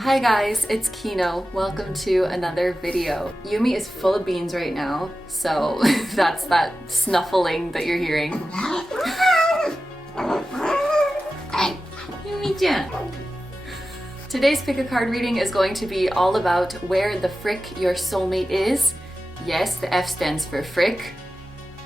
Hi guys, it's Kino. Welcome to another video. Yumi is full of beans right now, so that's that snuffling that you're hearing. Yumi-chan. Today's pick a card reading is going to be all about where the frick your soulmate is. Yes, the F stands for frick.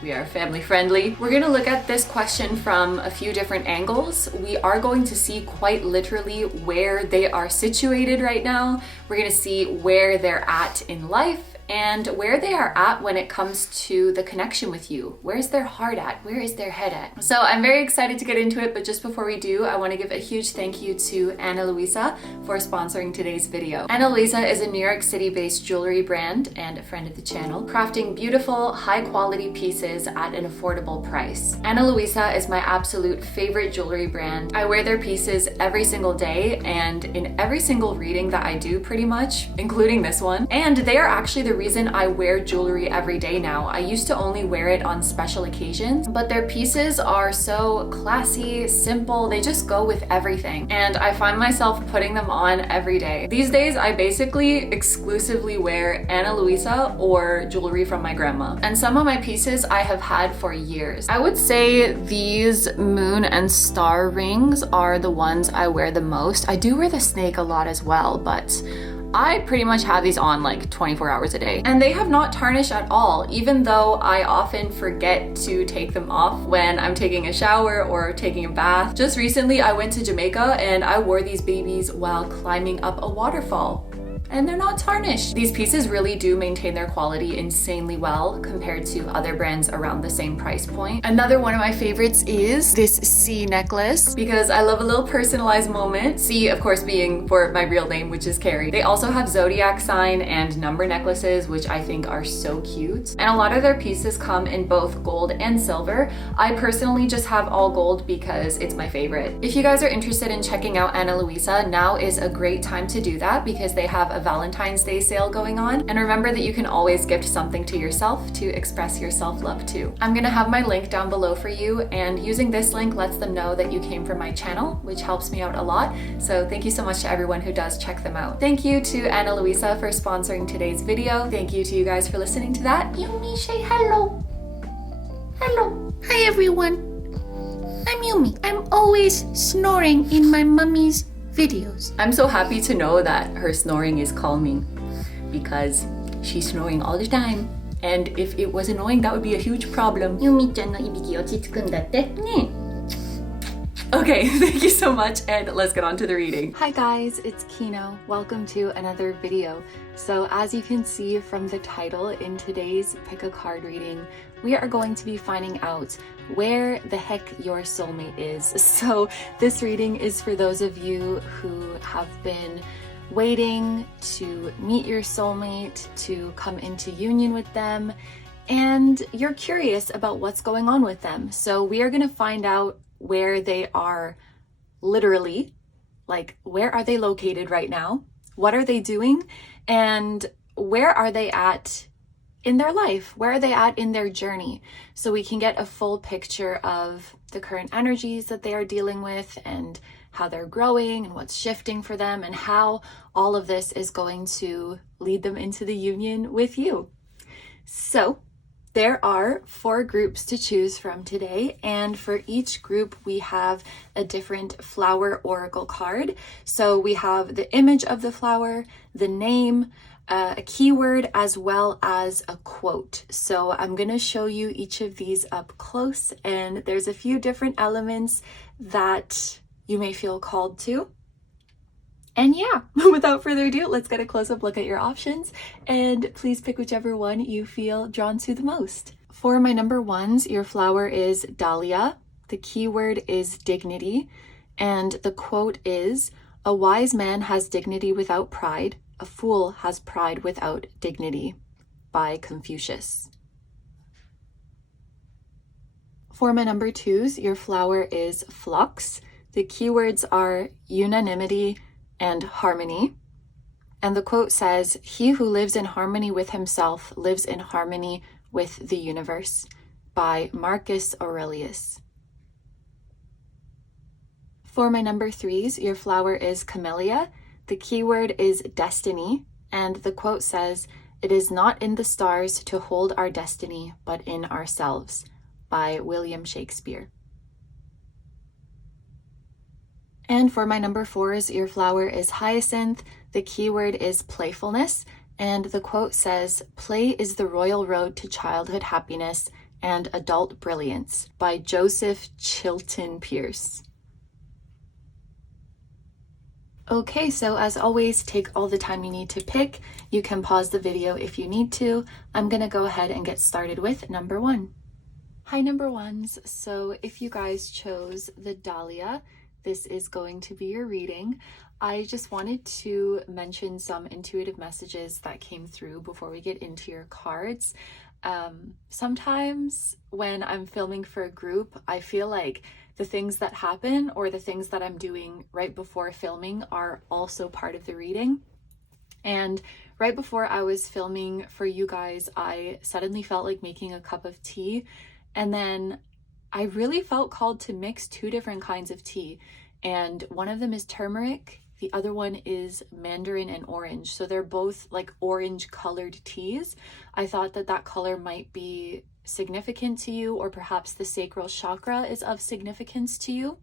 We are family friendly. We're gonna look at this question from a few different angles. We are going to see quite literally where they are situated right now. We're gonna see where they're at in life and where they are at when it comes to the connection with you. Where's their heart at? Where is their head at? So I'm very excited to get into it, but just before we do, I want to give a huge thank you to Ana Luisa for sponsoring today's video. Ana Luisa is a New York City-based jewelry brand and a friend of the channel, crafting beautiful, high-quality pieces at an affordable price. Ana Luisa is my absolute favorite jewelry brand. I wear their pieces every single day and in every single reading that I do pretty much, including this one. And they are actually the reason I wear jewelry every day now. I used to only wear it on special occasions, but their pieces are so classy, simple, they just go with everything. And I find myself putting them on every day. These days, I basically exclusively wear Ana Luisa or jewelry from my grandma. And some of my pieces I have had for years. I would say these moon and star rings are the ones I wear the most. I do wear the snake a lot as well, but I pretty much have these on like 24 hours a day. And they have not tarnished at all, even though I often forget to take them off when I'm taking a shower or taking a bath. Just recently, I went to Jamaica and I wore these babies while climbing up a waterfall. And they're not tarnished. These pieces really do maintain their quality insanely well compared to other brands around the same price point. Another one of my favorites is this C necklace because I love a little personalized moment. C, of course, being for my real name, which is Carrie. They also have zodiac sign and number necklaces, which I think are so cute. And a lot of their pieces come in both gold and silver. I personally just have all gold because it's my favorite. If you guys are interested in checking out Ana Luisa, now is a great time to do that because they have a Valentine's Day sale going on. And remember that you can always gift something to yourself to express your self-love too. I'm gonna have my link down below for you, and using this link lets them know that you came from my channel, which helps me out a lot. So thank you so much to everyone who does check them out. Thank you to Ana Luisa for sponsoring today's video. Thank you to you guys for listening to that. Yumi, say hello. Hello. Hi everyone. I'm Yumi. I'm always snoring in my mummy's videos. I'm so happy to know that her snoring is calming because she's snoring all the time. And if it was annoying, that would be a huge problem. ユミちゃんのいびき落ち着くんだってね。 Okay, thank you so much, and let's get on to the reading. Hi guys, it's Kino. Welcome to another video. So as you can see from the title, in today's pick a card reading, we are going to be finding out where the heck your soulmate is. So this reading is for those of you who have been waiting to meet your soulmate, to come into union with them, and you're curious about what's going on with them. So we are going to find out where they are literally, like where are they located right now? What are they doing? And where are they at in their life? Where are they at in their journey? So we can get a full picture of the current energies that they are dealing with and how they're growing and what's shifting for them and how all of this is going to lead them into the union with you. So there are 4 groups to choose from today, and for each group we have a different flower oracle card. So we have the image of the flower, the name, a keyword, as well as a quote. So I'm going to show you each of these up close, and there's a few different elements that you may feel called to. And yeah, without further ado, let's get a close-up look at your options, and please pick whichever one you feel drawn to the most. For my number ones, your flower is Dahlia, the keyword is dignity, and the quote is, "A wise man has dignity without pride, a fool has pride without dignity," by Confucius. For my number twos, your flower is Phlox, the keywords are unanimity and harmony. And the quote says, "He who lives in harmony with himself lives in harmony with the universe," by Marcus Aurelius. For my number threes, your flower is Camellia, The The keyword is destiny, and the quote says, "It is not in the stars to hold our destiny, but in ourselves," by William Shakespeare. And for my number 4s, your flower is hyacinth. The keyword is playfulness, and the quote says, "Play is the royal road to childhood happiness and adult brilliance," by Joseph Chilton Pearce. Okay, so as always, take all the time you need to pick. You can pause the video if you need to. I'm gonna go ahead and get started with number 1. Hi, number 1s. So if you guys chose the Dahlia, this is going to be your reading. I just wanted to mention some intuitive messages that came through before we get into your cards. Sometimes when I'm filming for a group, I feel like the things that happen or the things that I'm doing right before filming are also part of the reading. And right before I was filming for you guys, I suddenly felt like making a cup of tea, and then I really felt called to mix 2 different kinds of tea, and one of them is turmeric, the other one is mandarin and orange. So they're both like orange colored teas. I thought that that color might be significant to you, or perhaps the sacral chakra is of significance to you.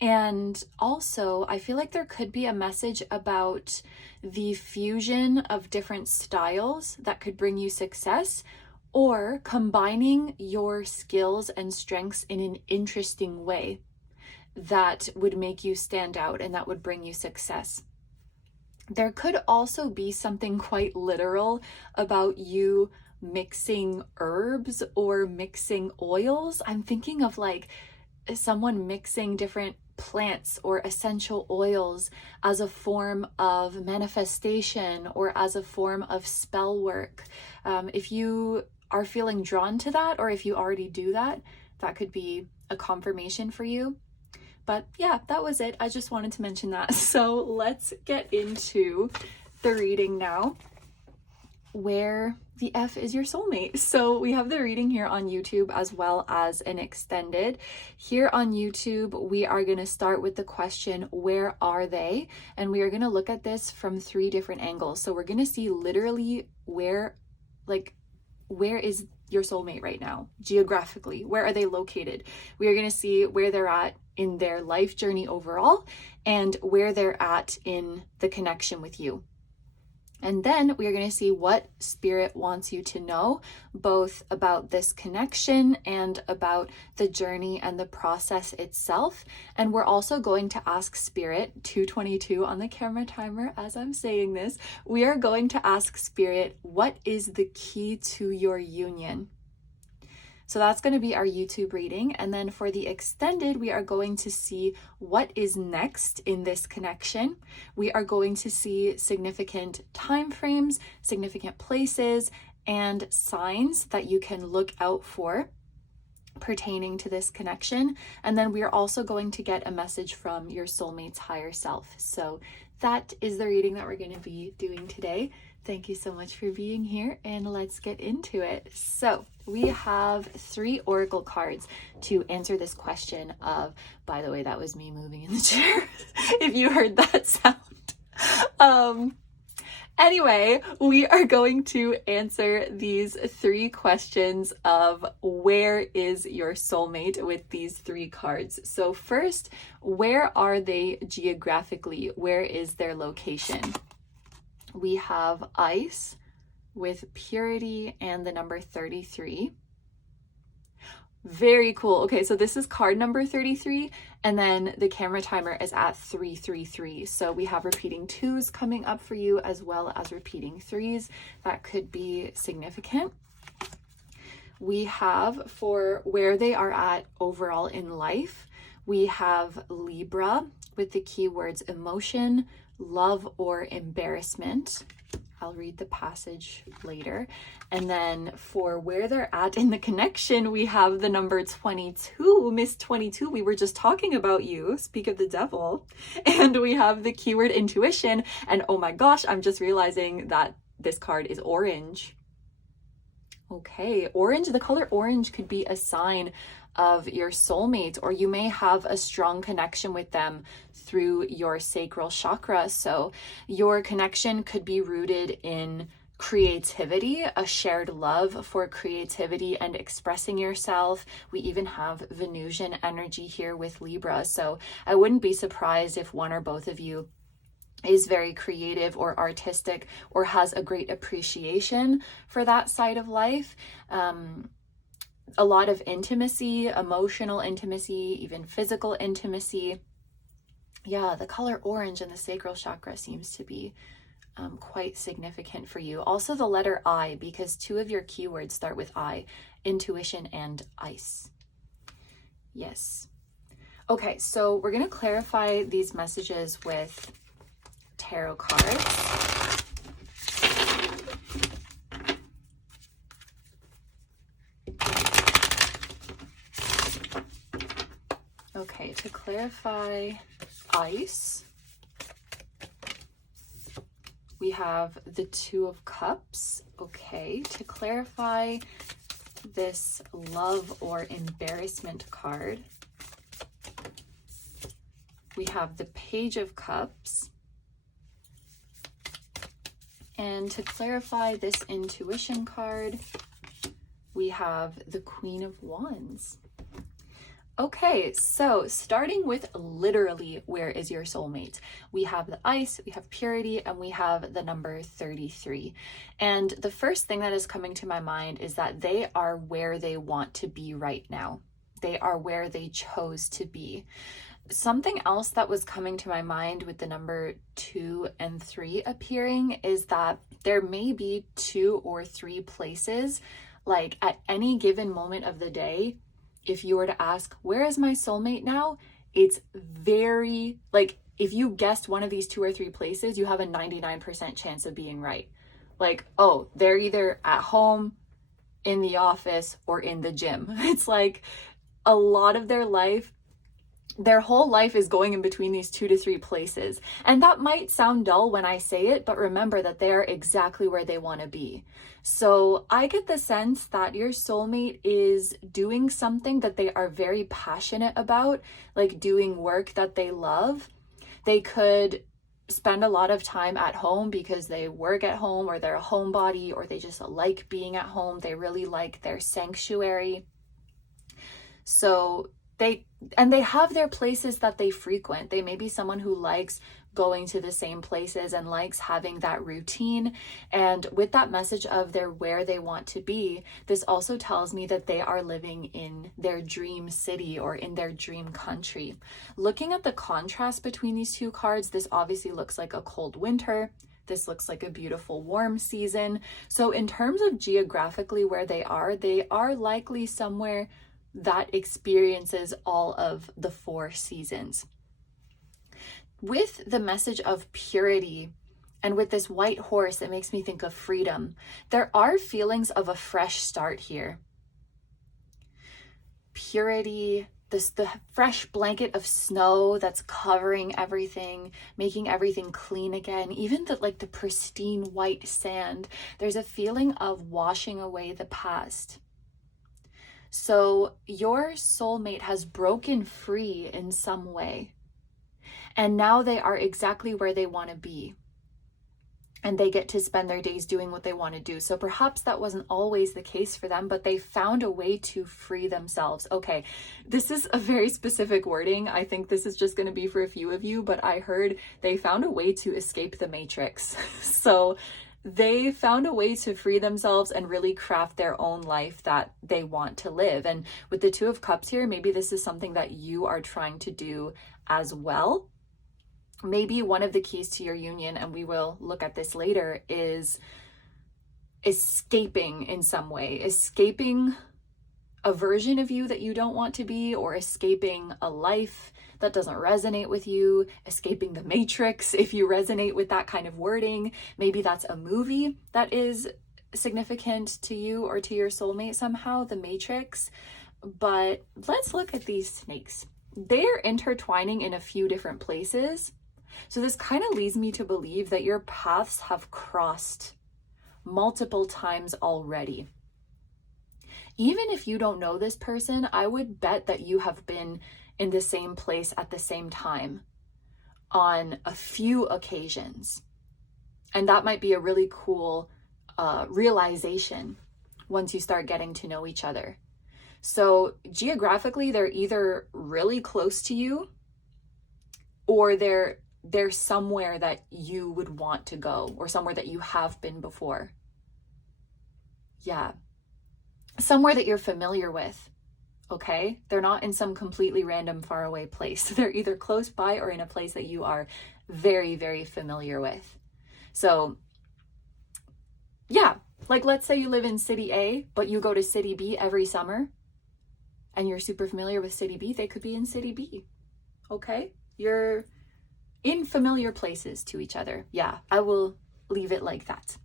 And also, I feel like there could be a message about the fusion of different styles that could bring you success, or combining your skills and strengths in an interesting way that would make you stand out and that would bring you success. There could also be something quite literal about you mixing herbs or mixing oils. I'm thinking of like someone mixing different plants or essential oils as a form of manifestation or as a form of spell work. If you are feeling drawn to that, or if you already do that, that could be a confirmation for you. But yeah, that was it. I just wanted to mention that. So let's get into the reading now. Where the F is your soulmate? So we have the reading here on YouTube as well as an extended. Here on YouTube, we are going to start with the question, where are they? And we are going to look at this from 3 different angles. So we're going to see literally where is your soulmate right now? Geographically, where are they located? We are going to see where they're at in their life journey overall and where they're at in the connection with you. And then we are going to see what Spirit wants you to know, both about this connection and about the journey and the process itself. And we're also going to ask Spirit, 222 on the camera timer as I'm saying this, we are going to ask Spirit, what is the key to your union? So that's going to be our YouTube reading. And then for the extended, we are going to see what is next in this connection. We are going to see significant time frames, significant places, and signs that you can look out for pertaining to this connection. And then we are also going to get a message from your soulmate's higher self. So that is the reading that we're going to be doing today. Thank you so much for being here, and let's get into it. So we have 3 oracle cards to answer this question of, by the way, that was me moving in the chair, if you heard that sound. Anyway, we are going to answer these 3 questions of where is your soulmate with these 3 cards. So first, where are they geographically? Where is their location? We have ice with purity and the number 33. Very cool. Okay, so this is card number 33, and then the camera timer is at 333. So we have repeating 2s coming up for you as well as repeating 3s. That could be significant. We have for where they are at overall in life, we have Libra with the keywords emotion, love, or embarrassment. I'll read the passage later. And then for where they're at in the connection, we have the number 22, Miss 22. We were just talking about you, speak of the devil. And we have the keyword intuition. And oh my gosh, I'm just realizing that this card is orange. Okay, orange, the color orange could be a sign of your soulmate, or you may have a strong connection with them through your sacral chakra. So your connection could be rooted in creativity, a shared love for creativity and expressing yourself. We even have Venusian energy here with Libra. So I wouldn't be surprised if one or both of you is very creative or artistic or has a great appreciation for that side of life. A lot of intimacy, emotional intimacy, even physical intimacy. Yeah, the color orange in the sacral chakra seems to be quite significant for you. Also the letter I, because 2 of your keywords start with I, intuition and ice. Yes. Okay, so we're going to clarify these messages with tarot cards. Okay, to clarify ice, we have the 2 of Cups. Okay, to clarify this love or embarrassment card, we have the Page of Cups. And to clarify this intuition card, we have the Queen of Wands. Okay, so starting with literally, where is your soulmate? We have the ice, we have purity, and we have the number 33. And the first thing that is coming to my mind is that they are where they want to be right now. They are where they chose to be. Something else that was coming to my mind with the number 2 and 3 appearing is that there may be 2 or 3 places, like at any given moment of the day, if you were to ask, where is my soulmate now? It's very, like, if you guessed one of these 2 or 3 places, you have a 99% chance of being right. Like, oh, they're either at home, in the office, or in the gym. It's like a lot of their life, their whole life is going in between these 2 to 3 places. And that might sound dull when I say it, but remember that they're exactly where they want to be. So I get the sense that your soulmate is doing something that they are very passionate about, like doing work that they love. They could spend a lot of time at home because they work at home, or they're a homebody, or they just like being at home. They really like their sanctuary. So they have their places that they frequent. They may be someone who likes going to the same places and likes having that routine. And with that message of they're where they want to be, this also tells me that they are living in their dream city or in their dream country. Looking at the contrast between these 2 cards, this obviously looks like a cold winter. This looks like a beautiful warm season. So in terms of geographically where they are likely somewhere that experiences all of the 4 seasons. With the message of purity and with this white horse, it makes me think of freedom. There are feelings of a fresh start here. Purity, the fresh blanket of snow that's covering everything, making everything clean again, even the pristine white sand. There's a feeling of washing away the past. So your soulmate has broken free in some way, and now they are exactly where they want to be, and they get to spend their days doing what they want to do. So perhaps that wasn't always the case for them, but they found a way to free themselves. Okay, this is a very specific wording. I think this is just going to be for a few of you, but I heard they found a way to escape the matrix. So they found a way to free themselves and really craft their own life that they want to live. And with the 2 of Cups here, maybe this is something that you are trying to do as well. Maybe one of the keys to your union, and we will look at this later, is escaping in some way, escaping a version of you that you don't want to be, or escaping a life that doesn't resonate with you, escaping the matrix if you resonate with that kind of wording. Maybe that's a movie that is significant to you or to your soulmate somehow, the Matrix. But let's look at these snakes. They're intertwining in a few different places. So this kind of leads me to believe that your paths have crossed multiple times already. even if you don't know this person, I would bet that you have been in the same place at the same time on a few occasions. And that might be a really cool realization once you start getting to know each other. So geographically, they're either really close to you or they're somewhere that you would want to go, or somewhere that you have been before. Yeah. Somewhere that you're familiar with. Okay? They're not in some completely random faraway place. They're either close by or in a place that you are very, very familiar with. So yeah, like let's say you live in city A, but you go to city B every summer and you're super familiar with city B, they could be in city B. Okay? You're in familiar places to each other. Yeah, I will leave it like that.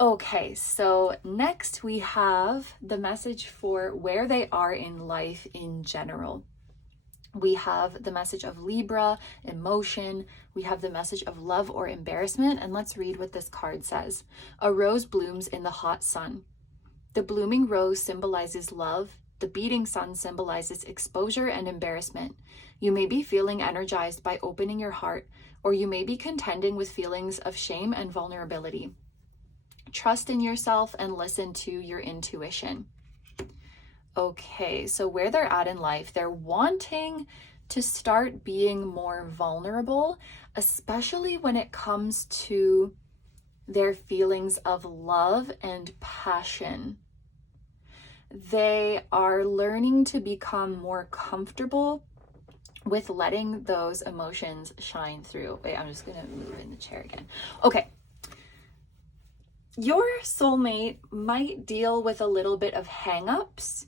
Okay, so next we have the message for where they are in life in general. We have the message of Libra, emotion. We have the message of love or embarrassment. And let's read what this card says. A rose blooms in the hot sun. The blooming rose symbolizes love. The beating sun symbolizes exposure and embarrassment. You may be feeling energized by opening your heart, or you may be contending with feelings of shame and vulnerability. Trust in yourself and listen to your intuition. Okay, so where they're at in life, they're wanting to start being more vulnerable, especially when it comes to their feelings of love and passion. They are learning to become more comfortable with letting those emotions shine through. Wait, I'm just gonna move in the chair again. Okay. Your soulmate might deal with a little bit of hang-ups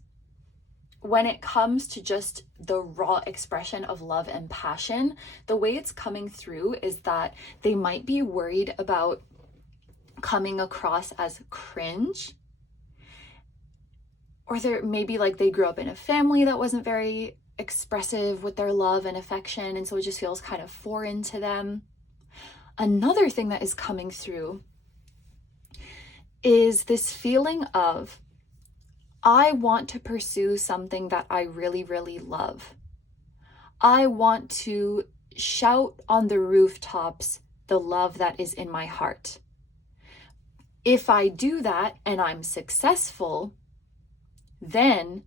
when it comes to just the raw expression of love and passion. The way it's coming through is that they might be worried about coming across as cringe, or they're maybe like they grew up in a family that wasn't very expressive with their love and affection, and so it just feels kind of foreign to them. Another thing that is coming through is this feeling of, I want to pursue something that I really, really love. I want to shout on the rooftops the love that is in my heart. If I do that and I'm successful, then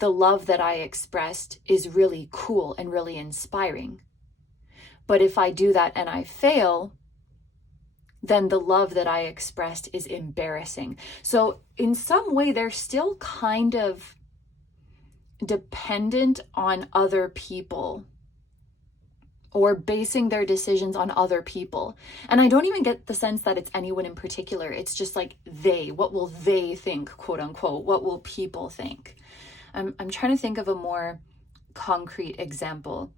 the love that I expressed is really cool and really inspiring. But if I do that and I fail, then the love that I expressed is embarrassing. So in some way, they're still kind of dependent on other people, or basing their decisions on other people. And I don't even get the sense that it's anyone in particular. It's just like they, what will they think, quote unquote? What will people think? I'm trying to think of a more concrete example.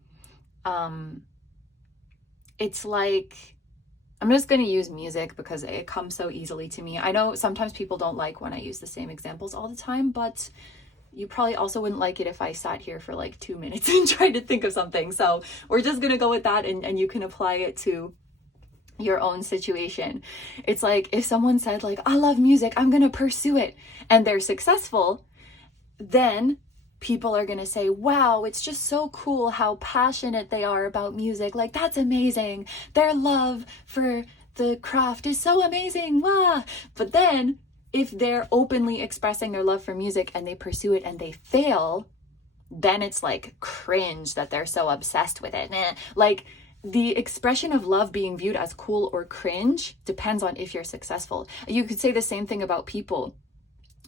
It's like, I'm just going to use music because it comes so easily to me. I know sometimes people don't like when I use the same examples all the time, but you probably also wouldn't like it if I sat here for like 2 minutes and tried to think of something. So we're just going to go with that, and you can apply it to your own situation. It's like if someone said like, I love music, I'm going to pursue it, and they're successful, then people are going to say, wow, it's just so cool how passionate they are about music. Like, that's amazing. Their love for the craft is so amazing. Wow. But then if they're openly expressing their love for music and they pursue it and they fail, then it's like cringe that they're so obsessed with it. Like, the expression of love being viewed as cool or cringe depends on if you're successful. You could say the same thing about people.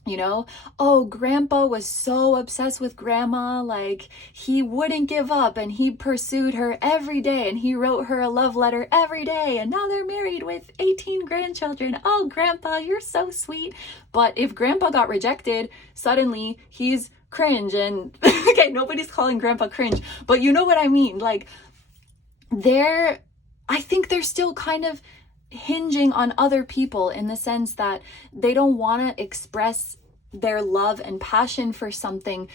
You know, oh, grandpa was so obsessed with grandma, like he wouldn't give up and he pursued her every day and he wrote her a love letter every day, and now they're married with 18 grandchildren. Oh, grandpa, you're so sweet. But if grandpa got rejected, suddenly he's cringe. And okay, nobody's calling grandpa cringe, but you know what I mean? Like, I think they're still kind of hinging on other people in the sense that they don't want to express their love and passion for something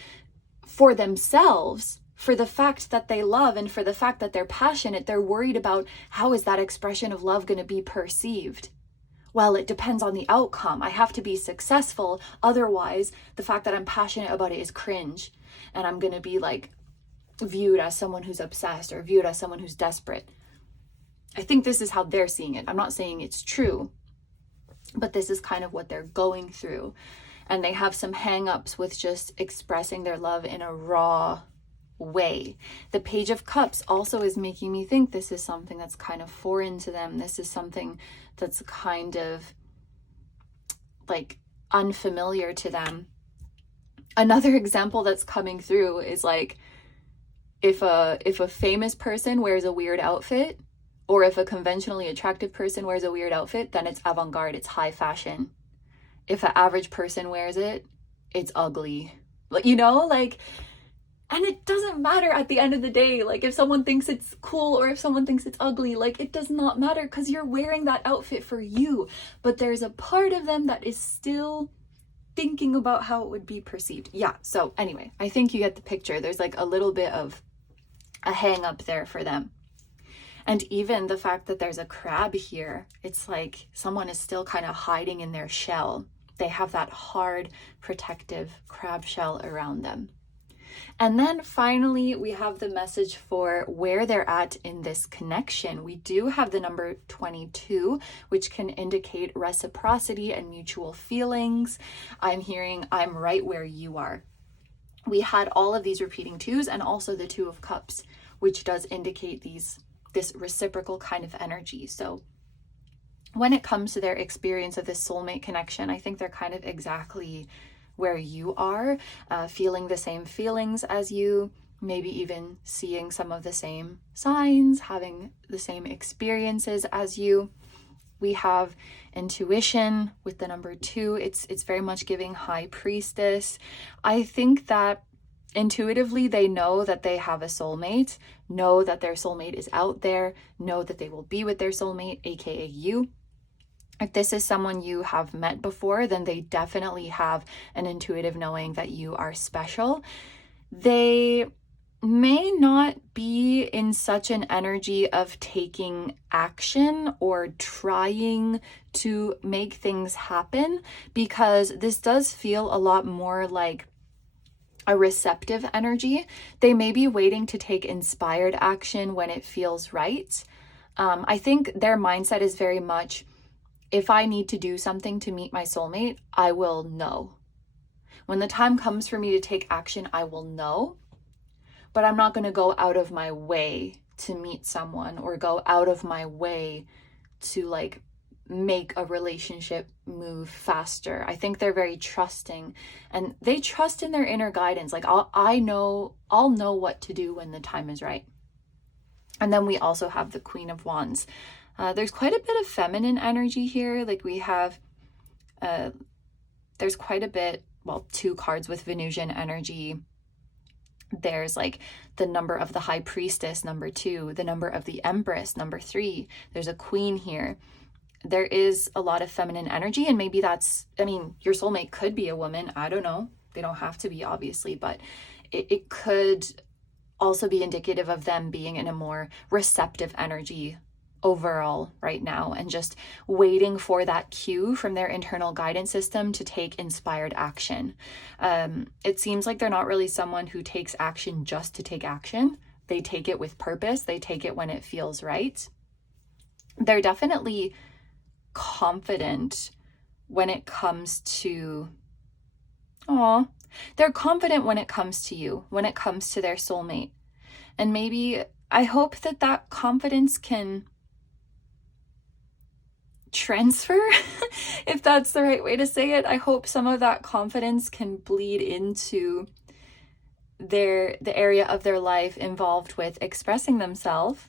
for themselves, for the fact that they love and for the fact that they're passionate. They're worried about, how is that expression of love going to be perceived? well, it depends on the outcome. I have to be successful. Otherwise, the fact that I'm passionate about it is cringe. And I'm going to be like viewed as someone who's obsessed or viewed as someone who's desperate. I think this is how they're seeing it. I'm not saying it's true, but this is kind of what they're going through. And they have some hang-ups with just expressing their love in a raw way. The Page of Cups also is making me think this is something that's kind of foreign to them. This is something that's kind of like unfamiliar to them. Another example that's coming through is like if a famous person wears a weird outfit, or if a conventionally attractive person wears a weird outfit, then it's avant-garde, it's high fashion. If an average person wears it, it's ugly. Like, you know, like, and it doesn't matter at the end of the day. Like, if someone thinks it's cool or if someone thinks it's ugly, like, it does not matter because you're wearing that outfit for you. But there's a part of them that is still thinking about how it would be perceived. Yeah, so anyway, I think you get the picture. There's like a little bit of a hang up there for them. And even the fact that there's a crab here, it's like someone is still kind of hiding in their shell. They have that hard, protective crab shell around them. And then finally, we have the message for where they're at in this connection. We do have the number 22, which can indicate reciprocity and mutual feelings. I'm hearing, I'm right where you are. We had all of these repeating twos and also the Two of Cups, which does indicate this reciprocal kind of energy. So when it comes to their experience of this soulmate connection, I think they're kind of exactly where you are, feeling the same feelings as you, maybe even seeing some of the same signs, having the same experiences as you. We have intuition with the number 2. It's very much giving High Priestess. I think that intuitively they know that they have a soulmate, know that their soulmate is out there, know that they will be with their soulmate, aka you. If this is someone you have met before, then they definitely have an intuitive knowing that you are special. They may not be in such an energy of taking action or trying to make things happen, because this does feel a lot more like a receptive energy. They may be waiting to take inspired action when it feels right. I think their mindset is very much, if I need to do something to meet my soulmate, I will know. When the time comes for me to take action, I will know. But I'm not going to go out of my way to meet someone or go out of my way to like make a relationship move faster. I think they're very trusting and they trust in their inner guidance. Like I'll know what to do when the time is right. And then we also have the Queen of Wands. There's quite a bit of feminine energy here. Like we have, there's quite a bit, well, 2 cards with Venusian energy. There's like the number of the High Priestess, number 2, the number of the Empress, number 3. There's a Queen here. There is a lot of feminine energy, and maybe that's, I mean, your soulmate could be a woman. I don't know. They don't have to be, obviously, but it could also be indicative of them being in a more receptive energy overall right now and just waiting for that cue from their internal guidance system to take inspired action. It seems like they're not really someone who takes action just to take action. They take it with purpose. They take it when it feels right. They're definitely confident when it comes to, they're confident when it comes to you, when it comes to their soulmate. And maybe I hope that that confidence can transfer, if that's the right way to say it. I hope some of that confidence can bleed into the area of their life involved with expressing themselves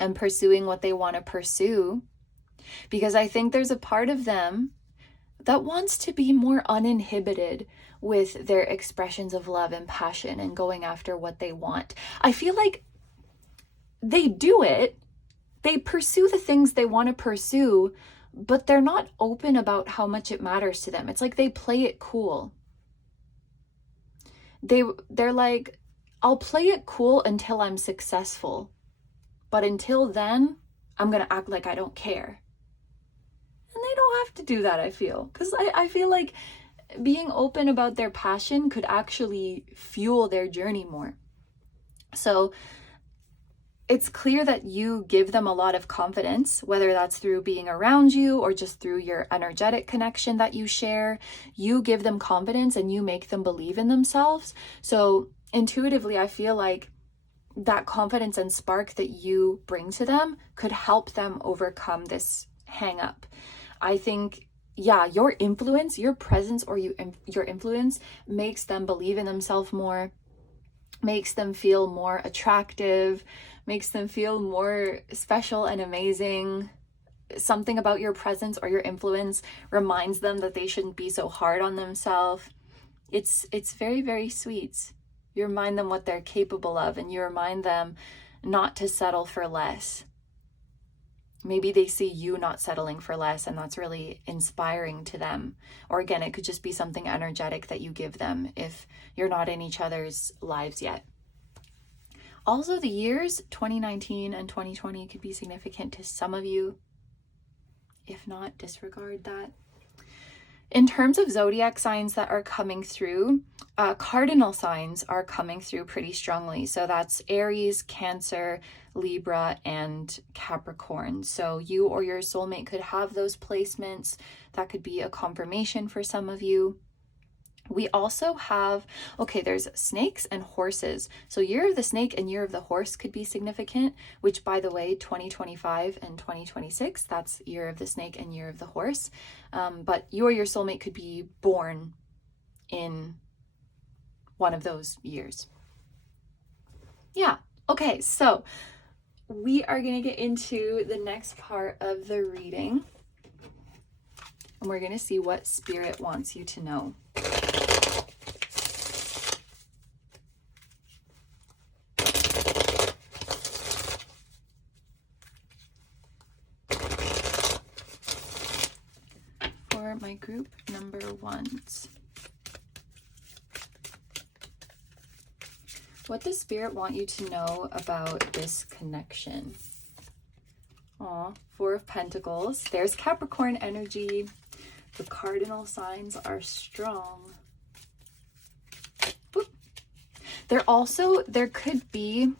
and pursuing what they want to pursue. Because I think there's a part of them that wants to be more uninhibited with their expressions of love and passion and going after what they want. I feel like they do it. They pursue the things they want to pursue, but they're not open about how much it matters to them. It's like they play it cool. They're like, I'll play it cool until I'm successful. But until then, I'm going to act like I don't care. they don't have to do that, I feel. Because I feel like being open about their passion could actually fuel their journey more. So it's clear that you give them a lot of confidence, whether that's through being around you or just through your energetic connection that you share. You give them confidence and you make them believe in themselves. So intuitively, I feel like that confidence and spark that you bring to them could help them overcome this hang up. I think, yeah, your influence, your presence, or your influence makes them believe in themselves more, makes them feel more attractive, makes them feel more special and amazing. Something about your presence or your influence reminds them that they shouldn't be so hard on themselves. It's very, very sweet. You remind them what they're capable of, and you remind them not to settle for less. Maybe they see you not settling for less, and that's really inspiring to them. Or again, it could just be something energetic that you give them if you're not in each other's lives yet. Also, the years 2019 and 2020 could be significant to some of you. If not, disregard that. In terms of zodiac signs that are coming through, cardinal signs are coming through pretty strongly. So that's Aries, Cancer, Libra, and Capricorn. So you or your soulmate could have those placements. That could be a confirmation for some of you. We also have, there's snakes and horses. So year of the snake and year of the horse could be significant, which, by the way, 2025 and 2026, that's year of the snake and year of the horse. But you or your soulmate could be born in one of those years. Yeah. Okay. So we are going to get into the next part of the reading, and we're going to see what Spirit wants you to know. My group number ones. What does Spirit want you to know about this connection? Four of Pentacles. There's Capricorn energy. The cardinal signs are strong. Boop. There could be,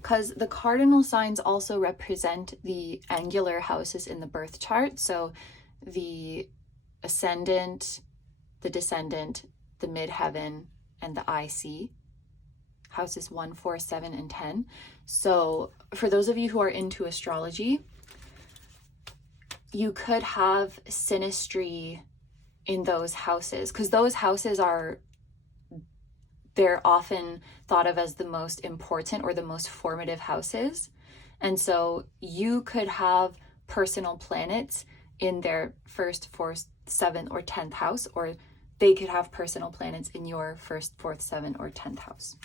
because the cardinal signs also represent the angular houses in the birth chart. So the ascendant, the descendant, the midheaven, and the IC, houses 1, 4, 7, and 10. So for those of you who are into astrology, you could have synastry in those houses, because those houses they're often thought of as the most important or the most formative houses. And so you could have personal planets in their 1st, 4th, 7th, or 10th house, or they could have personal planets in your 1st, 4th, 7th, or 10th house.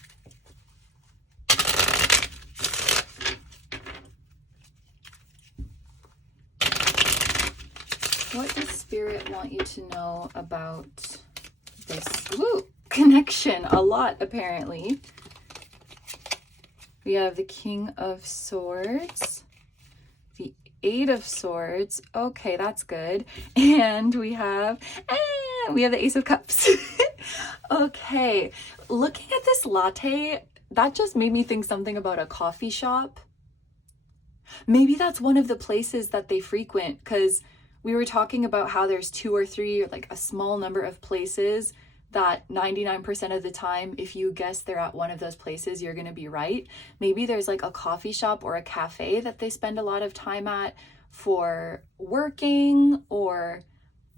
What does Spirit want you to know about this connection? A lot, apparently. We have the King of Swords, the 8 of Swords. Okay, that's good. And we have the Ace of Cups. Okay, looking at this latte, that just made me think something about a coffee shop. Maybe that's one of the places that they frequent, because we were talking about how there's 2 or 3, or like a small number of places that 99% of the time, if you guess they're at one of those places, you're going to be right. Maybe there's like a coffee shop or a cafe that they spend a lot of time at for working, or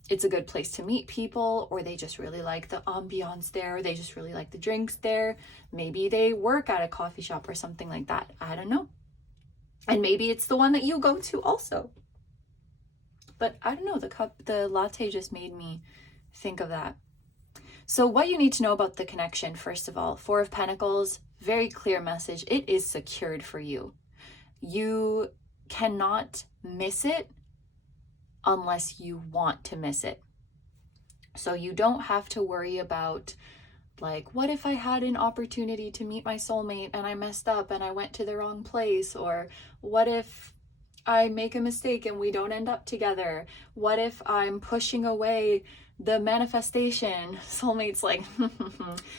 it's a good place to meet people, or they just really like the ambiance there, or they just really like the drinks there. Maybe they work at a coffee shop or something like that. I don't know. And maybe it's the one that you go to also. But I don't know, the latte just made me think of that. So what you need to know about the connection, first of all, 4 of Pentacles, very clear message. It is secured for you. You cannot miss it unless you want to miss it. So you don't have to worry about, like, what if I had an opportunity to meet my soulmate and I messed up and I went to the wrong place? Or what if I make a mistake and we don't end up together? What if I'm pushing away the manifestation? Soulmate's like,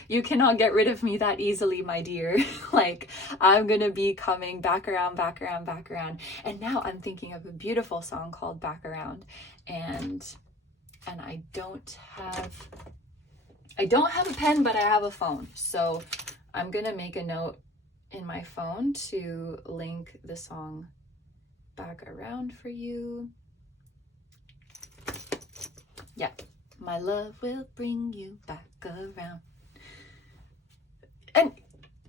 you cannot get rid of me that easily, my dear. Like, I'm gonna be coming back around, back around, back around. And now I'm thinking of a beautiful song called Back Around. And I don't have a pen, but I have a phone. So I'm gonna make a note in my phone to link the song Back Around for you. Yeah. My love will bring you back around. And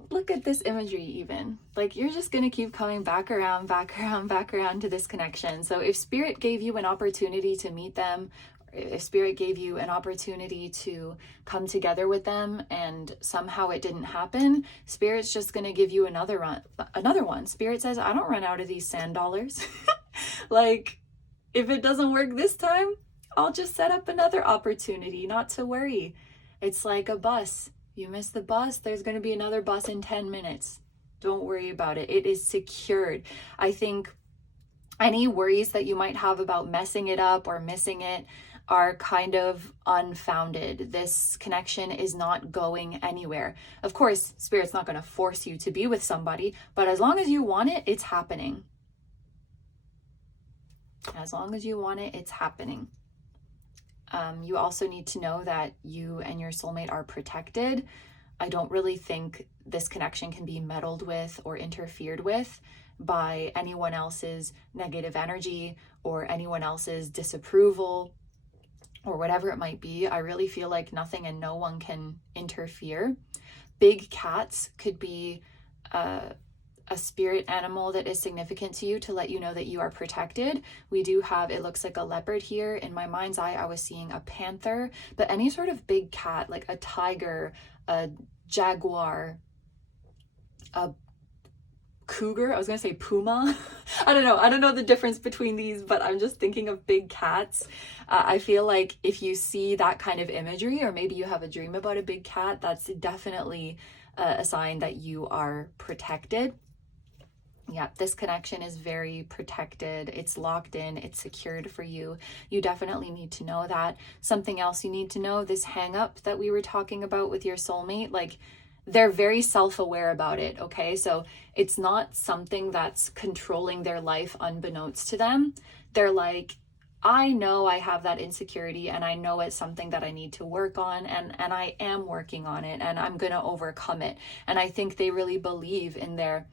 look at this imagery even. Like, you're just going to keep coming back around, back around, back around to this connection. So if Spirit gave you an opportunity to meet them, if Spirit gave you an opportunity to come together with them and somehow it didn't happen, Spirit's just going to give you another one. Spirit says, I don't run out of these sand dollars. Like, if it doesn't work this time, I'll just set up another opportunity, not to worry. It's like a bus. You miss the bus, there's going to be another bus in 10 minutes. Don't worry about it. It is secured. I think any worries that you might have about messing it up or missing it are kind of unfounded. This connection is not going anywhere. Of course, Spirit's not going to force you to be with somebody, but as long as you want it, it's happening. As long as you want it, it's happening. You also need to know that you and your soulmate are protected. I don't really think this connection can be meddled with or interfered with by anyone else's negative energy or anyone else's disapproval or whatever it might be. I really feel like nothing and no one can interfere. Big cats could be a spirit animal that is significant to you to let you know that you are protected. We do have, it looks like a leopard here. In my mind's eye, I was seeing a panther, but any sort of big cat, like a tiger, a jaguar, a cougar, I was gonna say puma. I don't know the difference between these, but I'm just thinking of big cats. I feel like if you see that kind of imagery, or maybe you have a dream about a big cat, that's definitely a sign that you are protected. Yeah, this connection is very protected. It's locked in. It's secured for you. You definitely need to know that. Something else you need to know, this hang up that we were talking about with your soulmate, like, they're very self-aware about it, okay? So it's not something that's controlling their life unbeknownst to them. They're like, I know I have that insecurity and I know it's something that I need to work on, and I am working on it, and I'm gonna overcome it. And I think they really believe in their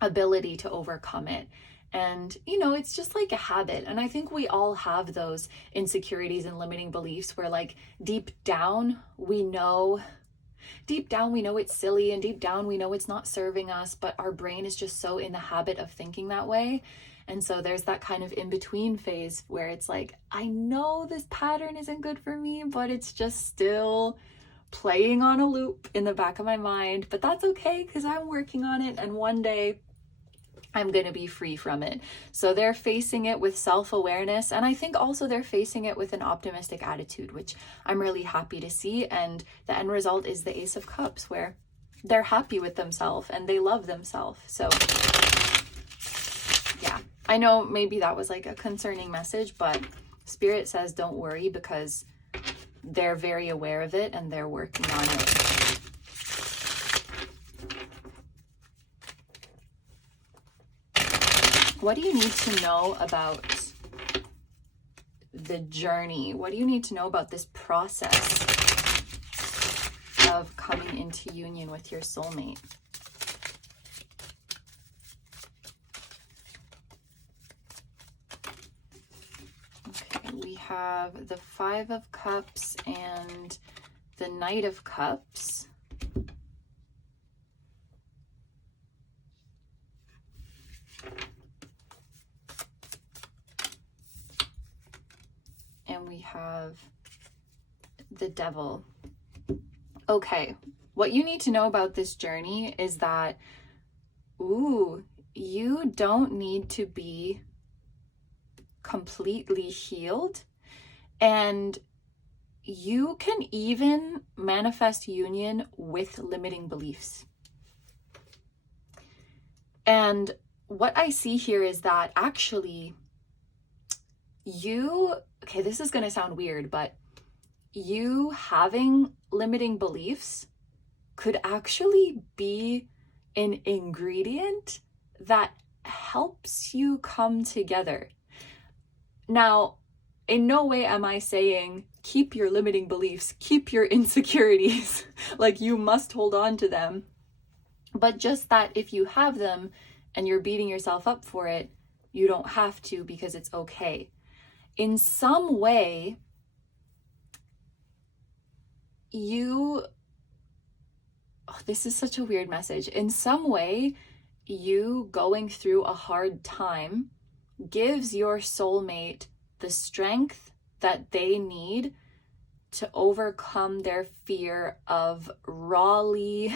ability to overcome it. And, you know, it's just like a habit. And I think we all have those insecurities and limiting beliefs where, like, deep down we know it's silly, and deep down we know it's not serving us, but our brain is just so in the habit of thinking that way. And so there's that kind of in-between phase where it's like, I know this pattern isn't good for me, but it's just still playing on a loop in the back of my mind. But that's okay, because I'm working on it, and one day I'm going to be free from it. So they're facing it with self-awareness, and I think also they're facing it with an optimistic attitude, which I'm really happy to see. And the end result is the Ace of Cups, where they're happy with themselves and they love themselves. So yeah, I know maybe that was like a concerning message, but Spirit says don't worry, because they're very aware of it and they're working on it. What do you need to know about the journey? What do you need to know about this process of coming into union with your soulmate? Okay, we have the Five of Cups and the Knight of Cups. And we have the Devil. Okay, what you need to know about this journey is that, you don't need to be completely healed, and you can even manifest union with limiting beliefs. And what I see here is that actually okay, this is going to sound weird, but you having limiting beliefs could actually be an ingredient that helps you come together. Now, in no way am I saying keep your limiting beliefs, keep your insecurities, like you must hold on to them. But just that if you have them and you're beating yourself up for it, you don't have to, because it's okay. In some way, this is such a weird message. In some way, you going through a hard time gives your soulmate the strength that they need to overcome their fear of rawly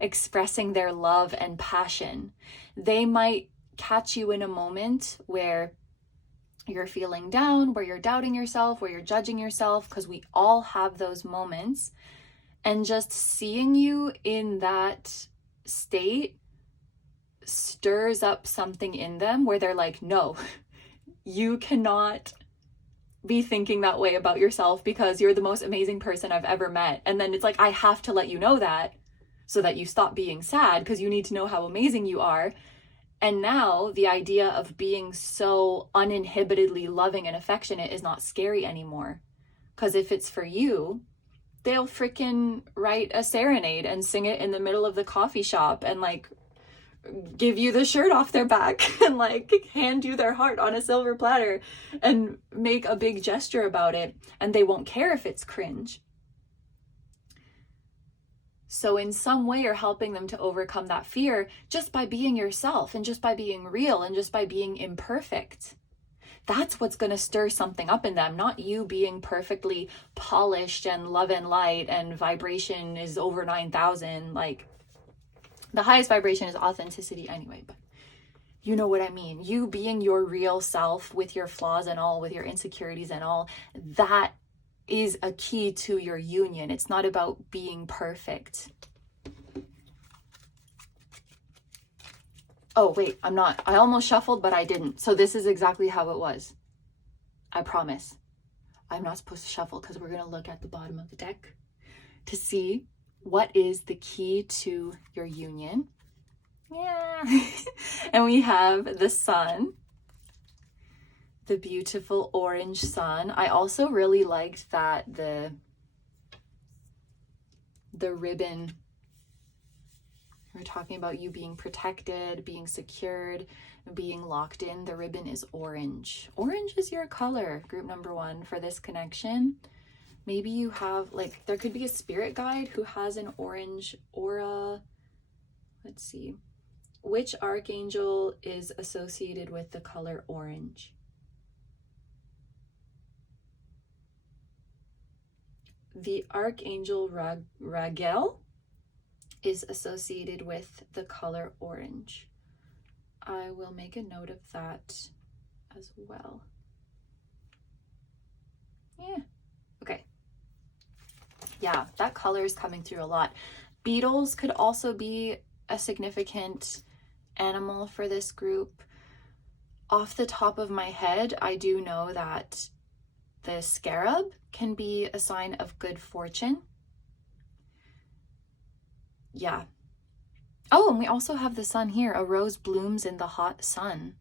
expressing their love and passion. They might catch you in a moment where you're feeling down, where you're doubting yourself, where you're judging yourself, because we all have those moments. And just seeing you in that state stirs up something in them where they're like, no, you cannot be thinking that way about yourself because you're the most amazing person I've ever met. And then it's like, I have to let you know that so that you stop being sad, because you need to know how amazing you are. And now the idea of being so uninhibitedly loving and affectionate is not scary anymore. Because if it's for you, they'll freaking write a serenade and sing it in the middle of the coffee shop and like give you the shirt off their back and like hand you their heart on a silver platter and make a big gesture about it. And they won't care if it's cringe. So in some way, you're helping them to overcome that fear just by being yourself and just by being real and just by being imperfect. That's what's going to stir something up in them, not you being perfectly polished and love and light and vibration is over 9,000. Like, the highest vibration is authenticity anyway, but you know what I mean. You being your real self with your flaws and all, with your insecurities and all, that is a key to your union. It's not about being perfect. Oh, wait, I'm not. I almost shuffled, but I didn't. So this is exactly how it was. I promise. I'm not supposed to shuffle because we're going to look at the bottom of the deck to see what is the key to your union. Yeah. And we have the sun. The beautiful orange sun. I also really liked that the ribbon, we're talking about you being protected, being secured, being locked in. The ribbon is orange. Orange is your color, group number 1, for this connection. Maybe you have, like, there could be a spirit guide who has an orange aura. Let's see. Which archangel is associated with the color orange? The archangel Ragel is associated with the color orange. I will make a note of that as well. Yeah, okay. Yeah, that color is coming through a lot. Beetles could also be a significant animal for this group. Off the top of my head, I do know that the scarab can be a sign of good fortune. Yeah. Oh, and we also have the sun here. A rose blooms in the hot sun.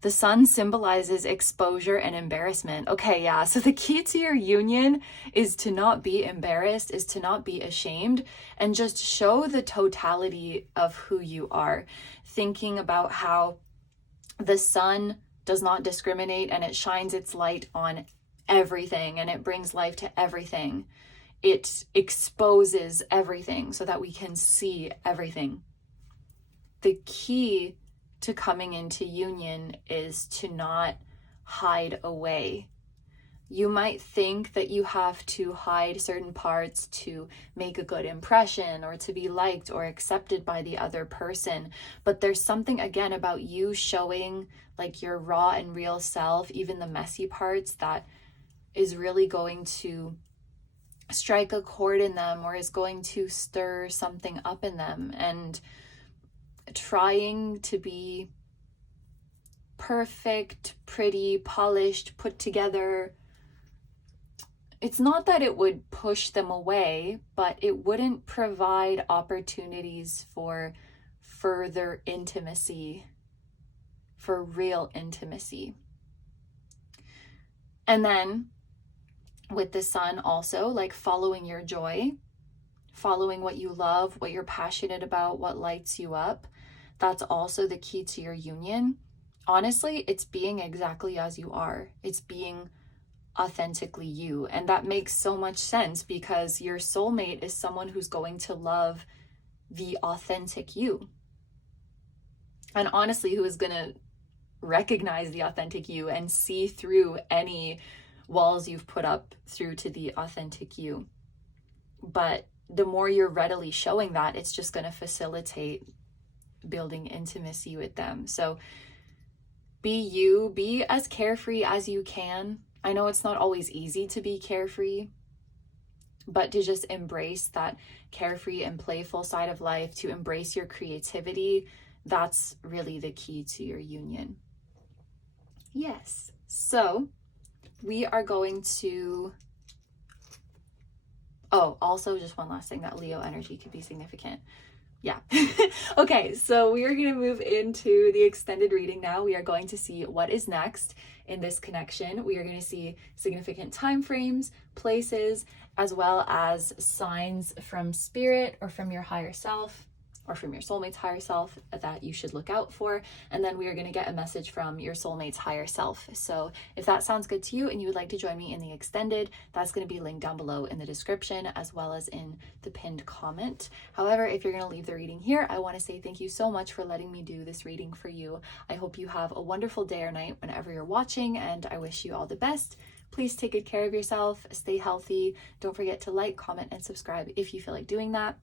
The sun symbolizes exposure and embarrassment. Okay, yeah. So the key to your union is to not be embarrassed, is to not be ashamed, and just show the totality of who you are. Thinking about how the sun does not discriminate and it shines its light on everything and it brings life to everything. It exposes everything so that we can see everything. The key to coming into union is to not hide away. You might think that you have to hide certain parts to make a good impression or to be liked or accepted by the other person. But there's something, again, about you showing like your raw and real self, even the messy parts, that is really going to strike a chord in them or is going to stir something up in them. And trying to be perfect, pretty, polished, put together, it's not that it would push them away, but it wouldn't provide opportunities for further intimacy, for real intimacy. And then with the sun also, like following your joy, following what you love, what you're passionate about, what lights you up, that's also the key to your union. Honestly, it's being exactly as you are. It's being authentically you. And that makes so much sense because your soulmate is someone who's going to love the authentic you. And honestly, who is going to recognize the authentic you and see through any walls you've put up through to the authentic you. But the more you're readily showing that, it's just going to facilitate building intimacy with them. So be you, be as carefree as you can. I know it's not always easy to be carefree, but to just embrace that carefree and playful side of life, to embrace your creativity, that's really the key to your union. Yes. So we are going to, also just one last thing, that Leo energy could be significant. Yeah. Okay, so we are going to move into the extended reading now. We are going to see what is next in this connection. We are going to see significant time frames, places, as well as signs from spirit or from your higher self or from your soulmate's higher self that you should look out for. And then we are going to get a message from your soulmate's higher self. So if that sounds good to you and you would like to join me in the extended, that's going to be linked down below in the description as well as in the pinned comment. However, if you're going to leave the reading here, I want to say thank you so much for letting me do this reading for you. I hope you have a wonderful day or night whenever you're watching, and I wish you all the best. Please take good care of yourself, stay healthy. Don't forget to like, comment, and subscribe if you feel like doing that.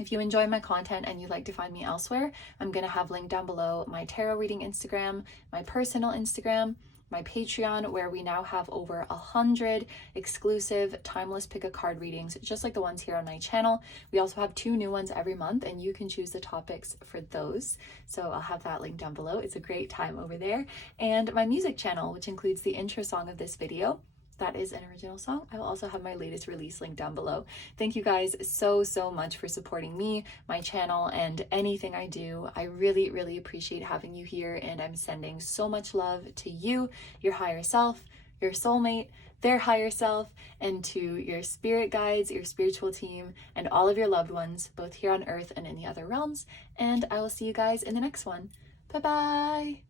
If you enjoy my content and you'd like to find me elsewhere, I'm going to have linked down below my tarot reading Instagram, my personal Instagram, my Patreon, where we now have over 100 exclusive timeless pick a card readings, just like the ones here on my channel. We also have 2 new ones every month, and you can choose the topics for those. So I'll have that linked down below. It's a great time over there. And my music channel, which includes the intro song of this video. That is an original song. I will also have my latest release link down below. Thank you guys so much for supporting me, my channel, and anything I do. I really appreciate having you here, and I'm sending so much love to you, your higher self, your soulmate, their higher self, and to your spirit guides, your spiritual team, and all of your loved ones, both here on earth and in the other realms. And I will see you guys in the next one. Bye-bye.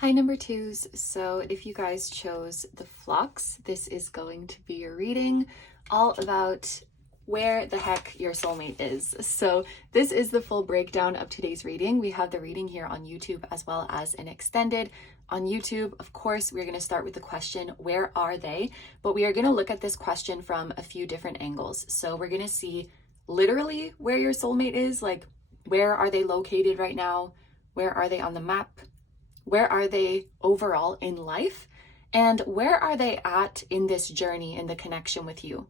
Hi, number 2s. So if you guys chose the Phlox, this is going to be your reading all about where the heck your soulmate is. So this is the full breakdown of today's reading. We have the reading here on YouTube as well as an extended. On YouTube, of course, we're going to start with the question, where are they? But we are going to look at this question from a few different angles. So we're going to see literally where your soulmate is, like where are they located right now? Where are they on the map? Where are they overall in life? And where are they at in this journey, in the connection with you?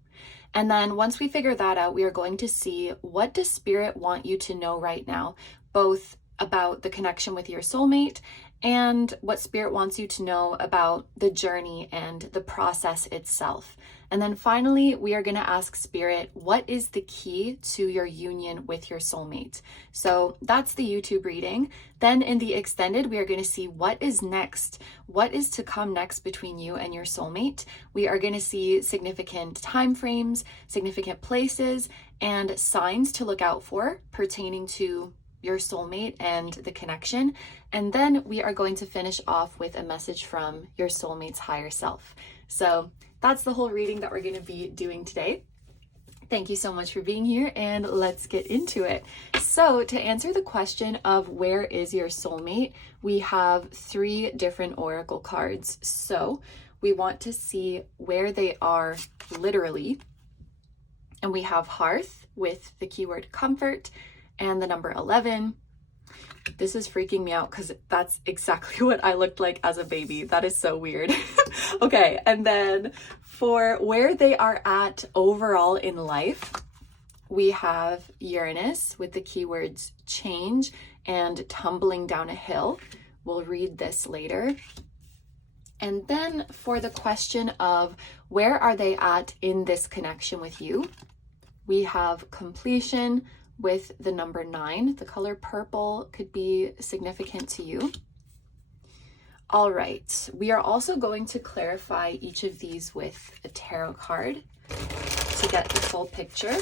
And then once we figure that out, we are going to see, what does spirit want you to know right now, both about the connection with your soulmate and what spirit wants you to know about the journey and the process itself. And then finally, we are going to ask spirit, what is the key to your union with your soulmate? So that's the YouTube reading. Then in the extended, we are going to see what is next, what is to come next between you and your soulmate. We are going to see significant time frames, significant places, and signs to look out for pertaining to your soulmate and the connection. And then we are going to finish off with a message from your soulmate's higher self. So that's the whole reading that we're going to be doing today. Thank you so much for being here, and let's get into it. So to answer the question of where is your soulmate, we have 3 different oracle cards. So we want to see where they are literally. And we have Hearth with the keyword comfort and the number 11. This is freaking me out because that's exactly what I looked like as a baby. That is so weird. Okay, and then for where they are at overall in life, we have Uranus with the keywords change and tumbling down a hill. We'll read this later. And then for the question of where are they at in this connection with you, we have completion with the number 9. The color purple could be significant to you. All right, we are also going to clarify each of these with a tarot card to get the full picture.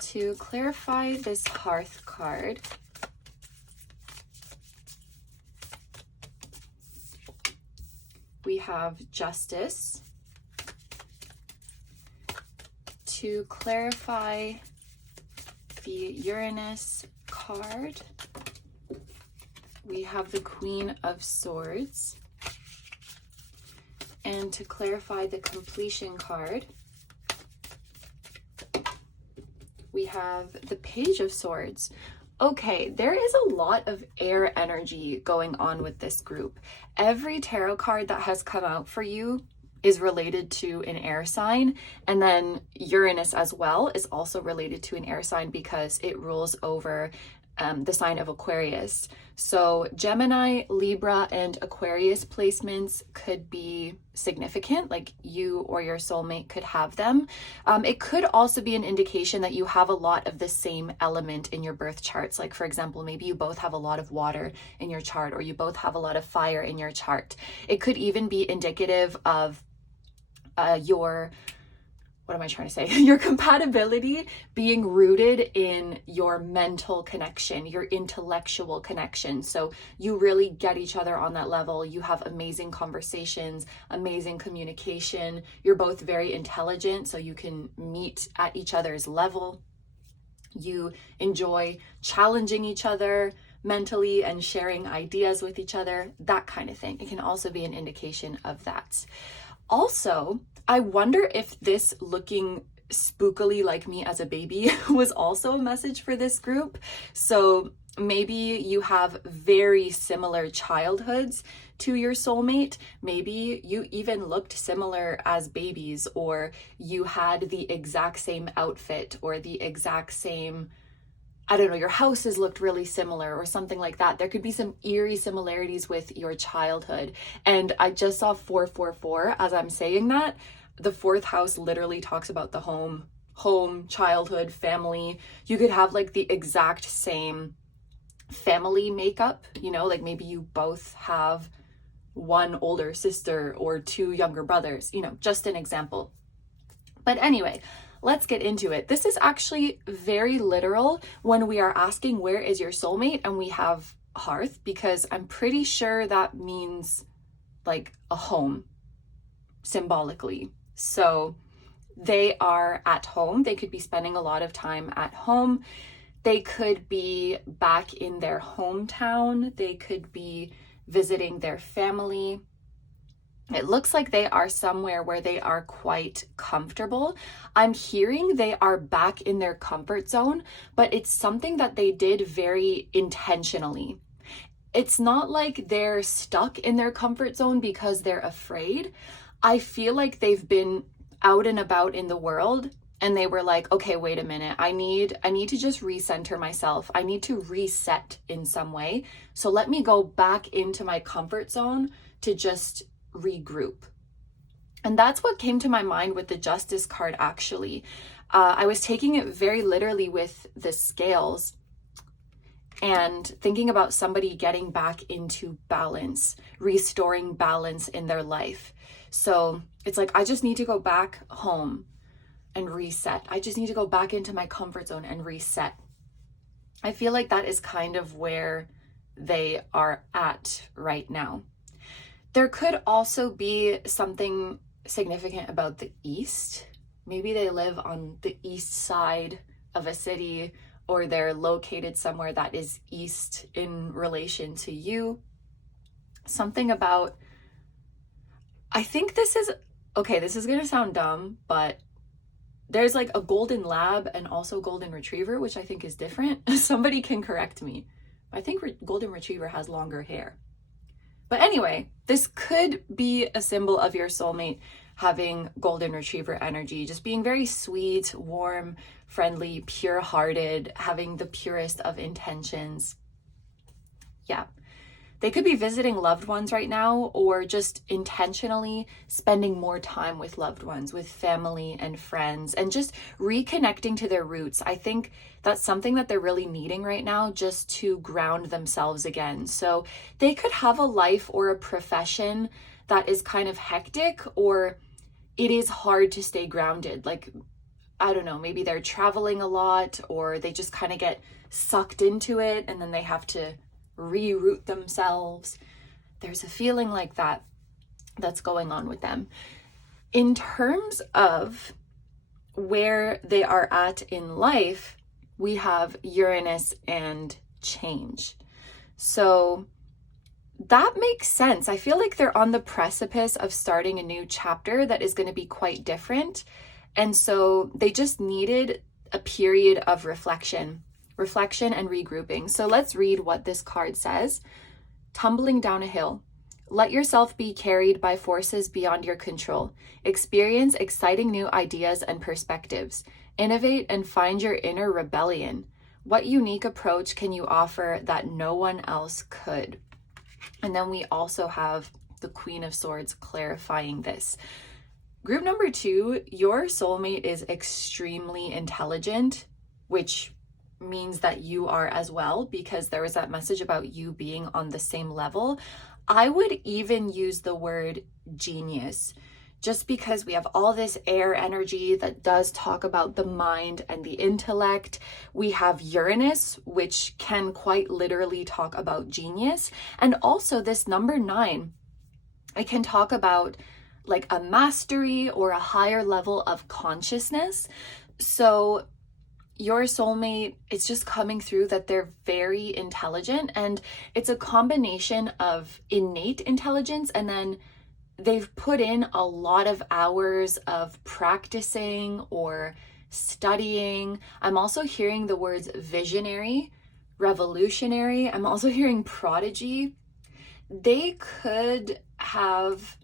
To clarify this Hearth card, we have Justice. To clarify the Uranus card, we have the Queen of Swords. And to clarify the completion card, we have the Page of Swords. Okay, there is a lot of air energy going on with this group. Every tarot card that has come out for you is related to an air sign, and then Uranus as well is also related to an air sign because it rules over the sign of Aquarius. So Gemini, Libra, and Aquarius placements could be significant, like you or your soulmate could have them. It could also be an indication that you have a lot of the same element in your birth charts. Like, for example, maybe you both have a lot of water in your chart, or you both have a lot of fire in your chart. It could even be indicative of your compatibility being rooted in your mental connection, your intellectual connection. So you really get each other on that level. You have amazing conversations, amazing communication. You're both very intelligent, so you can meet at each other's level. You enjoy challenging each other mentally and sharing ideas with each other, that kind of thing. It can also be an indication of that. Also, I wonder if this looking spookily like me as a baby was also a message for this group. So maybe you have very similar childhoods to your soulmate. Maybe you even looked similar as babies, or you had the exact same outfit or the exact same, I don't know, your houses looked really similar or something like that. There could be some eerie similarities with your childhood. And I just saw 444 as I'm saying that. The 4th house literally talks about the home, childhood, family. You could have like the exact same family makeup, you know, like maybe you both have one older sister or 2 younger brothers, you know, just an example. But anyway, let's get into it. This is actually very literal when we are asking where is your soulmate and we have Hearth, because I'm pretty sure that means like a home symbolically. So they are at home. They could be spending a lot of time at home. They could be back in their hometown. They could be visiting their family. It looks like they are somewhere where they are quite comfortable. I'm hearing they are back in their comfort zone, but it's something that they did very intentionally. It's not like they're stuck in their comfort zone because they're afraid. I feel like they've been out and about in the world and they were like, okay, wait a minute. I need to just recenter myself. I need to reset in some way. So let me go back into my comfort zone to just regroup. And that's what came to my mind with the Justice card, actually. I was taking it very literally with the scales and thinking about somebody getting back into balance, restoring balance in their life. So it's like, I just need to go back home and reset. I just need to go back into my comfort zone and reset. I feel like that is kind of where they are at right now. There could also be something significant about the east. Maybe they live on the east side of a city, or they're located somewhere that is east in relation to you. Something about, I think this is going to sound dumb, but there's like a golden lab and also golden retriever, which I think is different. Somebody can correct me. I think golden retriever has longer hair. But anyway, this could be a symbol of your soulmate having golden retriever energy, just being very sweet, warm, friendly, pure-hearted, having the purest of intentions. Yeah. They could be visiting loved ones right now, or just intentionally spending more time with loved ones, with family and friends, and just reconnecting to their roots. I think that's something that they're really needing right now, just to ground themselves again. So they could have a life or a profession that is kind of hectic, or it is hard to stay grounded. Like, I don't know, maybe they're traveling a lot, or they just kind of get sucked into it and then they have to reroute themselves. There's a feeling like that that's going on with them. In terms of where they are at in life, we have Uranus and change. So that makes sense. I feel like they're on the precipice of starting a new chapter that is going to be quite different. And so they just needed a period of reflection and regrouping. So let's read what this card says. Tumbling down a hill. Let yourself be carried by forces beyond your control. Experience exciting new ideas and perspectives. Innovate and find your inner rebellion. What unique approach can you offer that no one else could? And then we also have the Queen of Swords clarifying this. Group number 2, your soulmate is extremely intelligent, which means that you are as well, because there was that message about you being on the same level. I would even use the word genius, just because we have all this air energy that does talk about the mind and the intellect. We have Uranus, which can quite literally talk about genius. And also this number 9, it can talk about like a mastery or a higher level of consciousness. So your soulmate, it's just coming through that they're very intelligent, and it's a combination of innate intelligence, and then they've put in a lot of hours of practicing or studying. I'm also hearing the words visionary, revolutionary. I'm also hearing prodigy. They could have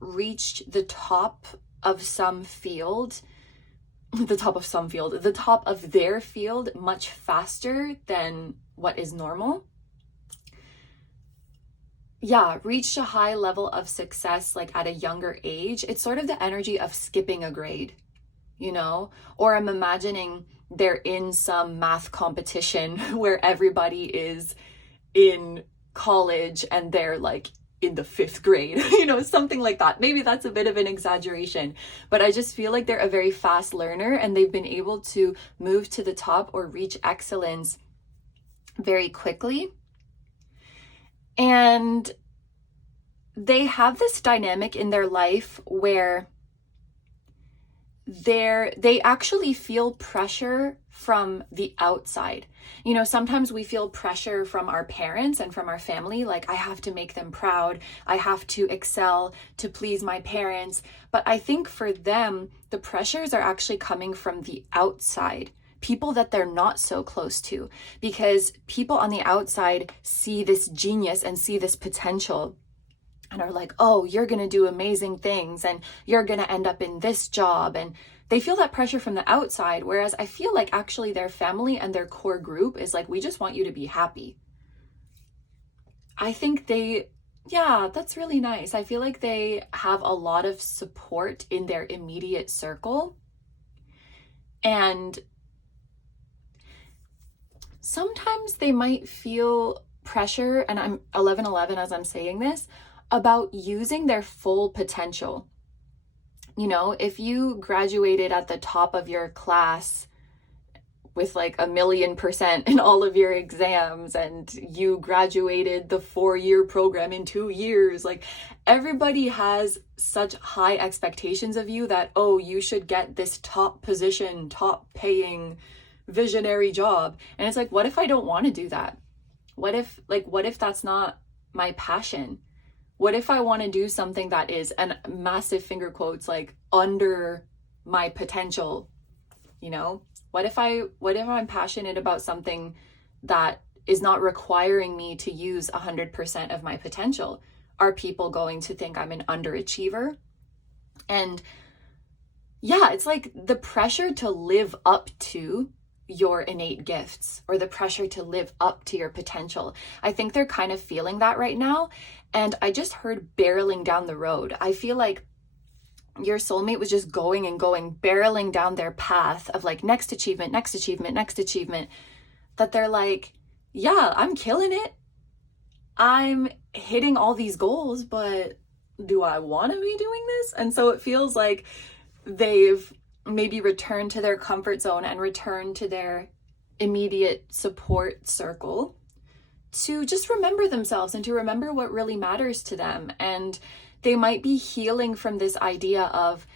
reached the top of some field, the top of their field much faster than what is normal. Yeah, reached a high level of success like at a younger age. It's sort of the energy of skipping a grade, you know? Or I'm imagining they're in some math competition where everybody is in college and they're like in the 5th grade, you know, something like that. Maybe that's a bit of an exaggeration, but I just feel like they're a very fast learner and they've been able to move to the top or reach excellence very quickly. And they have this dynamic in their life where they actually feel pressure from the outside. You know, sometimes we feel pressure from our parents and from our family, like I have to make them proud, I have to excel to please my parents. But I think for them, the pressures are actually coming from the outside, people that they're not so close to, because people on the outside see this genius and see this potential and are like, oh, you're going to do amazing things and you're going to end up in this job. And they feel that pressure from the outside. Whereas I feel like actually their family and their core group is like, we just want you to be happy. I think that's really nice. I feel like they have a lot of support in their immediate circle. And sometimes they might feel pressure, and I'm 11/11 as I'm saying this, about using their full potential. You know, if you graduated at the top of your class with like 1,000,000% in all of your exams, and you graduated the 4-year program in 2 years, like everybody has such high expectations of you that, oh, you should get this top position, top paying, visionary job. And it's like, what if I don't want to do that? What if that's not my passion? What if I want to do something that is, and massive finger quotes, like under my potential, you know? What if I'm passionate about something that is not requiring me to use 100% of my potential? Are people going to think I'm an underachiever? And yeah, it's like the pressure to live up to your innate gifts, or the pressure to live up to your potential. I think they're kind of feeling that right now. And I just heard barreling down the road. I feel like your soulmate was just going and going, barreling down their path of like next achievement, next achievement, next achievement, that they're like, yeah, I'm killing it. I'm hitting all these goals, but do I want to be doing this? And so it feels like they've maybe returned to their comfort zone and returned to their immediate support circle to just remember themselves and to remember what really matters to them. And they might be healing from this idea of,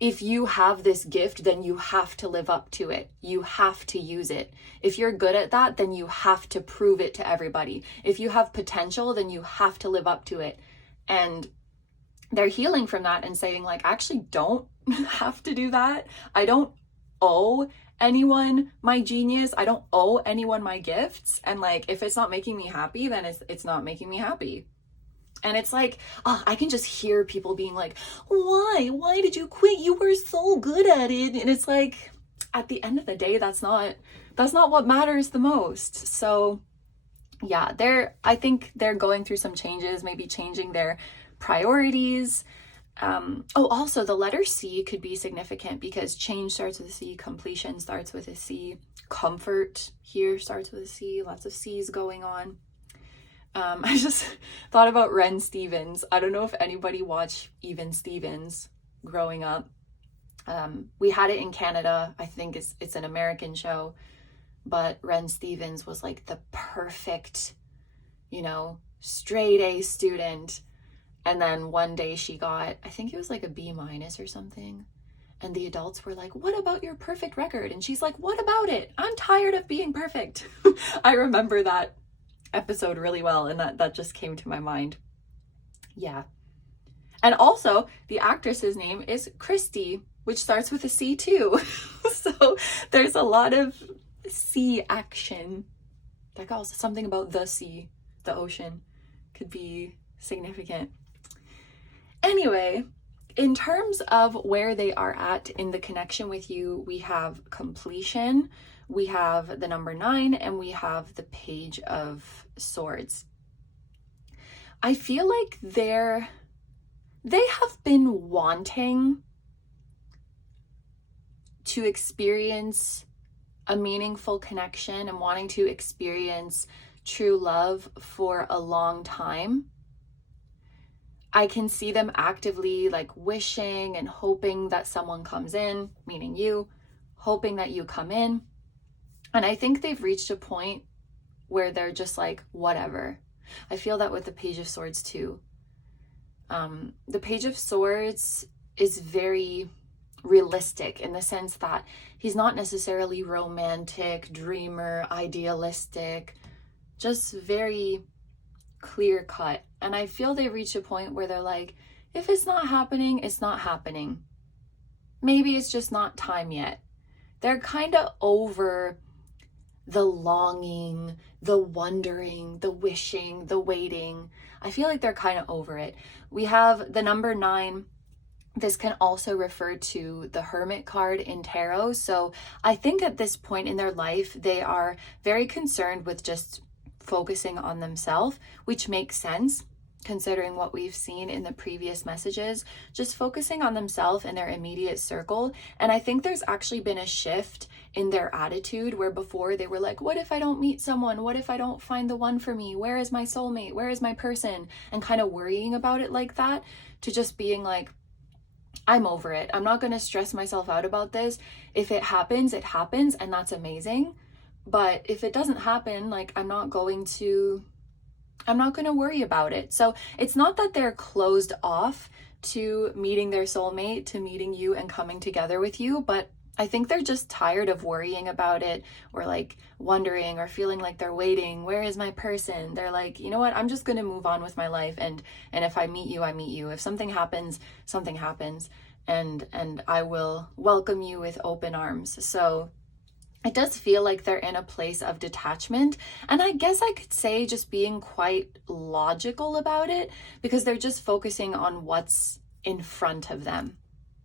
if you have this gift, then you have to live up to it. You have to use it. If you're good at that, then you have to prove it to everybody. If you have potential, then you have to live up to it. And they're healing from that and saying like, I actually don't have to do that. I don't owe anyone my genius. I don't owe anyone my gifts. And like, if it's not making me happy, then it's not making me happy. And it's like, I can just hear people being like, why did you quit? You were so good at it. And it's like, at the end of the day, that's not what matters the most. So yeah, I think they're going through some changes, maybe changing their priorities. Also the letter C could be significant, because change starts with a C, completion starts with a C, comfort here starts with a C, lots of C's going on. I just thought about Ren Stevens. I don't know if anybody watched Even Stevens growing up. We had it in Canada. I think it's an American show, but Ren Stevens was like the perfect, straight A student. And then one day she got, I think it was like a B- or something. And the adults were like, what about your perfect record? And she's like, what about it? I'm tired of being perfect. I remember that episode really well, and that just came to my mind. Yeah. And also the actress's name is Christy, which starts with a C too. So there's a lot of sea action. Like also something about the sea, the ocean, could be significant. Anyway, in terms of where they are at in the connection with you, we have completion, we have the number 9, and we have the Page of Swords. I feel like they have been wanting to experience a meaningful connection and wanting to experience true love for a long time. I can see them actively like wishing and hoping that someone comes in, meaning you, hoping that you come in. And I think they've reached a point where they're just like, whatever. I feel that with the Page of Swords too. The Page of Swords is very realistic in the sense that he's not necessarily romantic, dreamer, idealistic, just very clear cut. And I feel they reach a point where they're like, if it's not happening, it's not happening. Maybe it's just not time yet. They're kind of over the longing, the wondering, the wishing, the waiting. I feel like they're kind of over it. We have the number 9. This can also refer to the Hermit card in tarot. So I think at this point in their life, they are very concerned with just focusing on themselves, which makes sense considering what we've seen in the previous messages, just focusing on themselves and their immediate circle. And I think there's actually been a shift in their attitude where before they were like, what if I don't meet someone? What if I don't find the one for me? Where is my soulmate? Where is my person? And kind of worrying about it like that, to just being like, I'm over it. I'm not going to stress myself out about this. If it happens, it happens, and that's amazing. But if it doesn't happen, like I'm not going to worry about it. So it's not that they're closed off to meeting their soulmate, to meeting you and coming together with you, but I think they're just tired of worrying about it, or like wondering or feeling like they're waiting. Where is my person? They're like, you know what? I'm just going to move on with my life. And if I meet you, I meet you. If something happens, something happens. And I will welcome you with open arms. So it does feel like they're in a place of detachment. And I guess I could say just being quite logical about it, because they're just focusing on what's in front of them,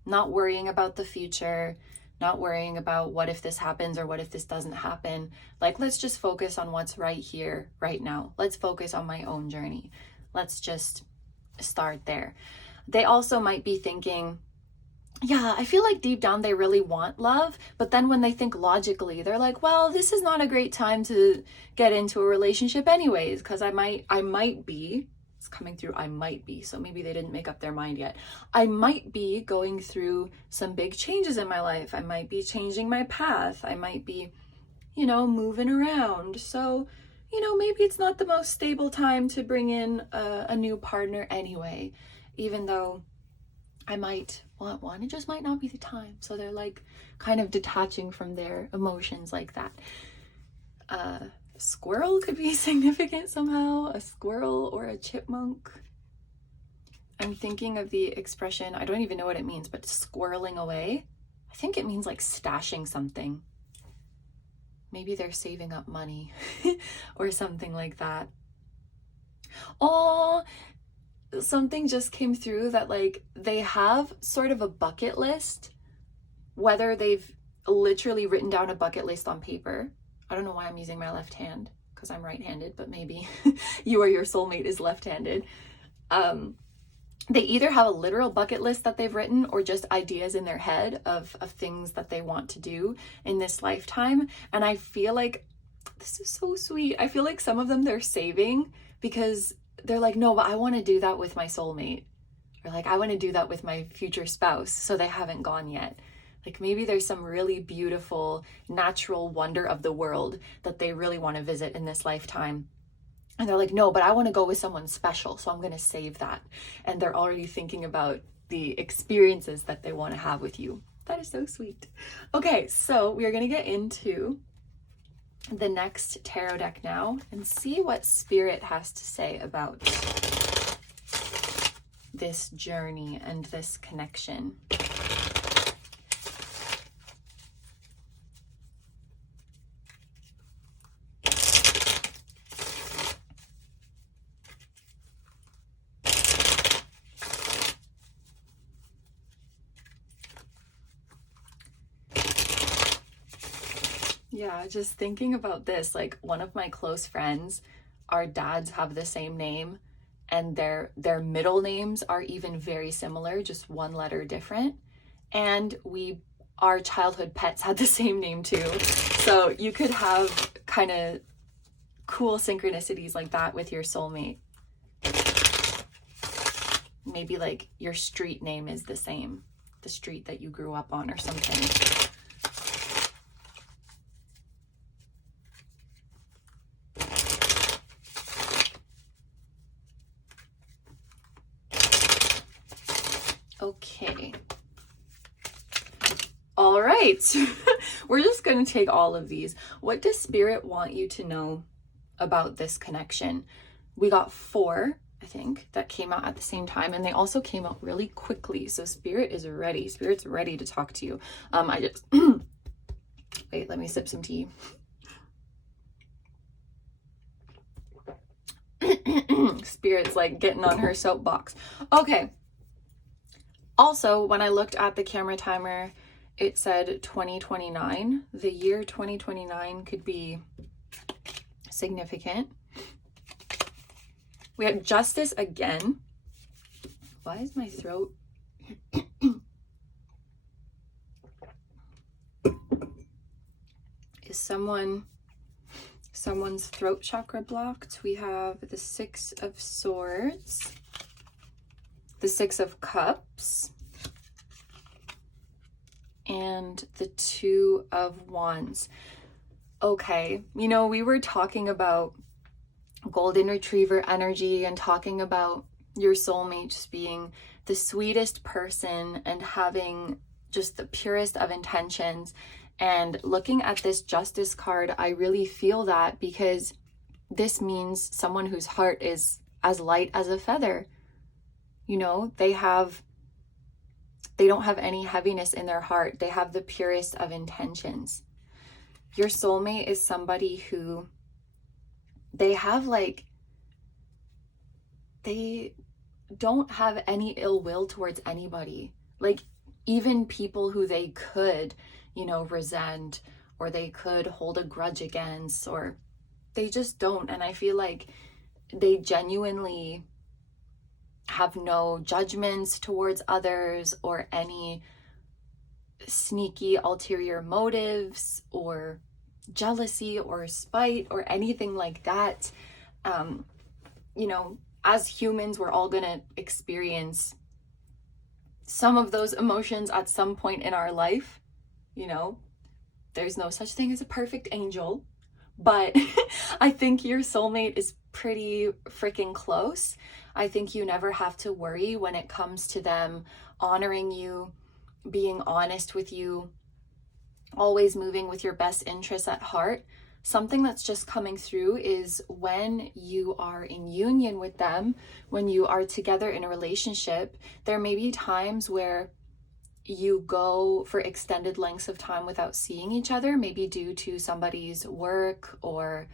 not worrying about the future, not worrying about what if this happens or what if this doesn't happen. Like, let's just focus on what's right here, right now. Let's focus on my own journey. Let's just start there. They also might be thinking, yeah, I feel like deep down they really want love, but then when they think logically, they're like, well, this is not a great time to get into a relationship anyways, because I might be, it's coming through, I might be, so maybe they didn't make up their mind yet. I might be going through some big changes in my life. I might be changing my path. I might be, moving around. So, maybe it's not the most stable time to bring in a new partner anyway, even though I might want one, it just might not be the time. So they're like kind of detaching from their emotions like that. Squirrel could be significant somehow, a squirrel or a chipmunk. I'm thinking of the expression, I don't even know what it means, but squirreling away. I think it means like stashing something. Maybe they're saving up money or something like that. Oh, something just came through that like they have sort of a bucket list, whether they've literally written down a bucket list on paper. I don't know why I'm using my left hand because I'm right-handed, but maybe you or your soulmate is left-handed. They either have a literal bucket list that they've written or just ideas in their head of things that they want to do in this lifetime. And I feel like this is so sweet. I feel like some of them they're saving because they're like, no, but I want to do that with my soulmate. Or like, I want to do that with my future spouse. So they haven't gone yet. Like maybe there's some really beautiful natural wonder of the world that they really want to visit in this lifetime. And they're like, no, but I want to go with someone special. So I'm going to save that. And they're already thinking about the experiences that they want to have with you. That is so sweet. Okay, so we are going to get into the next tarot deck now and see what Spirit has to say about this journey and this connection. Yeah, just thinking about this, like one of my close friends, our dads have the same name and their middle names are even very similar, just one letter different. And our childhood pets had the same name too. So you could have kind of cool synchronicities like that with your soulmate. Maybe like your street name is the same, the street that you grew up on or something. Okay. All right. We're just going to take all of these. What does Spirit want you to know about this connection? We got 4, I think, that came out at the same time, and they also came out really quickly. So Spirit is ready. Spirit's ready to talk to you. I just wait, let me sip some tea. Spirit's like getting on her soapbox. Okay. Also, when I looked at the camera timer, it said 2029. The year 2029 could be significant. We have Justice again. Why is my throat? Is someone's throat chakra blocked? We have the 6 of Swords, the 6 of Cups, and the 2 of Wands. Okay, we were talking about golden retriever energy and talking about your soulmate just being the sweetest person and having just the purest of intentions. And looking at this Justice card, I really feel that, because this means someone whose heart is as light as a feather. They don't have any heaviness in their heart. They have the purest of intentions. Your soulmate is somebody who they have like, they don't have any ill will towards anybody. Like even people who they could, you know, resent or they could hold a grudge against, or they just don't. And I feel like they genuinely have no judgments towards others or any sneaky ulterior motives or jealousy or spite or anything like that. You know, as humans, we're all gonna experience some of those emotions at some point in our life. You know, there's no such thing as a perfect angel, but I think your soulmate is pretty freaking close. I think you never have to worry when it comes to them honoring you, being honest with you, always moving with your best interests at heart. Something that's just coming through is when you are in union with them, when you are together in a relationship, there may be times where you go for extended lengths of time without seeing each other, maybe due to somebody's work or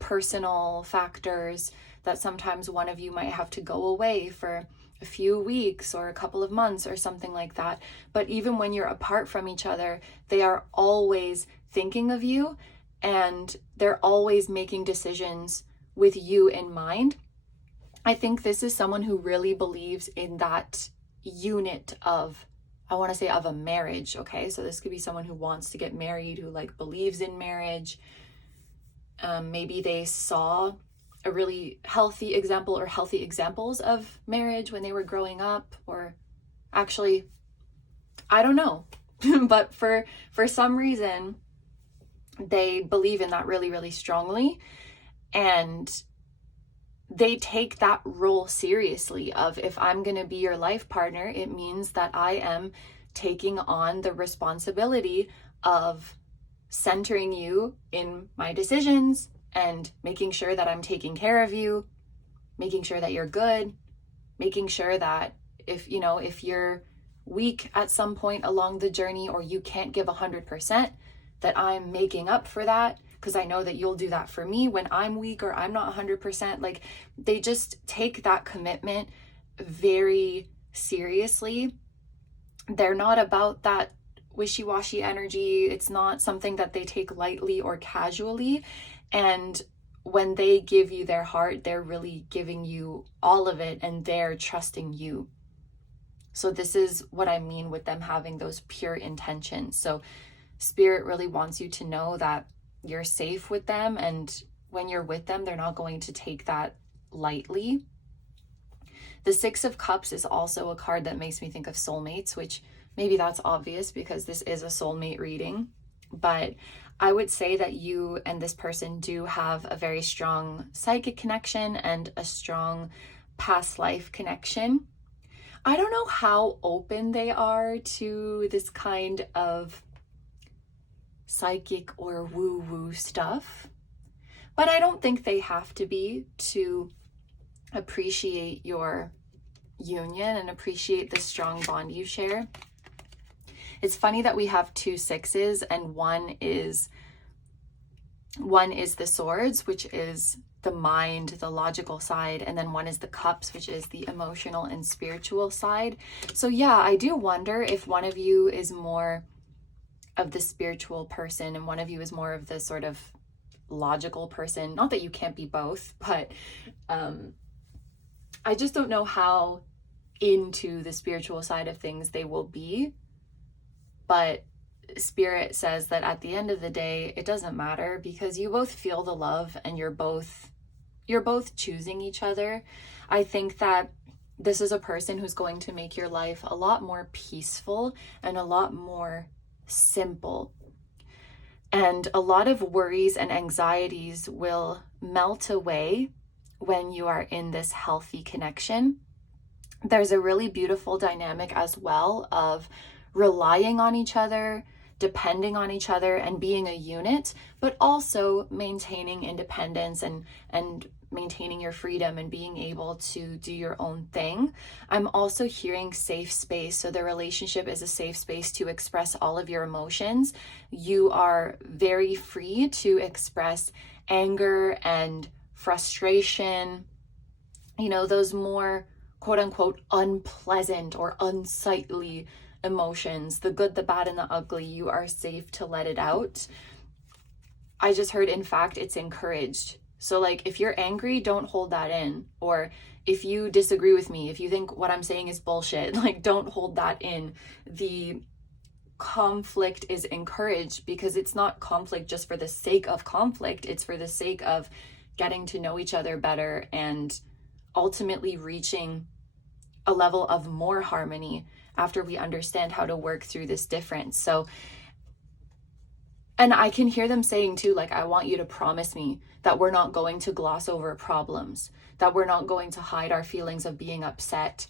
personal factors, that sometimes one of you might have to go away for a few weeks or a couple of months or something like that. But even when you're apart from each other, they are always thinking of you and they're always making decisions with you in mind. I think this is someone who really believes in that unit of, I want to say, of a marriage. Okay, so this could be someone who wants to get married, who like believes in marriage. Maybe they saw a really healthy example or healthy examples of marriage when they were growing up, or actually, I don't know. But for some reason, they believe in that really, really strongly. And they take that role seriously of, if I'm going to be your life partner, it means that I am taking on the responsibility of centering you in my decisions and making sure that I'm taking care of you, making sure that you're good, making sure that if you're weak at some point along the journey or you can't give 100%, that I'm making up for that, because I know that you'll do that for me when I'm weak or I'm not 100%. Like, they just take that commitment very seriously. They're not about that wishy-washy energy. It's not something that they take lightly or casually. And when they give you their heart, they're really giving you all of it and they're trusting you. So this is what I mean with them having those pure intentions. So Spirit really wants you to know that you're safe with them, and when you're with them, they're not going to take that lightly. The Six of Cups is also a card that makes me think of soulmates, which maybe that's obvious because this is a soulmate reading, but I would say that you and this person do have a very strong psychic connection and a strong past life connection. I don't know how open they are to this kind of psychic or woo-woo stuff, but I don't think they have to be to appreciate your union and appreciate the strong bond you share. It's funny that we have two sixes and one is the swords, which is the mind, the logical side, and then one is the cups, which is the emotional and spiritual side. So yeah, I do wonder if one of you is more of the spiritual person and one of you is more of the sort of logical person. Not that you can't be both, but I just don't know how into the spiritual side of things they will be. But Spirit says that at the end of the day, it doesn't matter because you both feel the love and you're both choosing each other. I think that this is a person who's going to make your life a lot more peaceful and a lot more simple. And a lot of worries and anxieties will melt away when you are in this healthy connection. There's a really beautiful dynamic as well of relying on each other, depending on each other and being a unit, but also maintaining independence and maintaining your freedom and being able to do your own thing. I'm also hearing safe space. So the relationship is a safe space to express all of your emotions. You are very free to express anger and frustration, you know, those more quote unquote unpleasant or unsightly emotions, the good, the bad, and the ugly. You are safe to let it out. I just heard, in fact, it's encouraged. So like, if you're angry, don't hold that in. Or if you disagree with me, if you think what I'm saying is bullshit, like, don't hold that in. The conflict is encouraged, because it's not conflict just for the sake of conflict. It's for the sake of getting to know each other better and ultimately reaching a level of more harmony after we understand how to work through this difference. So, and I can hear them saying too, like, I want you to promise me that we're not going to gloss over problems, that we're not going to hide our feelings of being upset,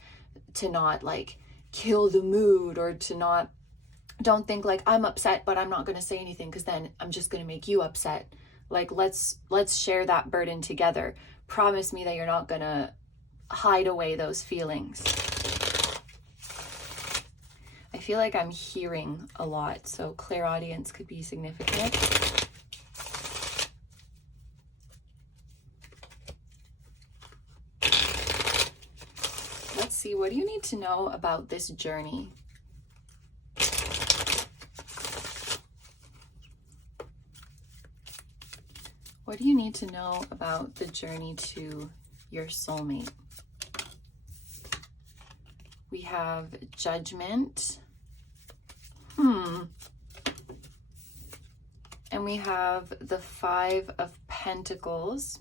to not like kill the mood, or to not, don't think like, I'm upset, but I'm not going to say anything because then I'm just going to make you upset. Like, let's share that burden together. Promise me that you're not going to hide away those feelings. I feel like I'm hearing a lot, so clairaudience could be significant. Let's see, what do you need to know about this journey? What do you need to know about the journey to your soulmate? We have Judgment. And we have the Five of Pentacles.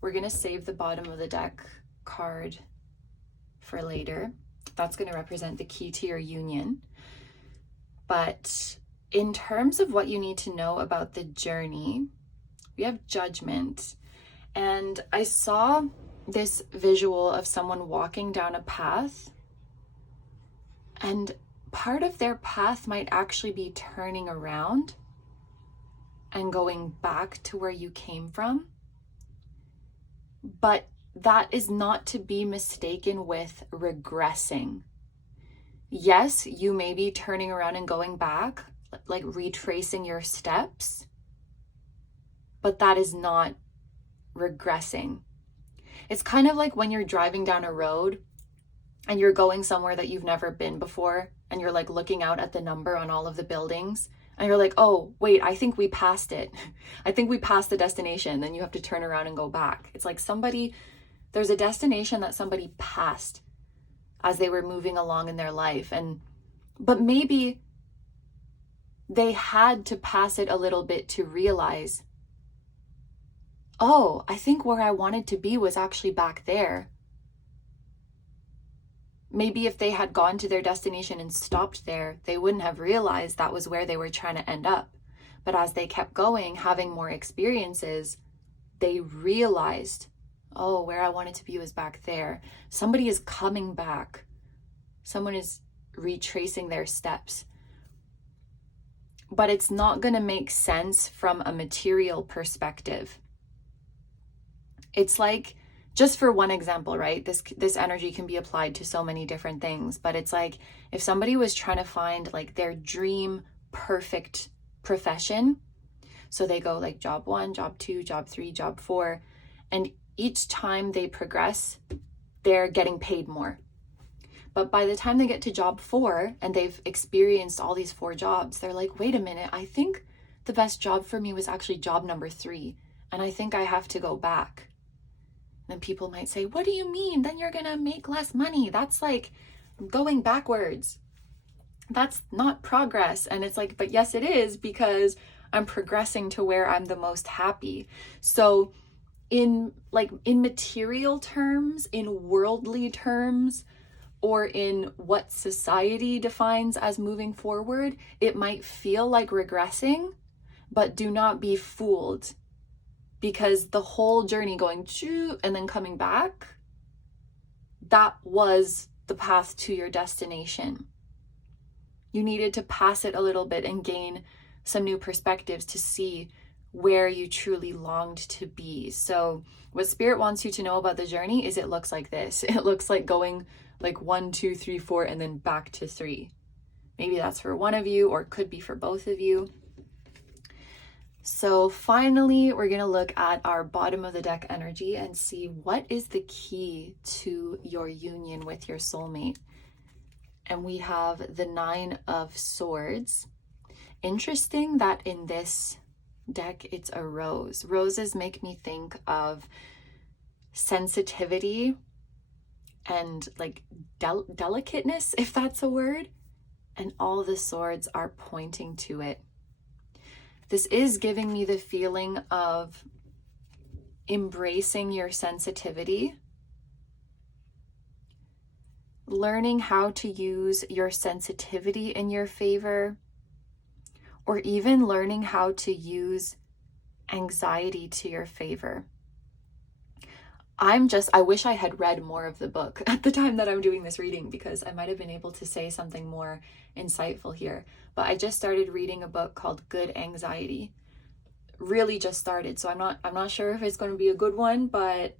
We're going to save the bottom of the deck card for later. That's going to represent the key to your union. But in terms of what you need to know about the journey, we have Judgment. And I saw this visual of someone walking down a path, and part of their path might actually be turning around and going back to where you came from. But that is not to be mistaken with regressing. Yes, you may be turning around and going back, like retracing your steps, but that is not regressing. It's kind of like when you're driving down a road and you're going somewhere that you've never been before, and you're like looking out at the number on all of the buildings, and you're like, oh, wait, I think we passed it. I think we passed the destination. Then you have to turn around and go back. It's like there's a destination that somebody passed as they were moving along in their life. But maybe they had to pass it a little bit to realize, oh, I think where I wanted to be was actually back there. Maybe if they had gone to their destination and stopped there, they wouldn't have realized that was where they were trying to end up. But as they kept going, having more experiences, they realized, oh, where I wanted to be was back there. Somebody is coming back. Someone is retracing their steps. But it's not going to make sense from a material perspective. It's like, just for one example, right? This energy can be applied to so many different things, but it's like if somebody was trying to find like their dream perfect profession, so they go like job 1, job 2, job 3, job 4, and each time they progress, they're getting paid more. But by the time they get to job 4 and they've experienced all these 4 jobs, they're like, wait a minute, I think the best job for me was actually job number 3, and I think I have to go back. Then people might say, what do you mean? Then you're gonna make less money. That's like going backwards. That's not progress. And it's like, but yes, it is, because I'm progressing to where I'm the most happy. So in material terms, in worldly terms, or in what society defines as moving forward, it might feel like regressing, but do not be fooled. Because the whole journey going choo and then coming back, that was the path to your destination. You needed to pass it a little bit and gain some new perspectives to see where you truly longed to be. So what Spirit wants you to know about the journey is it looks like this. It looks like going like 1, 2, 3, 4, and then back to 3. Maybe that's for one of you, or it could be for both of you. So finally, we're going to look at our bottom of the deck energy and see what is the key to your union with your soulmate. And we have the 9 of Swords. Interesting that in this deck, it's a rose. Roses make me think of sensitivity and like delicateness, if that's a word. And all the swords are pointing to it. This is giving me the feeling of embracing your sensitivity, learning how to use your sensitivity in your favor, or even learning how to use anxiety to your favor. I wish I had read more of the book at the time that I'm doing this reading, because I might have been able to say something more insightful here. But I just started reading a book called Good Anxiety. Really just started, so I'm not sure if it's going to be a good one, but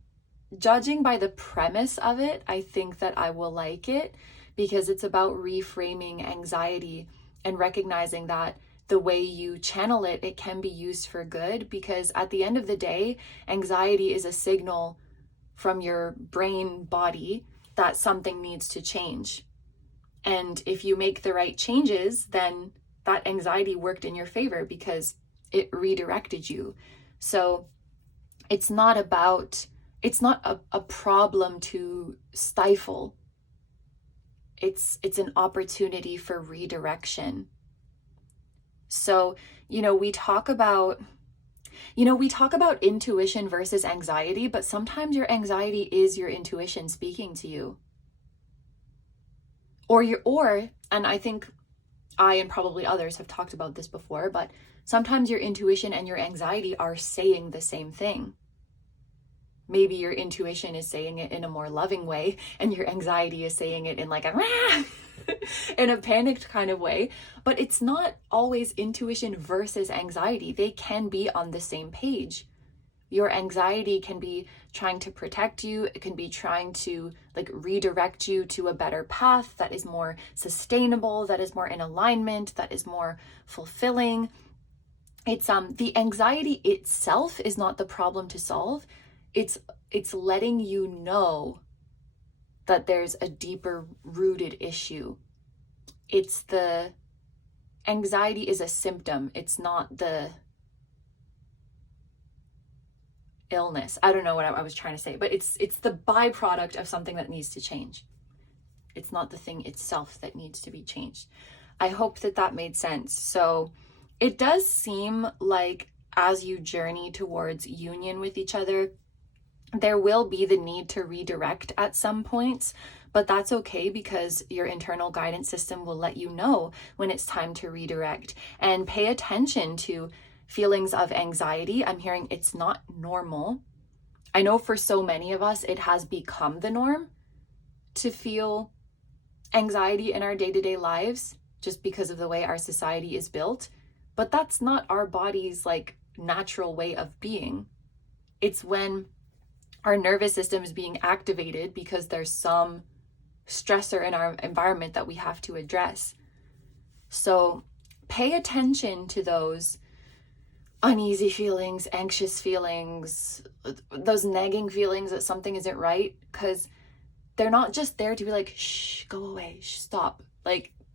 judging by the premise of it, I think that I will like it, because it's about reframing anxiety and recognizing that the way you channel it, it can be used for good, because at the end of the day, anxiety is a signal from your brain body that something needs to change. And if you make the right changes, then that anxiety worked in your favor because it redirected you. So it's not a problem to stifle. It's an opportunity for redirection. So, we talk about intuition versus anxiety, but sometimes your anxiety is your intuition speaking to you. And I think I and probably others have talked about this before, but sometimes your intuition and your anxiety are saying the same thing. Maybe your intuition is saying it in a more loving way, and your anxiety is saying it in like in a panicked kind of way. But it's not always intuition versus anxiety. They can be on the same page. Your anxiety can be trying to protect you. It can be trying to redirect you to a better path that is more sustainable, that is more in alignment, that is more fulfilling. It's the anxiety itself is not the problem to solve. It's letting you know that there's a deeper rooted issue. It's the anxiety is a symptom. It's not the illness. I don't know what I was trying to say, but it's the byproduct of something that needs to change. It's not the thing itself that needs to be changed. I hope that made sense. So it does seem like as you journey towards union with each other, there will be the need to redirect at some points, but that's okay, because your internal guidance system will let you know when it's time to redirect. And pay attention to feelings of anxiety. I'm hearing it's not normal. I know for so many of us, it has become the norm to feel anxiety in our day-to-day lives just because of the way our society is built. But that's not our body's natural way of being. It's when our nervous system is being activated because there's some stressor in our environment that we have to address. So pay attention to those uneasy feelings, anxious feelings, those nagging feelings that something isn't right, because they're not just there to be like, shh, go away, shh, stop.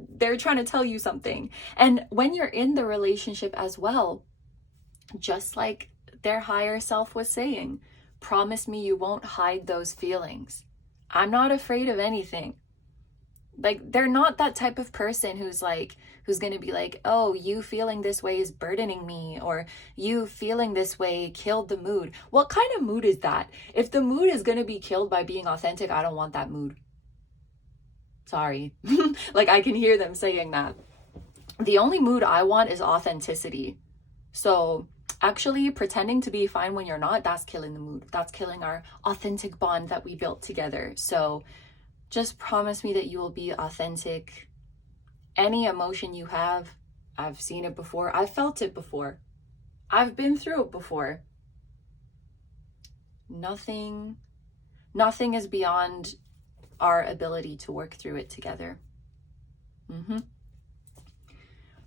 They're trying to tell you something. And when you're in the relationship as well, just like their higher self was saying, promise me you won't hide those feelings. I'm not afraid of anything. They're not that type of person who's going to be like, oh, you feeling this way is burdening me, or you feeling this way killed the mood. What kind of mood is that? If the mood is going to be killed by being authentic, I don't want that mood. Sorry. I can hear them saying that. The only mood I want is authenticity. So actually pretending to be fine when you're not, that's killing the mood. That's killing our authentic bond that we built together. So just promise me that you will be authentic Any emotion you have, I've seen it before. I've felt it before. I've been through it before. Nothing is beyond our ability to work through it together.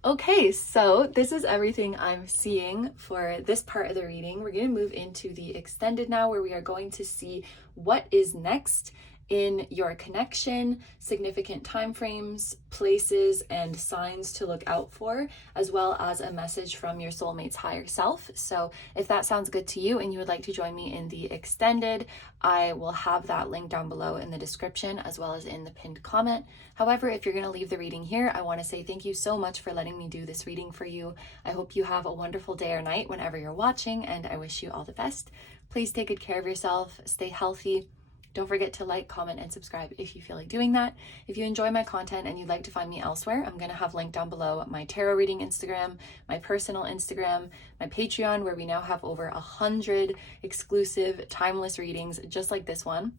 Okay, so this is everything I'm seeing for this part of the reading. We're going to move into the extended now, where we are going to see what is next in your connection, significant timeframes, places, and signs to look out for, as well as a message from your soulmate's higher self. So if that sounds good to you and you would like to join me in the extended, I will have that link down below in the description as well as in the pinned comment. However, if you're going to leave the reading here, I want to say thank you so much for letting me do this reading for you. I hope you have a wonderful day or night whenever you're watching, and I wish you all the best. Please take good care of yourself, stay healthy. Don't forget to like, comment, and subscribe if you feel like doing that. If you enjoy my content and you'd like to find me elsewhere, I'm going to have linked down below my tarot reading Instagram, my personal Instagram, my Patreon, where we now have over 100 exclusive timeless readings just like this one.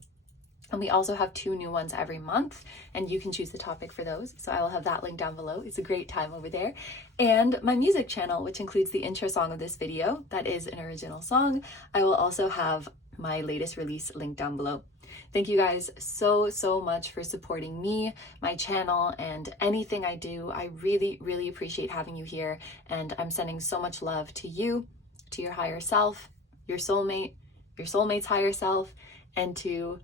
And we also have 2 new ones every month, and you can choose the topic for those. So I will have that link down below. It's a great time over there. And my music channel, which includes the intro song of this video, that is an original song. I will also have my latest release linked down below. Thank you guys so much for supporting me, my channel, and anything I do. I really appreciate having you here, and I'm sending so much love to you, to your higher self, your soulmate's higher self, and to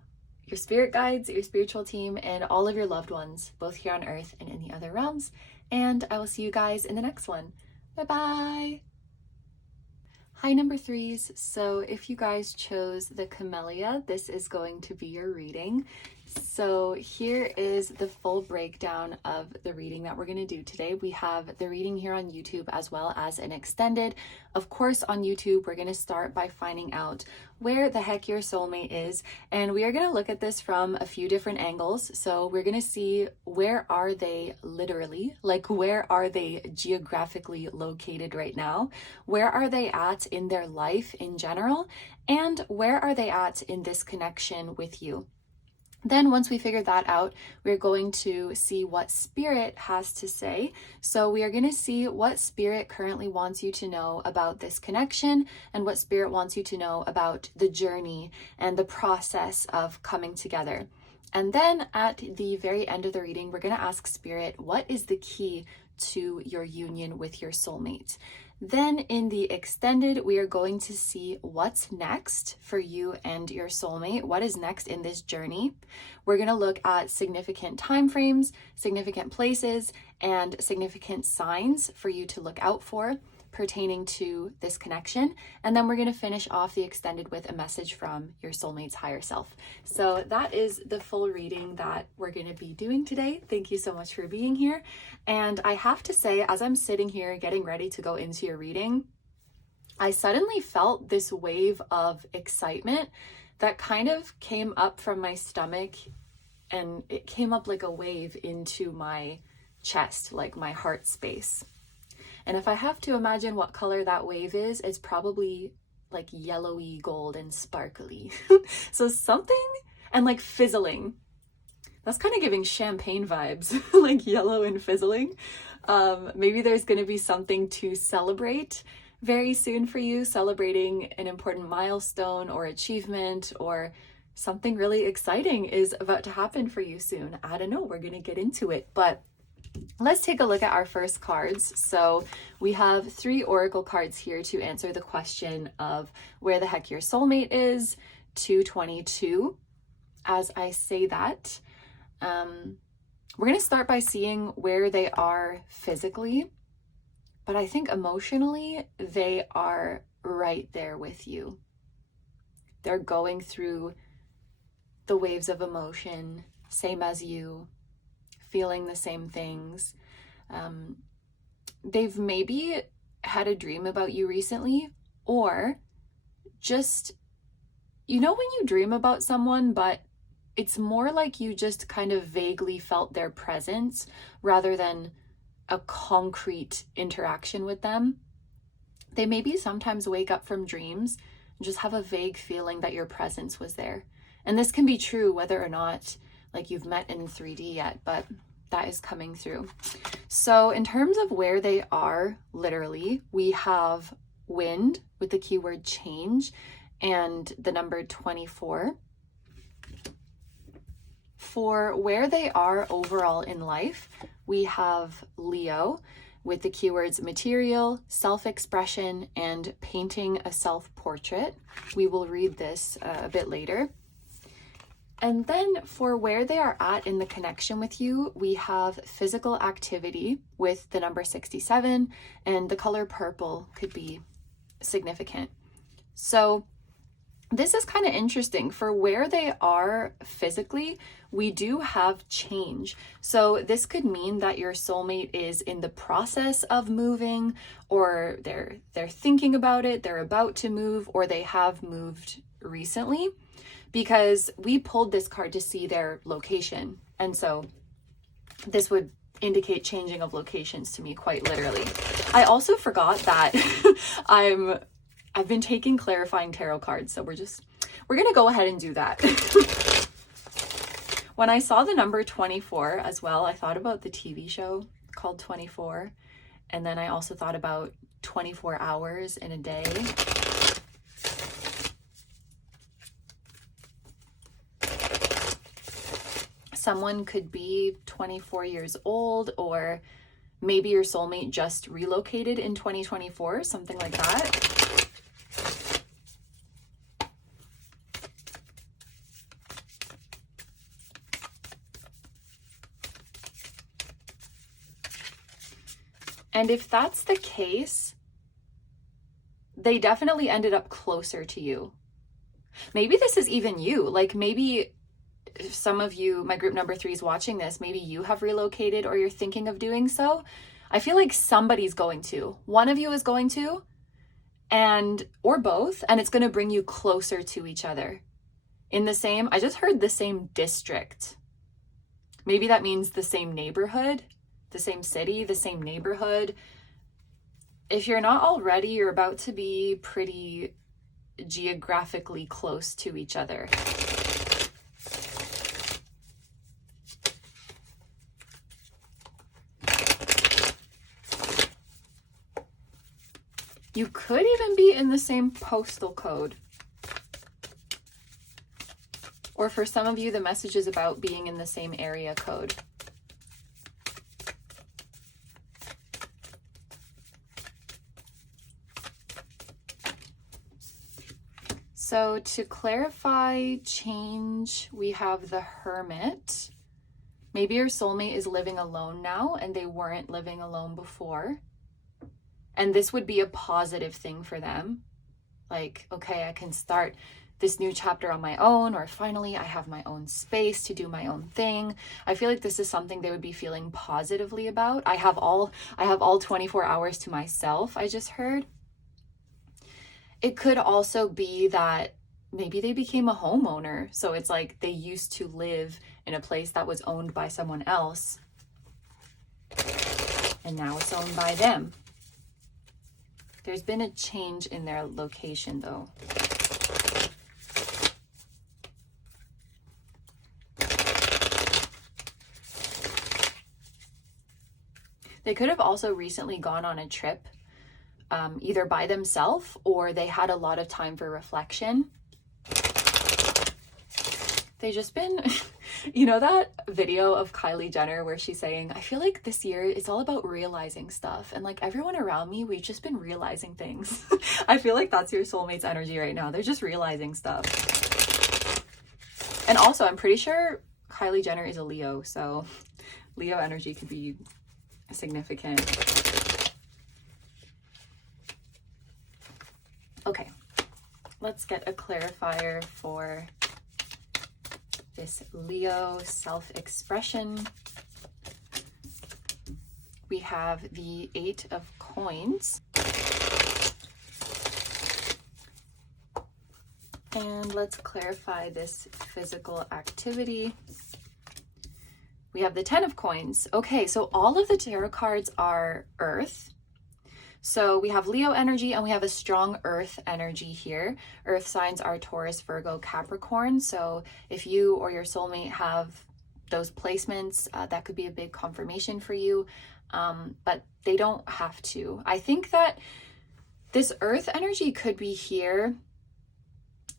your spirit guides, your spiritual team, and all of your loved ones, both here on earth and in the other realms. And I will see you guys in the next one. Bye-bye. Hi, number 3s. So if you guys chose the Camellia, this is going to be your reading. So here is the full breakdown of the reading that we're going to do today. We have the reading here on YouTube as well as an extended. Of course, on YouTube, we're going to start by finding out where the heck your soulmate is. And we are going to look at this from a few different angles. So we're going to see, where are they literally? Like, where are they geographically located right now? Where are they at in their life in general? And where are they at in this connection with you? Then once we figure that out, we're going to see what Spirit has to say. So we are going to see what Spirit currently wants you to know about this connection, and what Spirit wants you to know about the journey and the process of coming together. And then at the very end of the reading, we're going to ask Spirit, what is the key to your union with your soulmate? Then in the extended, we are going to see what's next for you and your soulmate. What is next in this journey? We're going to look at significant time frames, significant places, and significant signs for you to look out for pertaining to this connection. And then we're going to finish off the extended with a message from your soulmate's higher self. So that is the full reading that we're going to be doing today. Thank you so much for being here. And I have to say, as I'm sitting here getting ready to go into your reading, I suddenly felt this wave of excitement that kind of came up from my stomach, and it came up like a wave into my chest, like my heart space. And if I have to imagine what color that wave is, it's probably like yellowy gold and sparkly. So something, and like fizzling. That's kind of giving champagne vibes, like yellow and fizzling. Maybe there's going to be something to celebrate very soon for you, celebrating an important milestone or achievement, or something really exciting is about to happen for you soon. I don't know, we're going to get into it, but let's take a look at our first cards. So we have 3 oracle cards here to answer the question of where the heck your soulmate is, 222. As I say that, we're going to start by seeing where they are physically, but I think emotionally they are right there with you. They're going through the waves of emotion, same as you, feeling the same things. They've maybe had a dream about you recently, or just, you know, when you dream about someone, but it's more like you just kind of vaguely felt their presence rather than a concrete interaction with them. They maybe sometimes wake up from dreams and just have a vague feeling that your presence was there. And this can be true whether or not like you've met in 3D yet, but that is coming through. So in terms of where they are, literally, we have wind with the keyword change and the number 24. For where they are overall in life, we have Leo with the keywords material, self-expression, and painting a self-portrait. We will read this a bit later. And then for where they are at in the connection with you, we have physical activity with the number 67, and the color purple could be significant. So this is kind of interesting. For where they are physically, we do have change. So this could mean that your soulmate is in the process of moving, or they're thinking about it, they're about to move, or they have moved recently, because we pulled this card to see their location. And so this would indicate changing of locations to me, quite literally. I also forgot that I've been taking clarifying tarot cards, so we're gonna go ahead and do that. When I saw the number 24 as well, I thought about the TV show called 24, and then I also thought about 24 hours in a day. Someone could be 24 years old, or maybe your soulmate just relocated in 2024, something like that. And if that's the case, they definitely ended up closer to you. Maybe this is even you. Like, maybe some of you, my group number 3 is watching this, maybe you have relocated or you're thinking of doing so. I feel like somebody's going to. One of you is going to, or both, and it's going to bring you closer to each other. I just heard the same district. Maybe that means the same neighborhood, the same city, the same neighborhood. If you're not already, you're about to be pretty geographically close to each other. You could even be in the same postal code. Or for some of you, the message is about being in the same area code. So to clarify change, we have the Hermit. Maybe your soulmate is living alone now and they weren't living alone before. And this would be a positive thing for them. Like, okay, I can start this new chapter on my own, or finally I have my own space to do my own thing. I feel like this is something they would be feeling positively about. I have all 24 hours to myself, I just heard. It could also be that maybe they became a homeowner. So it's like they used to live in a place that was owned by someone else, and now it's owned by them. There's been a change in their location though. They could have also recently gone on a trip, either by themselves or they had a lot of time for reflection. They just been, you know that video of Kylie Jenner where she's saying, I feel like this year it's all about realizing stuff, and like everyone around me, we've just been realizing things. I feel like that's your soulmate's energy right now. They're just realizing stuff. And also, I'm pretty sure Kylie Jenner is a Leo, so Leo energy could be significant. Okay, let's get a clarifier for this Leo self-expression. We have the 8 of Coins. And let's clarify this physical activity. We have the 10 of Coins. Okay, so all of the tarot cards are Earth. So we have Leo energy and we have a strong Earth energy here. Earth signs are Taurus, Virgo, Capricorn. So if you or your soulmate have those placements, that could be a big confirmation for you, but they don't have to. I think that this earth energy could be here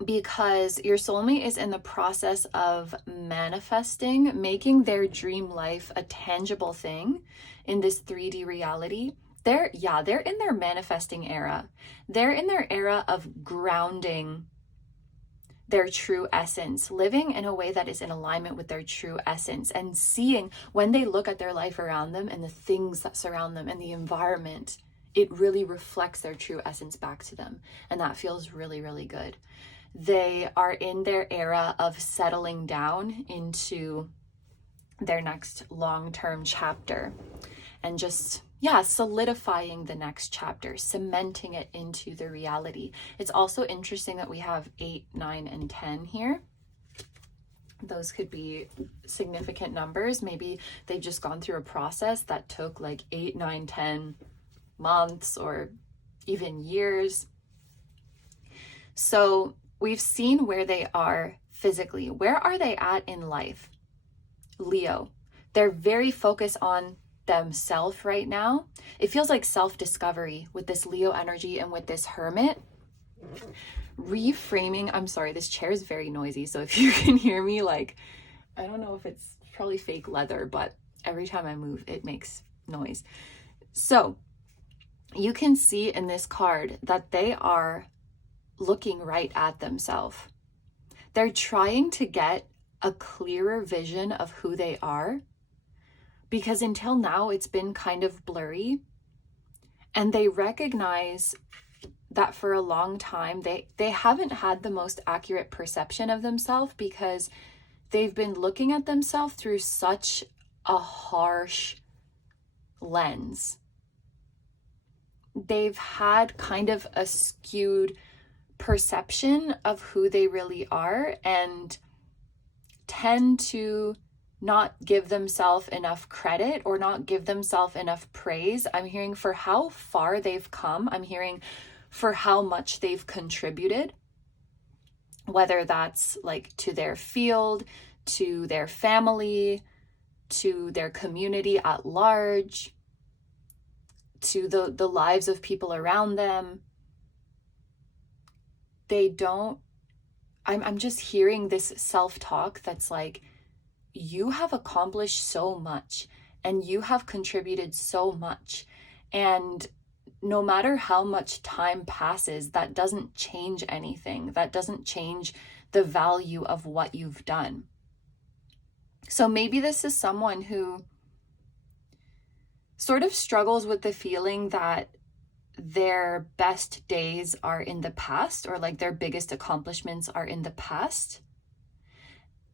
because your soulmate is in the process of manifesting, making their dream life a tangible thing in this 3D reality. They're in their manifesting era. They're in their era of grounding their true essence, living in a way that is in alignment with their true essence, and seeing when they look at their life around them and the things that surround them and the environment, it really reflects their true essence back to them. And that feels really, really good. They are in their era of settling down into their next long-term chapter and just, solidifying the next chapter, cementing it into the reality. It's also interesting that we have 8, 9, and 10 here. Those could be significant numbers. Maybe they've just gone through a process that took like 8, 9, 10 months or even years. So we've seen where they are physically. Where are they at in life? Leo. They're very focused on themselves right now. It feels like self-discovery with this Leo energy and with this Hermit. Reframing, I'm sorry, this chair is very noisy. So if you can hear me, like, I don't know if it's probably fake leather, but every time I move, it makes noise. So you can see in this card that they are looking right at themselves. They're trying to get a clearer vision of who they are, because until now it's been kind of blurry, and they recognize that for a long time they haven't had the most accurate perception of themselves because they've been looking at themselves through such a harsh lens. They've had kind of a skewed perception of who they really are and tend to not give themselves enough credit or not give themselves enough praise. I'm hearing for how far they've come. I'm hearing for how much they've contributed, whether that's like to their field, to their family, to their community at large, to the lives of people around them. I'm just hearing this self-talk that's like, you have accomplished so much and you have contributed so much. And no matter how much time passes, that doesn't change anything. That doesn't change the value of what you've done. So maybe this is someone who sort of struggles with the feeling that their best days are in the past, or like their biggest accomplishments are in the past.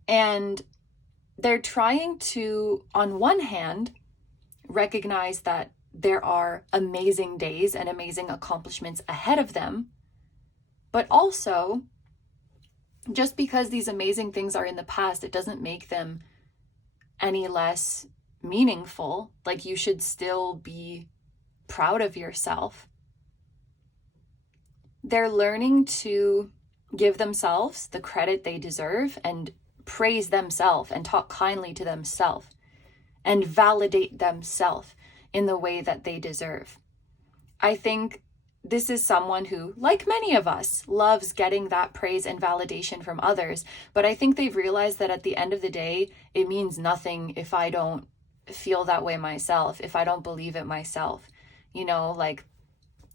And they're trying to, on one hand, recognize that there are amazing days and amazing accomplishments ahead of them. But also, just because these amazing things are in the past, it doesn't make them any less meaningful. Like, you should still be proud of yourself. They're learning to give themselves the credit they deserve and praise themselves and talk kindly to themselves and validate themselves in the way that they deserve. I think this is someone who, like many of us, loves getting that praise and validation from others. But I think they've realized that at the end of the day, it means nothing if I don't feel that way myself, if I don't believe it myself. You know, like,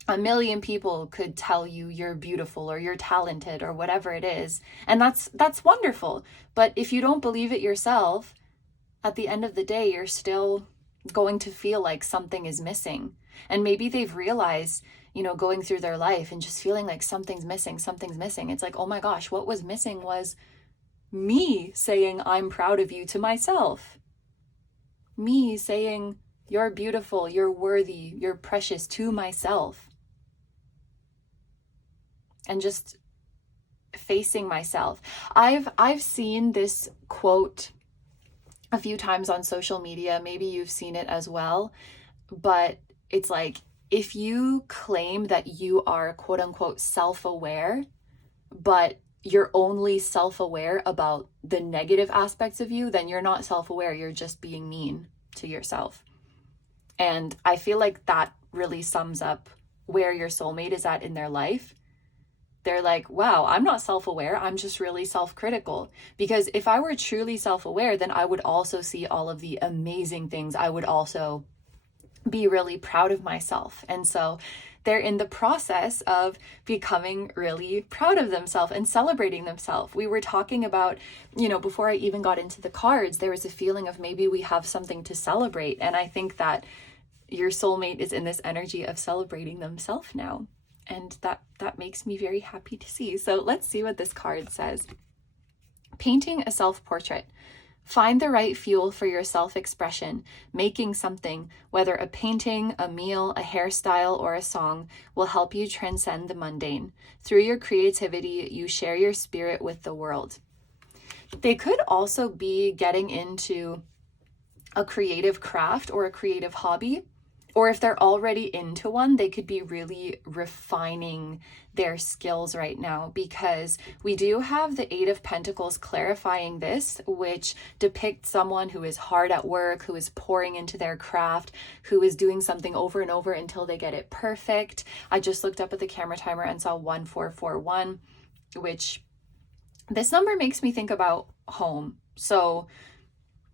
a million people could tell you you're beautiful or you're talented or whatever it is. And that's wonderful. But if you don't believe it yourself, at the end of the day, you're still going to feel like something is missing. And maybe they've realized, you know, going through their life and just feeling like something's missing. It's like, oh my gosh, what was missing was me saying I'm proud of you to myself. Me saying you're beautiful, you're worthy, you're precious to myself. And just facing myself. I've seen this quote a few times on social media. Maybe you've seen it as well. But it's like, if you claim that you are quote unquote self-aware, but you're only self-aware about the negative aspects of you, then you're not self-aware. You're just being mean to yourself. And I feel like that really sums up where your soulmate is at in their life. They're like, wow, I'm not self-aware. I'm just really self-critical. Because if I were truly self-aware, then I would also see all of the amazing things. I would also be really proud of myself. And so they're in the process of becoming really proud of themselves and celebrating themselves. We were talking about, before I even got into the cards, there was a feeling of maybe we have something to celebrate. And I think that your soulmate is in this energy of celebrating themselves now. And that makes me very happy to see. So let's see what this card says. Painting a self-portrait. Find the right fuel for your self-expression. Making something, whether a painting, a meal, a hairstyle, or a song, will help you transcend the mundane. Through your creativity, you share your spirit with the world. They could also be getting into a creative craft or a creative hobby. Or if they're already into one, they could be really refining their skills right now, because we do have the Eight of Pentacles clarifying this, which depicts someone who is hard at work, who is pouring into their craft, who is doing something over and over until they get it perfect. I just looked up at the camera timer and saw 1441, which this number makes me think about home. So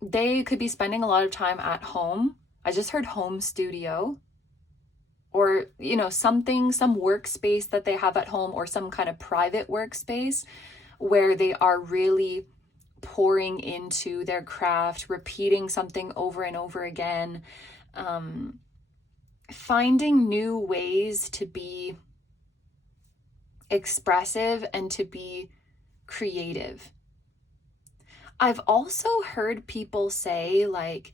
they could be spending a lot of time at home. I just heard home studio, or, some workspace that they have at home, or some kind of private workspace where they are really pouring into their craft, repeating something over and over again, finding new ways to be expressive and to be creative. I've also heard people say, like,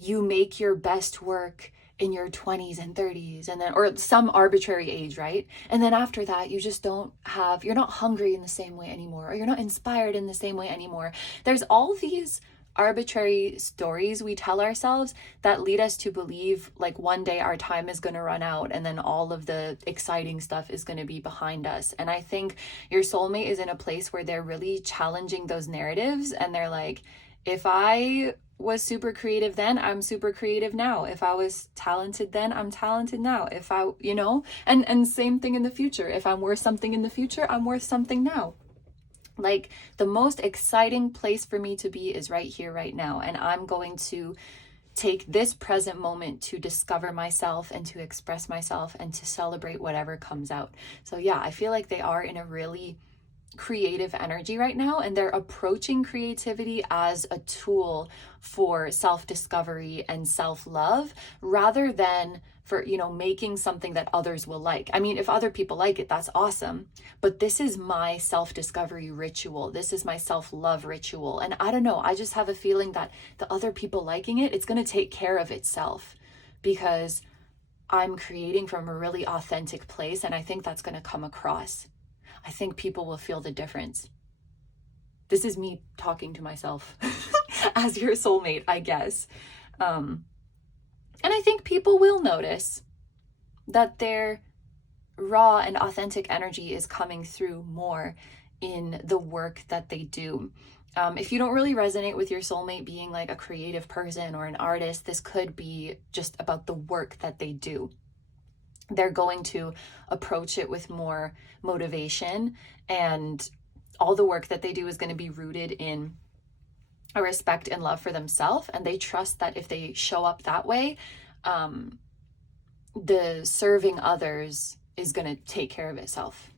you make your best work in your 20s and 30s, and then, or some arbitrary age, right? And then after that, you're not hungry in the same way anymore, or you're not inspired in the same way anymore. There's all these arbitrary stories we tell ourselves that lead us to believe like one day our time is going to run out, and then all of the exciting stuff is going to be behind us. And I think your soulmate is in a place where they're really challenging those narratives, and they're like, if I was super creative then, I'm super creative now. If I was talented then, I'm talented now. If I, and same thing in the future. If I'm worth something in the future, I'm worth something now. Like, the most exciting place for me to be is right here, right now. And I'm going to take this present moment to discover myself and to express myself and to celebrate whatever comes out. So yeah, I feel like they are in a really creative energy right now, and they're approaching creativity as a tool for self-discovery and self-love, rather than for making something that others will like. I mean, if other people like it, that's awesome, but this is my self-discovery ritual. This is my self-love ritual. And I don't know, I just have a feeling that the other people liking it, it's going to take care of itself, because I'm creating from a really authentic place, and I think that's going to come across. I think people will feel the difference. This is me talking to myself as your soulmate, I guess. And I think people will notice that their raw and authentic energy is coming through more in the work that they do. If you don't really resonate with your soulmate being like a creative person or an artist, this could be just about the work that they do. They're going to approach it with more motivation, and all the work that they do is going to be rooted in a respect and love for themselves, and they trust that if they show up that way, the serving others is going to take care of itself.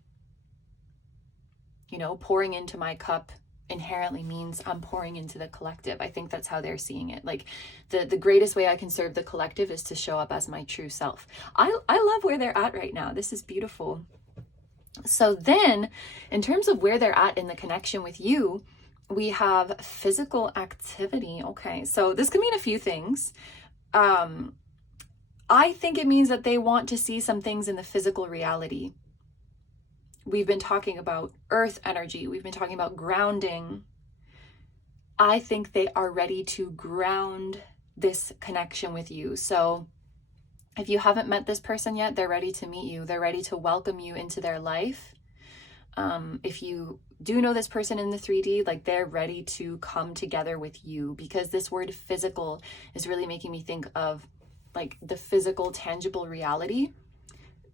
Pouring into my cup inherently means I'm pouring into the collective. I think that's how they're seeing it. Like, the greatest way I can serve the collective is to show up as my true self. I love where they're at right now. This is beautiful. So then, in terms of where they're at in the connection with you, we have physical activity. Okay, so this could mean a few things. I think it means that they want to see some things in the physical reality. We've been talking about earth energy. We've been talking about grounding. I think they are ready to ground this connection with you. So if you haven't met this person yet, they're ready to meet you. They're ready to welcome you into their life. If you do know this person in the 3D, like they're ready to come together with you, because this word physical is really making me think of like the physical, tangible reality.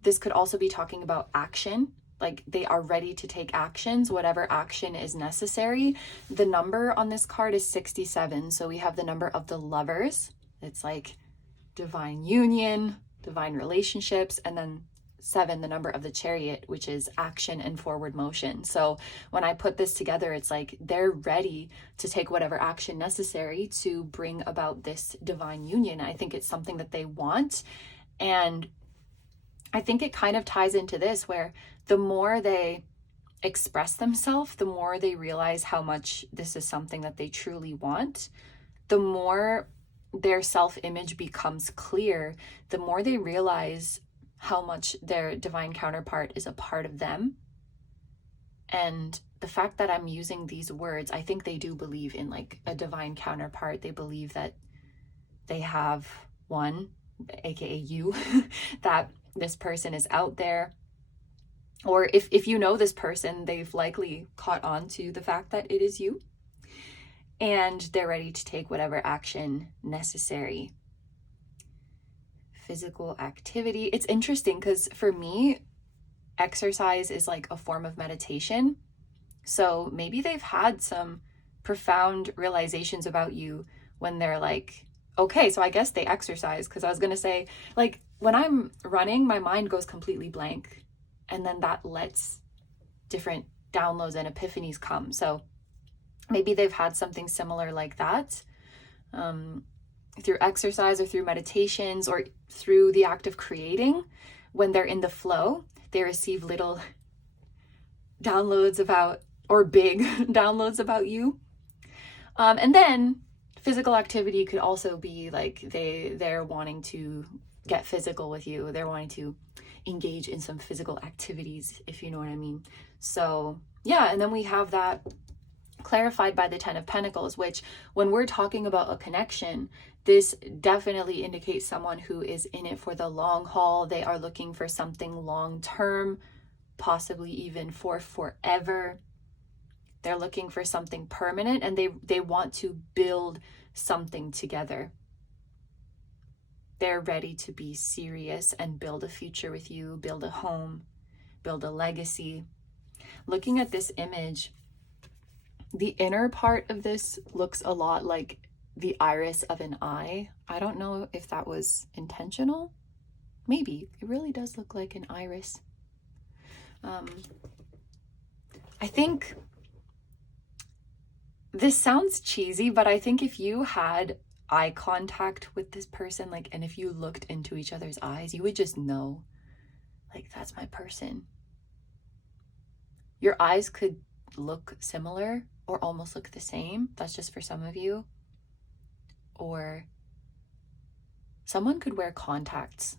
This could also be talking about action. Like they are ready to take actions, whatever action is necessary. The number on this card is 67. So we have the number of the lovers. It's like divine union, divine relationships, and then 7, the number of the chariot, which is action and forward motion. So when I put this together, it's like they're ready to take whatever action necessary to bring about this divine union. I think it's something that they want. And I think it kind of ties into this, where the more they express themselves, the more they realize how much this is something that they truly want. The more their self-image becomes clear, the more they realize how much their divine counterpart is a part of them. And the fact that I'm using these words, I think they do believe in like a divine counterpart. They believe that they have one, aka you, that this person is out there. Or if you know this person, they've likely caught on to the fact that it is you, and they're ready to take whatever action necessary. Physical activity. It's interesting because for me, exercise is like a form of meditation. So maybe they've had some profound realizations about you when they're like, okay, so I guess they exercise. Because I was going to say, like, when I'm running, my mind goes completely blank. And then that lets different downloads and epiphanies come. So maybe they've had something similar like that through exercise or through meditations or through the act of creating. When they're in the flow, they receive little downloads about, or big downloads about you. And then physical activity could also be like they're wanting to get physical with you. They're wanting to engage in some physical activities, if you know what I mean. So yeah, and then we have that clarified by the 10 of Pentacles, which when we're talking about a connection, this definitely indicates someone who is in it for the long haul. They are looking for something long term, possibly even for forever. They're looking for something permanent, and they want to build something together. They're ready to be serious and build a future with you, build a home, build a legacy. Looking at this image, the inner part of this looks a lot like the iris of an eye. I don't know if that was intentional. Maybe. It really does look like an iris. I think this sounds cheesy, but I think if you had eye contact with this person, like, and if you looked into each other's eyes, you would just know, like, that's my person. Your eyes could look similar or almost look the same. That's just for some of you. Or someone could wear contacts.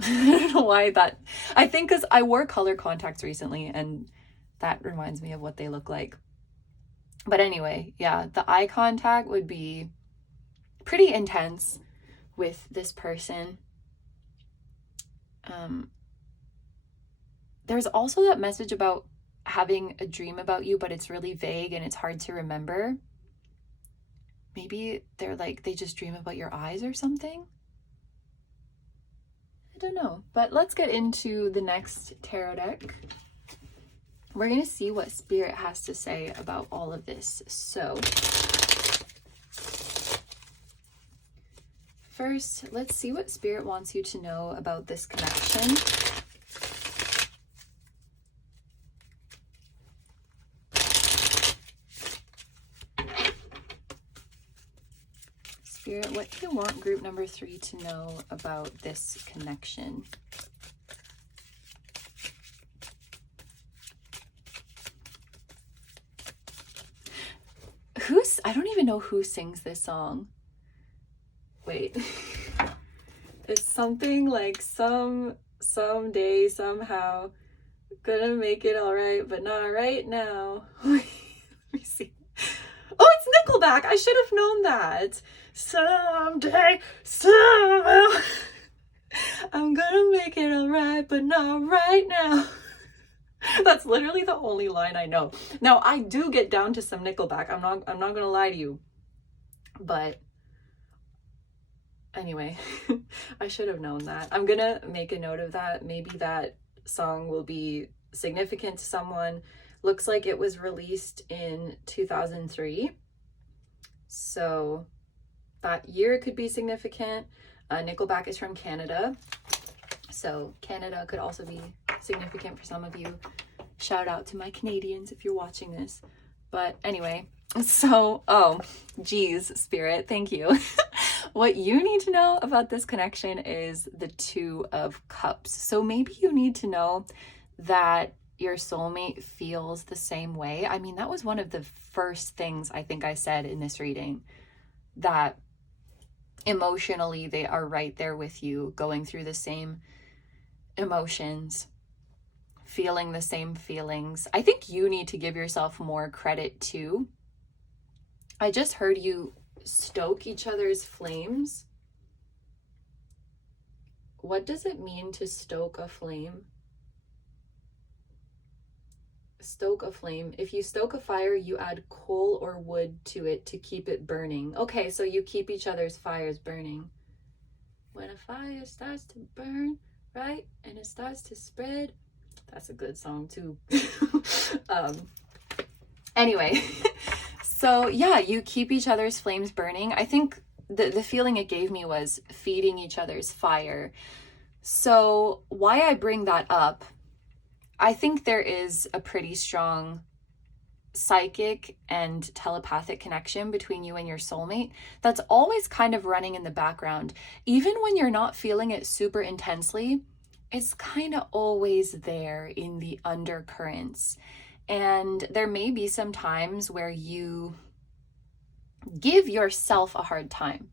I don't know why that, I think because I wore color contacts recently and that reminds me of what they look like. But anyway, yeah, the eye contact would be pretty intense with this person. There's also that message about having a dream about you, but it's really vague and it's hard to remember. Maybe they're like, they just dream about your eyes or something. I don't know. But let's get into the next tarot deck. We're going to see what Spirit has to say about all of this. So first, let's see what Spirit wants you to know about this connection. Spirit, what do you want group number 3 to know about this connection? I don't even know who sings this song. Wait. It's something like someday, somehow, gonna make it all right, but not right now. Let me see. Oh, it's Nickelback. I should have known that. Someday, somehow, I'm gonna make it all right, but not right now. That's literally the only line I know. Now, I do get down to some Nickelback. I'm not gonna lie to you. But anyway, I should have known that. I'm gonna make a note of that. Maybe that song will be significant to someone. Looks like it was released in 2003. So that year could be significant. Nickelback is from Canada. So Canada could also be significant for some of you. Shout out to my Canadians if you're watching this. But anyway, so, oh, geez, Spirit, thank you. What you need to know about this connection is the Two of Cups. So maybe you need to know that your soulmate feels the same way. I mean, that was one of the first things I think I said in this reading, that emotionally they are right there with you, going through the same emotions, feeling the same feelings. I think you need to give yourself more credit too. I just heard you stoke each other's flames. What does it mean to stoke a flame? Stoke a flame. If you stoke a fire, you add coal or wood to it to keep it burning. Okay, so you keep each other's fires burning. When a fire starts to burn, right, and it starts to spread. That's a good song too. Anyway, so yeah, you keep each other's flames burning. I think the feeling it gave me was feeding each other's fire. So why I bring that up, I think there is a pretty strong psychic and telepathic connection between you and your soulmate that's always kind of running in the background. Even when you're not feeling it super intensely, it's kind of always there in the undercurrents. And there may be some times where you give yourself a hard time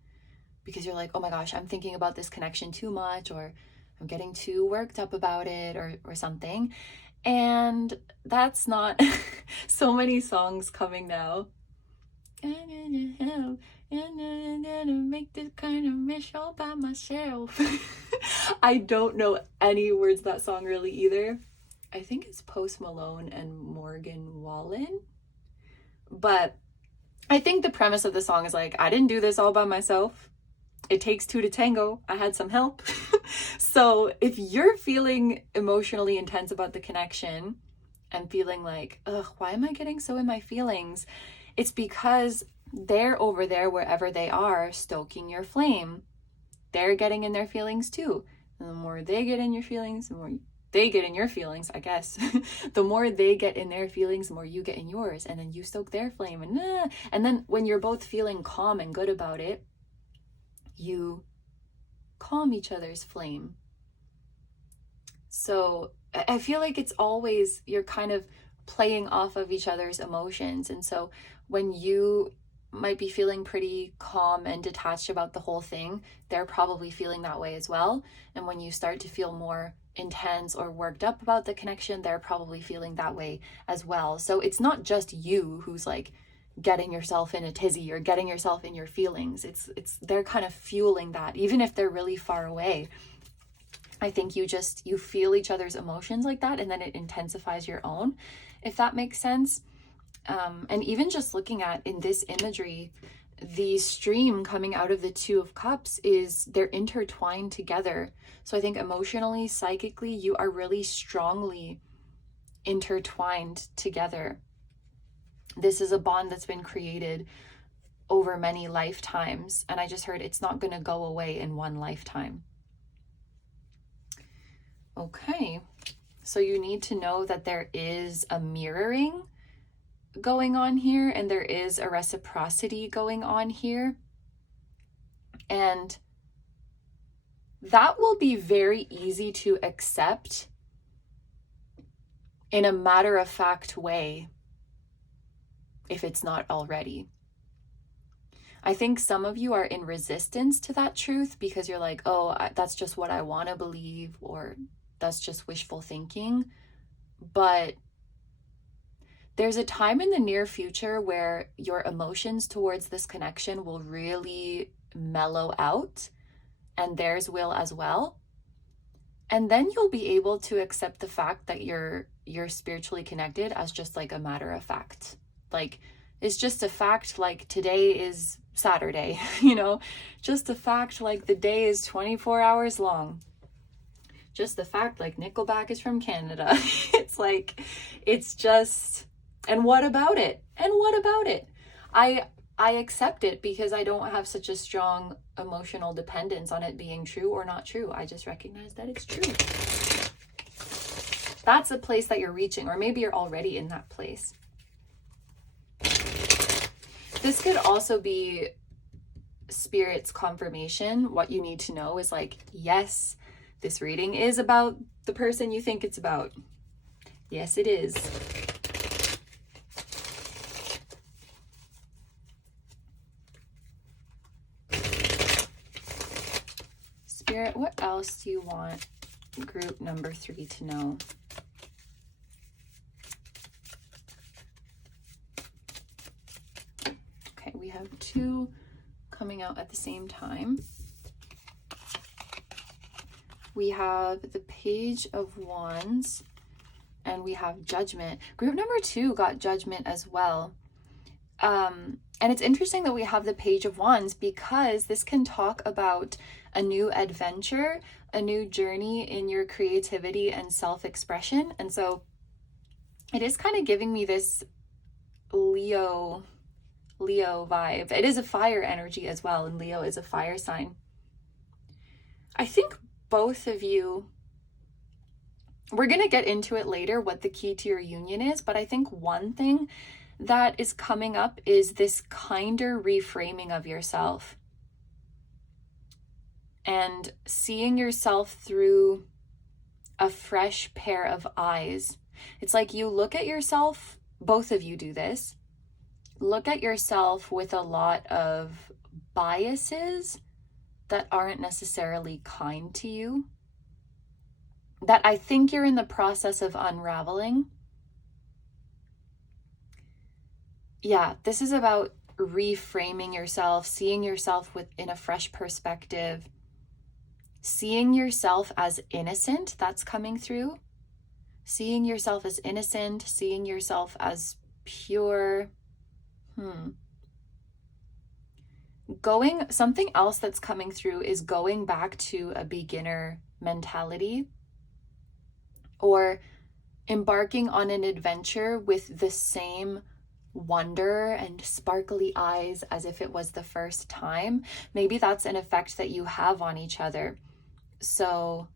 because you're like, oh my gosh, I'm thinking about this connection too much, or I'm getting too worked up about it, or something. And that's not so many songs coming now. Make this kind of mess all by myself. I don't know any words of that song really either. I think it's Post Malone and Morgan Wallen. But I think the premise of the song is like, I didn't do this all by myself. It takes two to tango. I had some help. So if you're feeling emotionally intense about the connection and feeling like, ugh, why am I getting so in my feelings? It's because they're over there, wherever they are, stoking your flame. They're getting in their feelings too. And the more they get in your feelings, the more they get in your feelings, I guess. The more they get in their feelings, the more you get in yours. And then you stoke their flame. And then when you're both feeling calm and good about it, you calm each other's flame. So I feel like it's always, you're kind of playing off of each other's emotions. And so when you might be feeling pretty calm and detached about the whole thing, they're probably feeling that way as well. And when you start to feel more intense or worked up about the connection, they're probably feeling that way as well. So it's not just you who's like getting yourself in a tizzy or getting yourself in your feelings. It's they're kind of fueling that, even if they're really far away. I think you feel each other's emotions like that, and then it intensifies your own, if that makes sense. And even just looking at in this imagery, the stream coming out of the Two of Cups is they're intertwined together. So I think emotionally, psychically, you are really strongly intertwined together. This is a bond that's been created over many lifetimes. And I just heard it's not going to go away in one lifetime. Okay. So you need to know that there is a mirroring going on here, and there is a reciprocity going on here. And that will be very easy to accept in a matter-of-fact way if it's not already. I think some of you are in resistance to that truth because you're like, oh, that's just what I want to believe, or that's just wishful thinking. But there's a time in the near future where your emotions towards this connection will really mellow out, and theirs will as well. And then you'll be able to accept the fact that you're spiritually connected as just like a matter of fact. Like, it's just a fact, like today is Saturday, you know, just a fact, like the day is 24 hours long. Just the fact, like Nickelback is from Canada. It's like, it's just, and what about it? And what about it? I accept it because I don't have such a strong emotional dependence on it being true or not true. I just recognize that it's true. That's a place that you're reaching, or maybe you're already in that place. This could also be Spirit's confirmation. What you need to know is like, yes, this reading is about the person you think it's about. Yes, it is. Spirit, what else do you want group number 3 to know? Okay, we have 2 coming out at the same time. We have the Page of Wands and we have Judgment. Group number 2 got Judgment as well. And it's interesting that we have the Page of Wands because this can talk about a new adventure, a new journey in your creativity and self-expression. And so it is kind of giving me this Leo vibe. It is a fire energy as well, and Leo is a fire sign. I think both of you, we're going to get into it later, what the key to your union is, but I think one thing that is coming up is this kinder reframing of yourself and seeing yourself through a fresh pair of eyes. It's like you look at yourself, both of you do this, look at yourself with a lot of biases that aren't necessarily kind to you, that I think you're in the process of unraveling. Yeah, this is about reframing yourself, seeing yourself in a fresh perspective, seeing yourself as innocent. That's coming through. Seeing yourself as innocent, seeing yourself as pure. Something else that's coming through is going back to a beginner mentality, or embarking on an adventure with the same wonder and sparkly eyes as if it was the first time. Maybe that's an effect that you have on each other. So,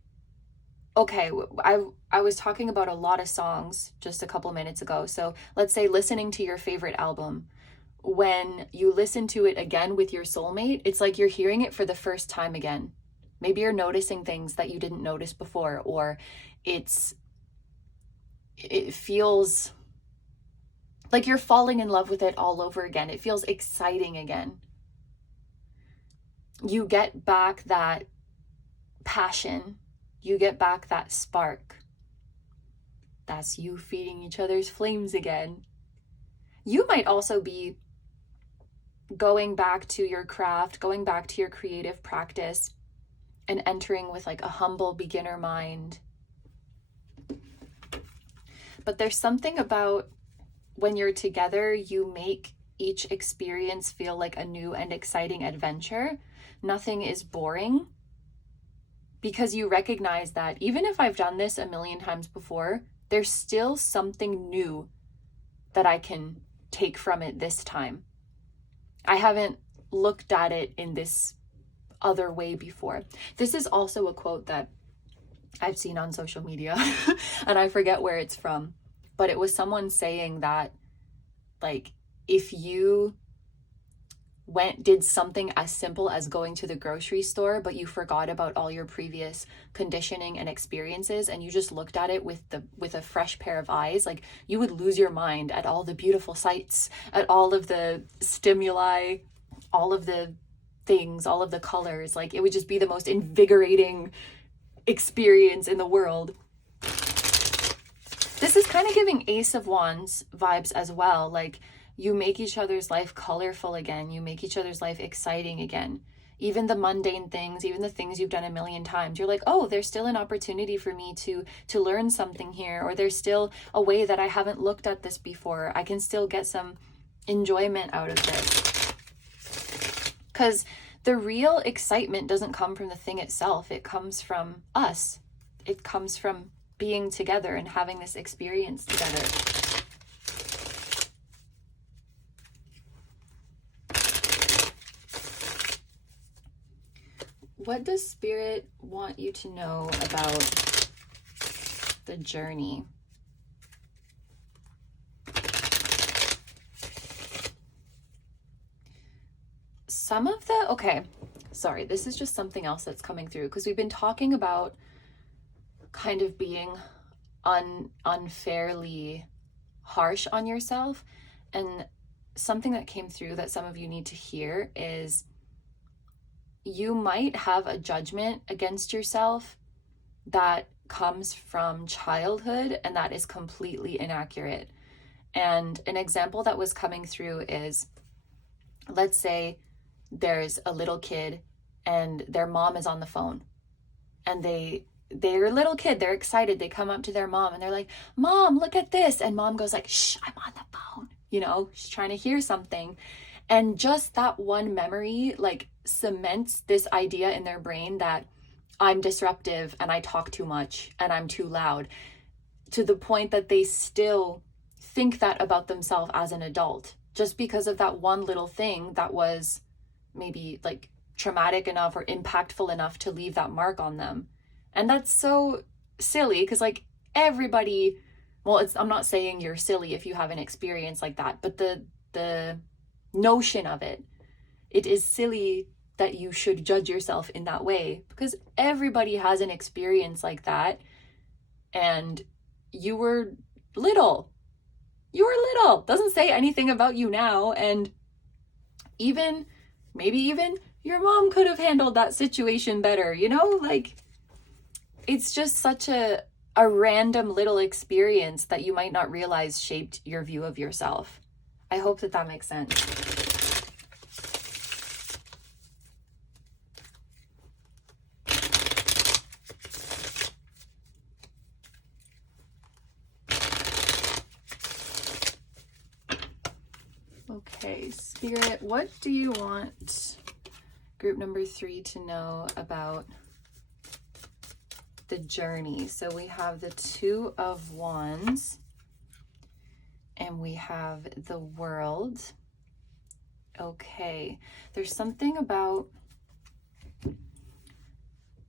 okay, I was talking about a lot of songs just a couple minutes ago. So let's say listening to your favorite album. When you listen to it again with your soulmate, it's like you're hearing it for the first time again. Maybe you're noticing things that you didn't notice before, or it feels like you're falling in love with it all over again. It feels exciting again. You get back that passion. You get back that spark. That's you feeding each other's flames again. You might also be going back to your craft, going back to your creative practice, and entering with like a humble beginner mind. But there's something about when you're together, you make each experience feel like a new and exciting adventure. Nothing is boring because you recognize that even if I've done this a million times before, there's still something new that I can take from it this time. I haven't looked at it in this other way before. This is also a quote that I've seen on social media and I forget where it's from, but it was someone saying that, like, if you did something as simple as going to the grocery store, but you forgot about all your previous conditioning and experiences, and you just looked at it with a fresh pair of eyes, like, you would lose your mind at all the beautiful sights, at all of the stimuli, all of the things, all of the colors. Like, it would just be the most invigorating experience in the world. This is kind of giving Ace of Wands vibes as well. Like, you make each other's life colorful again. You make each other's life exciting again. even the mundane things, even the things you've done a million times. You're like, oh, there's still an opportunity for me to learn something here, or there's still a way that I haven't looked at this before. I can still get some enjoyment out of this. Because the real excitement doesn't come from the thing itself. It comes from us. It comes from being together and having this experience together. What does Spirit want you to know about the journey? Some of the, okay, sorry, this is just something else that's coming through, because we've been talking about kind of being unfairly harsh on yourself. And something that came through that some of you need to hear is you might have a judgment against yourself that comes from childhood, and that is completely inaccurate. And an example that was coming through is, let's say there's a little kid and their mom is on the phone, and they're a little kid, they're excited, they come up to their mom and they're like, Mom, look at this. And mom goes like, shh, I'm on the phone. You know, she's trying to hear something. And just that one memory like cements this idea in their brain that I'm disruptive and I talk too much and I'm too loud, to the point that they still think that about themselves as an adult, just because of that one little thing that was maybe like traumatic enough or impactful enough to leave that mark on them. And that's so silly, because like everybody, well, I'm not saying you're silly if you have an experience like that, but the notion of it is silly that you should judge yourself in that way, because everybody has an experience like that. And you were little. Doesn't say anything about you now. And maybe even your mom could have handled that situation better, you know? Like, it's just such a random little experience that you might not realize shaped your view of yourself. I hope that makes sense. Okay, Spirit, what do you want group number 3 to know about the journey? So we have the 2 of Wands and we have the World. Okay, there's something about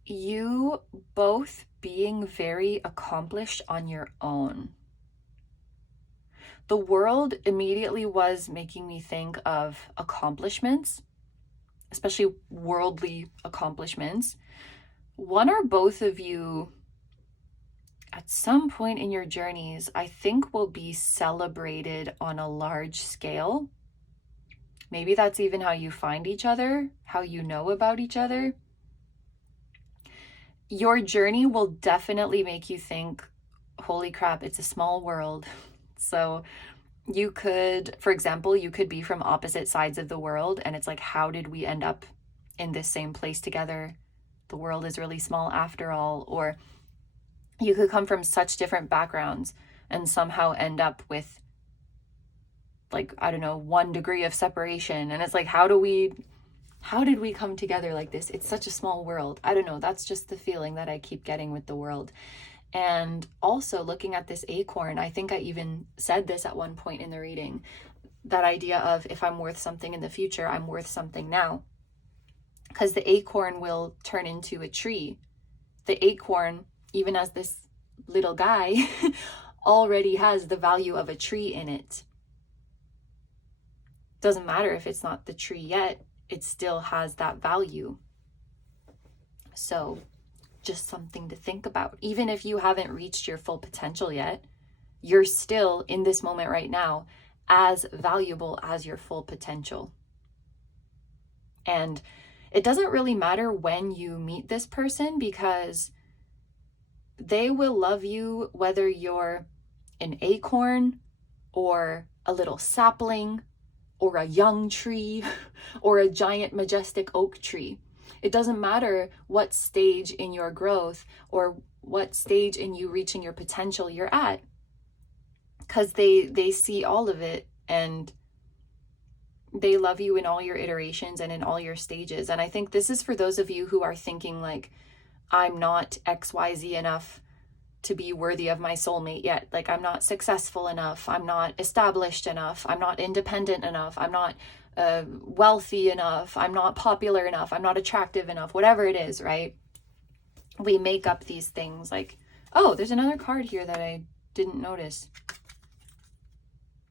you both being very accomplished on your own. The World immediately was making me think of accomplishments, especially worldly accomplishments. One or both of you at some point in your journeys, I think, will be celebrated on a large scale. Maybe that's even how you find each other, how you know about each other. Your journey will definitely make you think, holy crap, it's a small world. So you could, for example, you could be from opposite sides of the world, and it's like, how did we end up in this same place together? The world is really small after all. Or you could come from such different backgrounds and somehow end up with, like, I don't know, 1 degree of separation. And it's like, how did we come together like this? It's such a small world. I don't know. That's just the feeling that I keep getting with the World. And also looking at this acorn, I think I even said this at one point in the reading, that idea of, if I'm worth something in the future, I'm worth something now. Because the acorn will turn into a tree. The acorn, even as this little guy, already has the value of a tree in it. Doesn't matter if it's not the tree yet, it still has that value. So just something to think about. Even if you haven't reached your full potential yet, you're still in this moment right now as valuable as your full potential. And it doesn't really matter when you meet this person, because they will love you whether you're an acorn or a little sapling or a young tree or a giant majestic oak tree. It doesn't matter what stage in your growth or what stage in you reaching your potential you're at, because they see all of it and they love you in all your iterations and in all your stages. And I think this is for those of you who are thinking like, I'm not XYZ enough to be worthy of my soulmate yet. Like, I'm not successful enough. I'm not established enough. I'm not independent enough. I'm not wealthy enough. I'm not popular enough. I'm not attractive enough. Whatever it is, right? We make up these things like, oh, there's another card here that I didn't notice.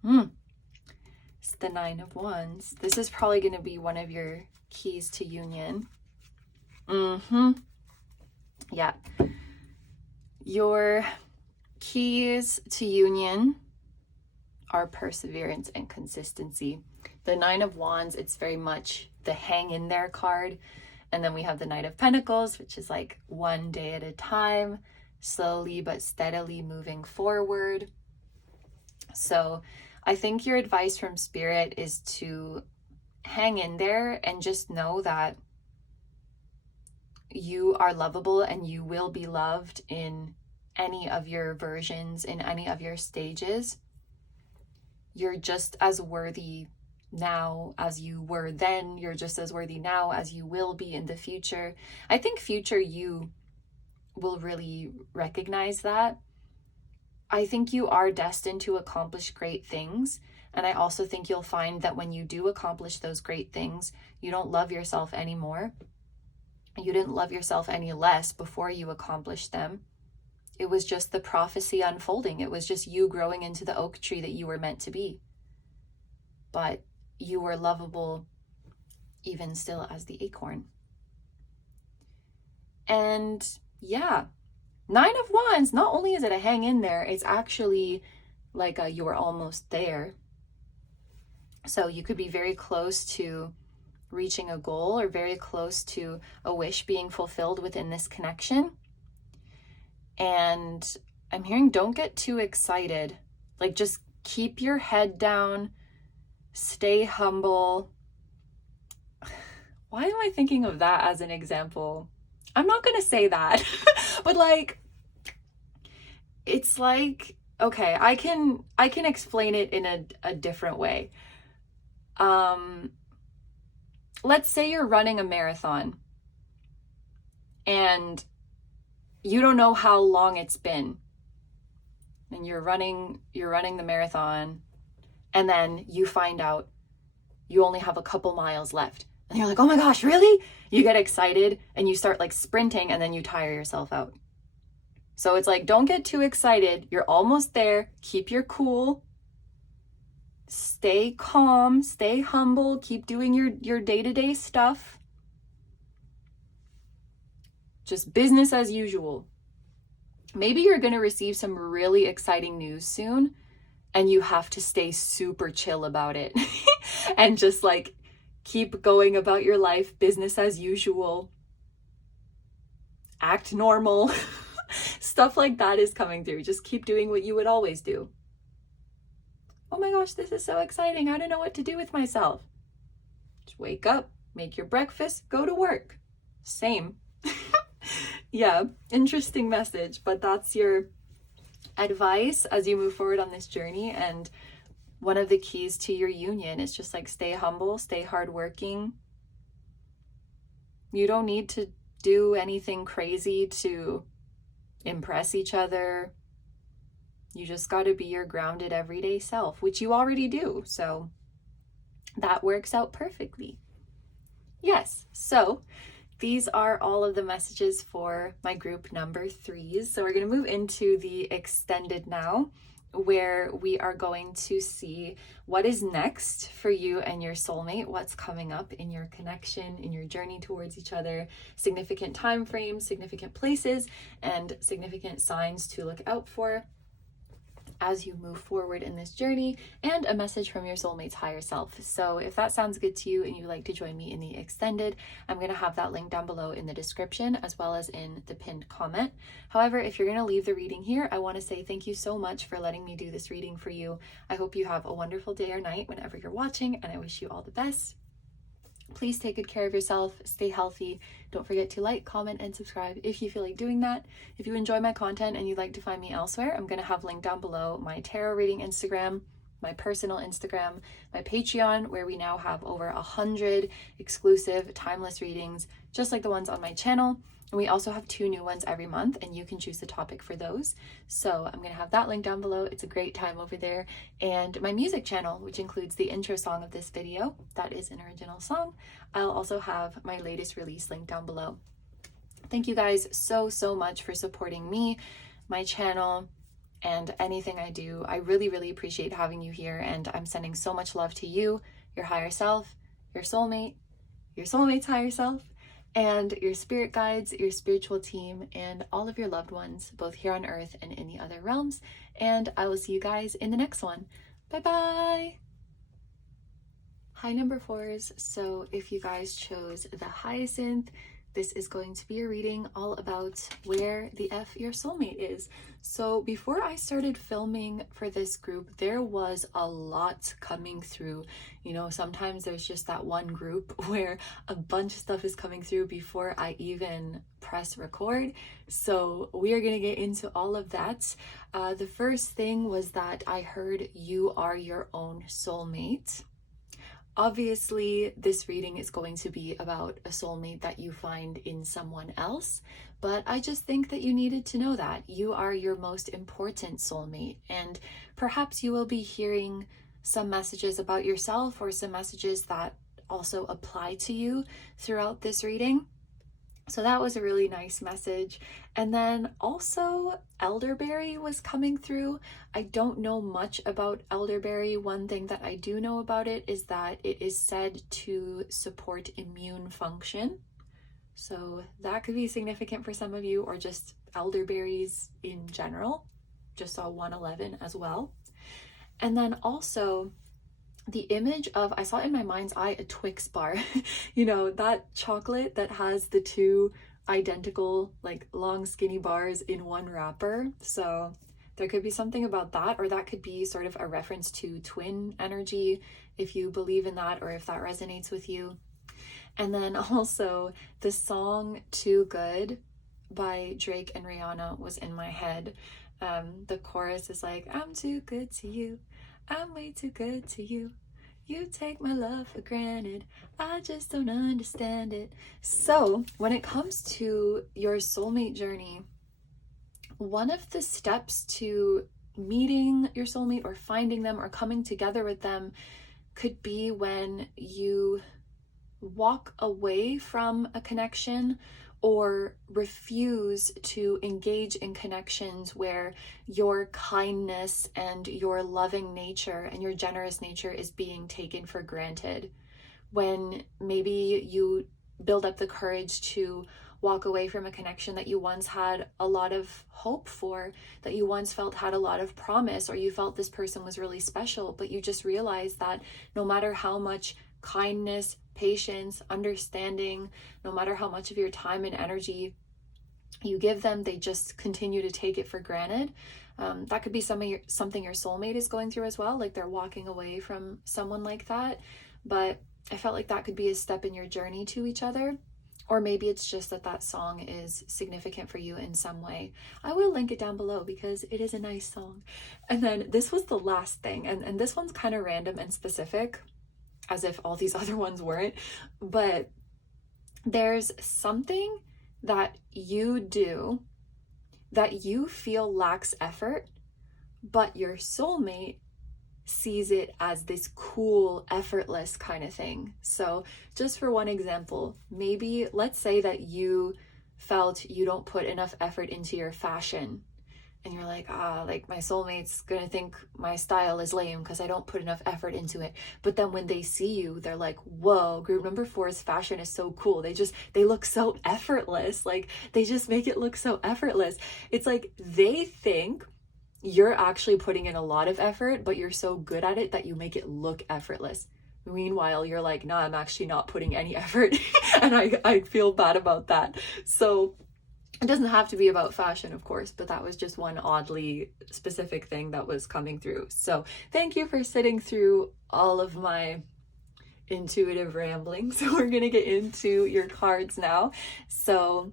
It's the Nine of Wands. This is probably going to be one of your keys to union. Yeah. Your keys to union are perseverance and consistency. The Nine of Wands, it's very much the hang in there card. And then we have the Knight of Pentacles, which is like one day at a time, slowly but steadily moving forward. So I think your advice from Spirit is to hang in there and just know that you are lovable and you will be loved in any of your versions, in any of your stages. You're just as worthy now as you were then. You're just as worthy now as you will be in the future. I think future you will really recognize that. I think you are destined to accomplish great things. And I also think you'll find that when you do accomplish those great things, you don't love yourself anymore. You didn't love yourself any less before you accomplished them. It was just the prophecy unfolding. It was just you growing into the oak tree that you were meant to be. But you were lovable even still as the acorn. And yeah, Nine of Wands, not only is it a hang in there, it's actually like you were almost there. So you could be very close to reaching a goal or very close to a wish being fulfilled within this connection. And I'm hearing, don't get too excited. Like, just keep your head down, stay humble. Why am I thinking of that as an example? I'm not going to say that, but like, it's like, okay, I can explain it in a different way. Let's say you're running a marathon and you don't know how long it's been, and you're running the marathon, and then you find out you only have a couple miles left, and you're like, oh my gosh, really? You get excited and you start like sprinting, and then you tire yourself out. So it's like, don't get too excited. You're almost there. Keep your cool. Stay calm, stay humble, keep doing your day-to-day stuff. Just business as usual. Maybe you're going to receive some really exciting news soon, and you have to stay super chill about it and just like keep going about your life, business as usual. Act normal. Stuff like that is coming through. Just keep doing what you would always do. Oh my gosh, this is so exciting. I don't know what to do with myself. Just wake up, make your breakfast, go to work. Same. Yeah, interesting message, but that's your advice as you move forward on this journey. And one of the keys to your union is just like, stay humble, stay hardworking. You don't need to do anything crazy to impress each other. You just got to be your grounded everyday self, which you already do. So that works out perfectly. Yes. So these are all of the messages for my group number 3s. So we're going to move into the extended now, where we are going to see what is next for you and your soulmate, what's coming up in your connection, in your journey towards each other, significant time frames, significant places, and significant signs to look out for. as you move forward in this journey, and a message from your soulmate's higher self. So if that sounds good to you and you'd like to join me in the extended, I'm going to have that link down below in the description as well as in the pinned comment. However, if you're going to leave the reading here, I want to say thank you so much for letting me do this reading for you. I hope you have a wonderful day or night whenever you're watching, and I wish you all the best. Please take good care of yourself, stay healthy. Don't forget to like, comment, and subscribe if you feel like doing that. If you enjoy my content and you'd like to find me elsewhere, I'm going to have linked down below my tarot reading Instagram, my personal Instagram, my Patreon, where we now have over 100 exclusive timeless readings, just like the ones on my channel. And we also have 2 new ones every month, and you can choose the topic for those. So I'm going to have that link down below. It's a great time over there. And my music channel, which includes the intro song of this video, that is an original song. I'll also have my latest release link down below. Thank you guys so much for supporting me, my channel, and anything I do. I really appreciate having you here, and I'm sending so much love to you, your higher self, your soulmate, your soulmate's higher self, and your spirit guides, your spiritual team, and all of your loved ones, both here on earth and in the other realms. And I will see you guys in the next one. Bye bye. Hi, number 4s. So if you guys chose the Hyacinth, this is going to be a reading all about where the F your soulmate is. So before I started filming for this group, there was a lot coming through. You know, sometimes there's just that one group where a bunch of stuff is coming through before I even press record. So we are going to get into all of that. The first thing was that I heard you are your own soulmate. Obviously, this reading is going to be about a soulmate that you find in someone else, but I just think that you needed to know that you are your most important soulmate, and perhaps you will be hearing some messages about yourself or some messages that also apply to you throughout this reading. So that was a really nice message. And then also elderberry was coming through. I don't know much about elderberry. One thing that I do know about it is that it is said to support immune function. So that could be significant for some of you, or just elderberries in general. Just saw 111 as well. And then also the image of, I saw in my mind's eye a Twix bar, you know, that chocolate that has the 2 identical, like long skinny bars in one wrapper. So there could be something about that, or that could be sort of a reference to twin energy, if you believe in that, or if that resonates with you. And then also the song Too Good by Drake and Rihanna was in my head. The chorus is like, I'm too good to you, I'm way too good to you. You take my love for granted. I just don't understand it. So when it comes to your soulmate journey, one of the steps to meeting your soulmate or finding them or coming together with them could be when you walk away from a connection or refuse to engage in connections where your kindness and your loving nature and your generous nature is being taken for granted. When maybe you build up the courage to walk away from a connection that you once had a lot of hope for, that you once felt had a lot of promise, or you felt this person was really special, but you just realized that no matter how much kindness, patience, understanding, no matter how much of your time and energy you give them, they just continue to take it for granted. That could be something your soulmate is going through as well, like they're walking away from someone like that. But I felt like that could be a step in your journey to each other. Or maybe it's just that that song is significant for you in some way. I will link it down below because it is a nice song. And then this was the last thing, and this one's kind of random and specific, as if all these other ones weren't, but there's something that you do that you feel lacks effort, but your soulmate sees it as this cool, effortless kind of thing. So just for one example, maybe let's say that you felt you don't put enough effort into your fashion, and you're like, like my soulmate's gonna think my style is lame because I don't put enough effort into it. But then when they see you, they're like, whoa, group number 4's fashion is so cool. They look so effortless. Like they just make it look so effortless. It's like they think you're actually putting in a lot of effort, but you're so good at it that you make it look effortless. Meanwhile, you're like, nah, I'm actually not putting any effort. And I feel bad about that. So it doesn't have to be about fashion, of course, but that was just one oddly specific thing that was coming through. So thank you for sitting through all of my intuitive rambling. So we're going to get into your cards now. So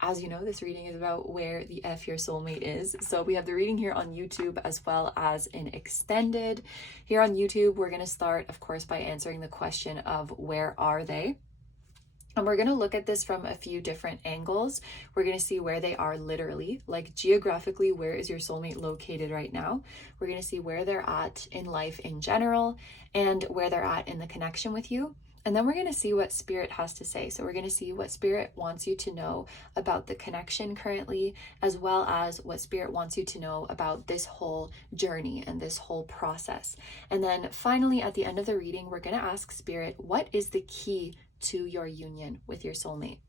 as you know, this reading is about where the F your soulmate is. So we have the reading here on YouTube as well as an extended. Here on YouTube, we're going to start, of course, by answering the question of where are they? And we're going to look at this from a few different angles. We're going to see where they are literally, like geographically, where is your soulmate located right now? We're going to see where they're at in life in general and where they're at in the connection with you. And then we're going to see what Spirit has to say. So we're going to see what Spirit wants you to know about the connection currently, as well as what Spirit wants you to know about this whole journey and this whole process. And then finally, at the end of the reading, we're going to ask Spirit, what is the key to your union with your soulmate?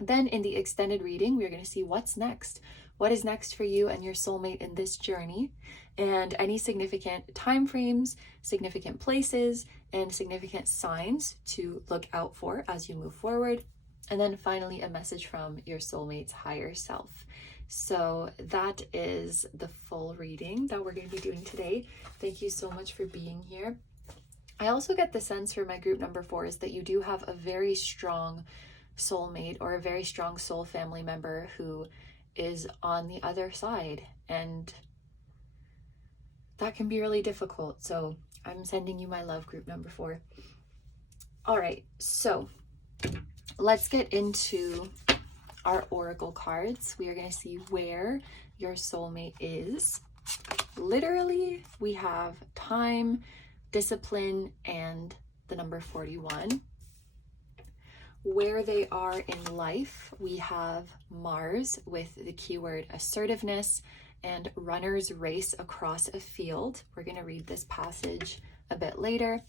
Then in the extended reading, we're going to see what's next. What is next for you and your soulmate in this journey, and any significant time frames, significant places, and significant signs to look out for as you move forward. And then finally, a message from your soulmate's higher self. So that is the full reading that we're going to be doing today. Thank you so much for being here. I also get the sense for my group number 4 is that you do have a very strong soulmate or a very strong soul family member who is on the other side, and that can be really difficult. So I'm sending you my love, group number 4. All right, so let's get into our oracle cards. We are going to see where your soulmate is. Literally, we have time, discipline, and the number 41. Where they are in life, we have Mars with the keyword assertiveness and runner's race across a field. We're going to read this passage a bit later.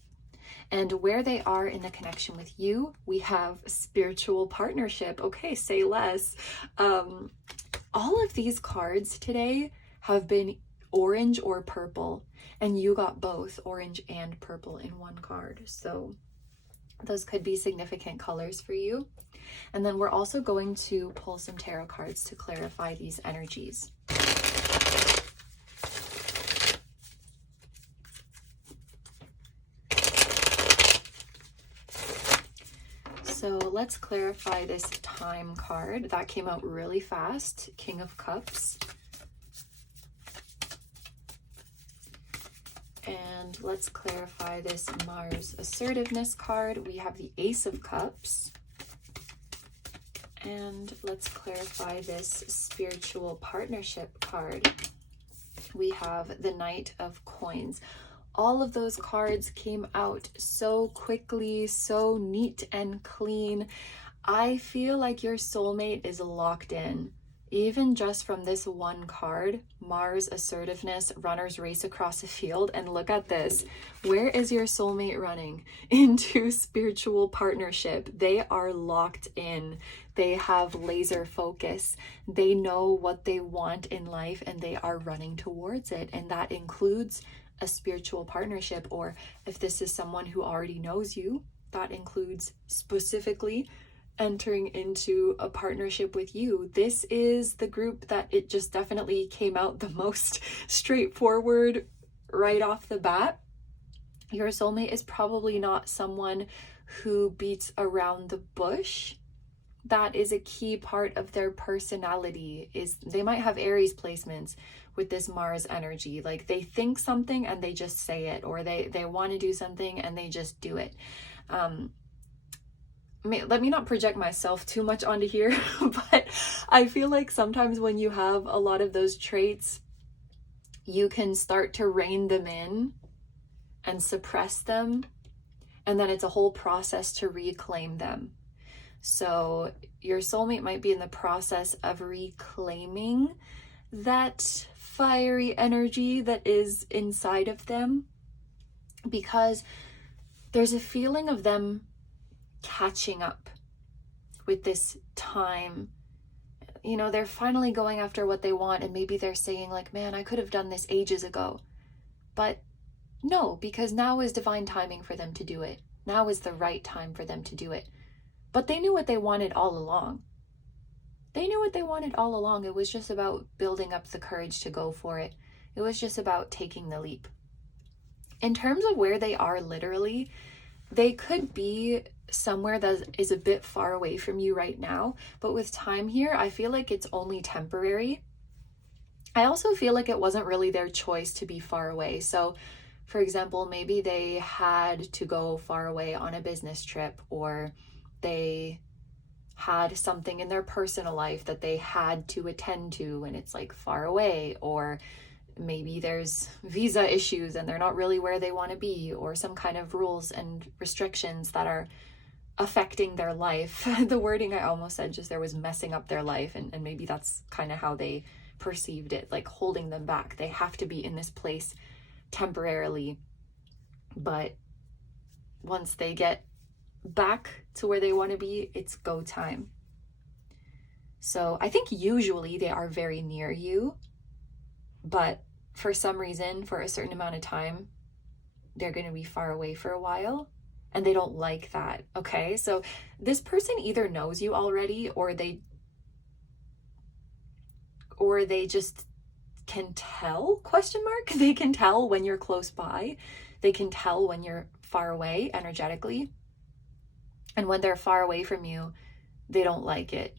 And where they are in the connection with you, we have spiritual partnership. Okay, say less. All of these cards today have been orange or purple, and you got both orange and purple in one card. So those could be significant colors for you. And then we're also going to pull some tarot cards to clarify these energies. So let's clarify this time card. That came out really fast. King of Cups. And let's clarify this Mars assertiveness card. We have the Ace of Cups. And let's clarify this spiritual partnership card. We have the Knight of Coins. All of those cards came out so quickly, so neat and clean. I feel like your soulmate is locked in. Even just from this one card, Mars assertiveness, runner's race across a field. And look at this. Where is your soulmate running? Into spiritual partnership. They are locked in. They have laser focus. They know what they want in life and they are running towards it. And that includes a spiritual partnership, or if this is someone who already knows you, that includes specifically entering into a partnership with you. This is the group that it just definitely came out the most straightforward right off the bat. Your soulmate is probably not someone who beats around the bush. That is a key part of their personality. Is they might have Aries placements with this Mars energy. Like they think something and they just say it, or they want to do something and they just do it. Let me not project myself too much onto here, but I feel like sometimes when you have a lot of those traits, you can start to rein them in and suppress them, and then it's a whole process to reclaim them. So your soulmate might be in the process of reclaiming that fiery energy that is inside of them, because there's a feeling of them catching up with this time, you know, they're finally going after what they want, and maybe they're saying like, man, I could have done this ages ago. But no, because now is divine timing for them to do it. Now is the right time for them to do it. But they knew what they wanted all along. They knew what they wanted all along. It was just about building up the courage to go for it. It was just about taking the leap. In terms of where they are literally, they could be somewhere that is a bit far away from you right now. But with time here, I feel like it's only temporary. I also feel like it wasn't really their choice to be far away. So, for example, maybe they had to go far away on a business trip, or they had something in their personal life that they had to attend to and it's like far away, or maybe there's visa issues and they're not really where they want to be, or some kind of rules and restrictions that are affecting their life. The wording I almost said just there was messing up their life, and maybe that's kind of how they perceived it, like holding them back. They have to be in this place temporarily, but once they get back to where they want to be, it's go time. So I think usually they are very near you, but for some reason, for a certain amount of time, they're going to be far away for a while, and they don't like that. Okay, so this person either knows you already, or they just can tell, question mark. They can tell when you're close by. They can tell when you're far away energetically. And when they're far away from you, they don't like it.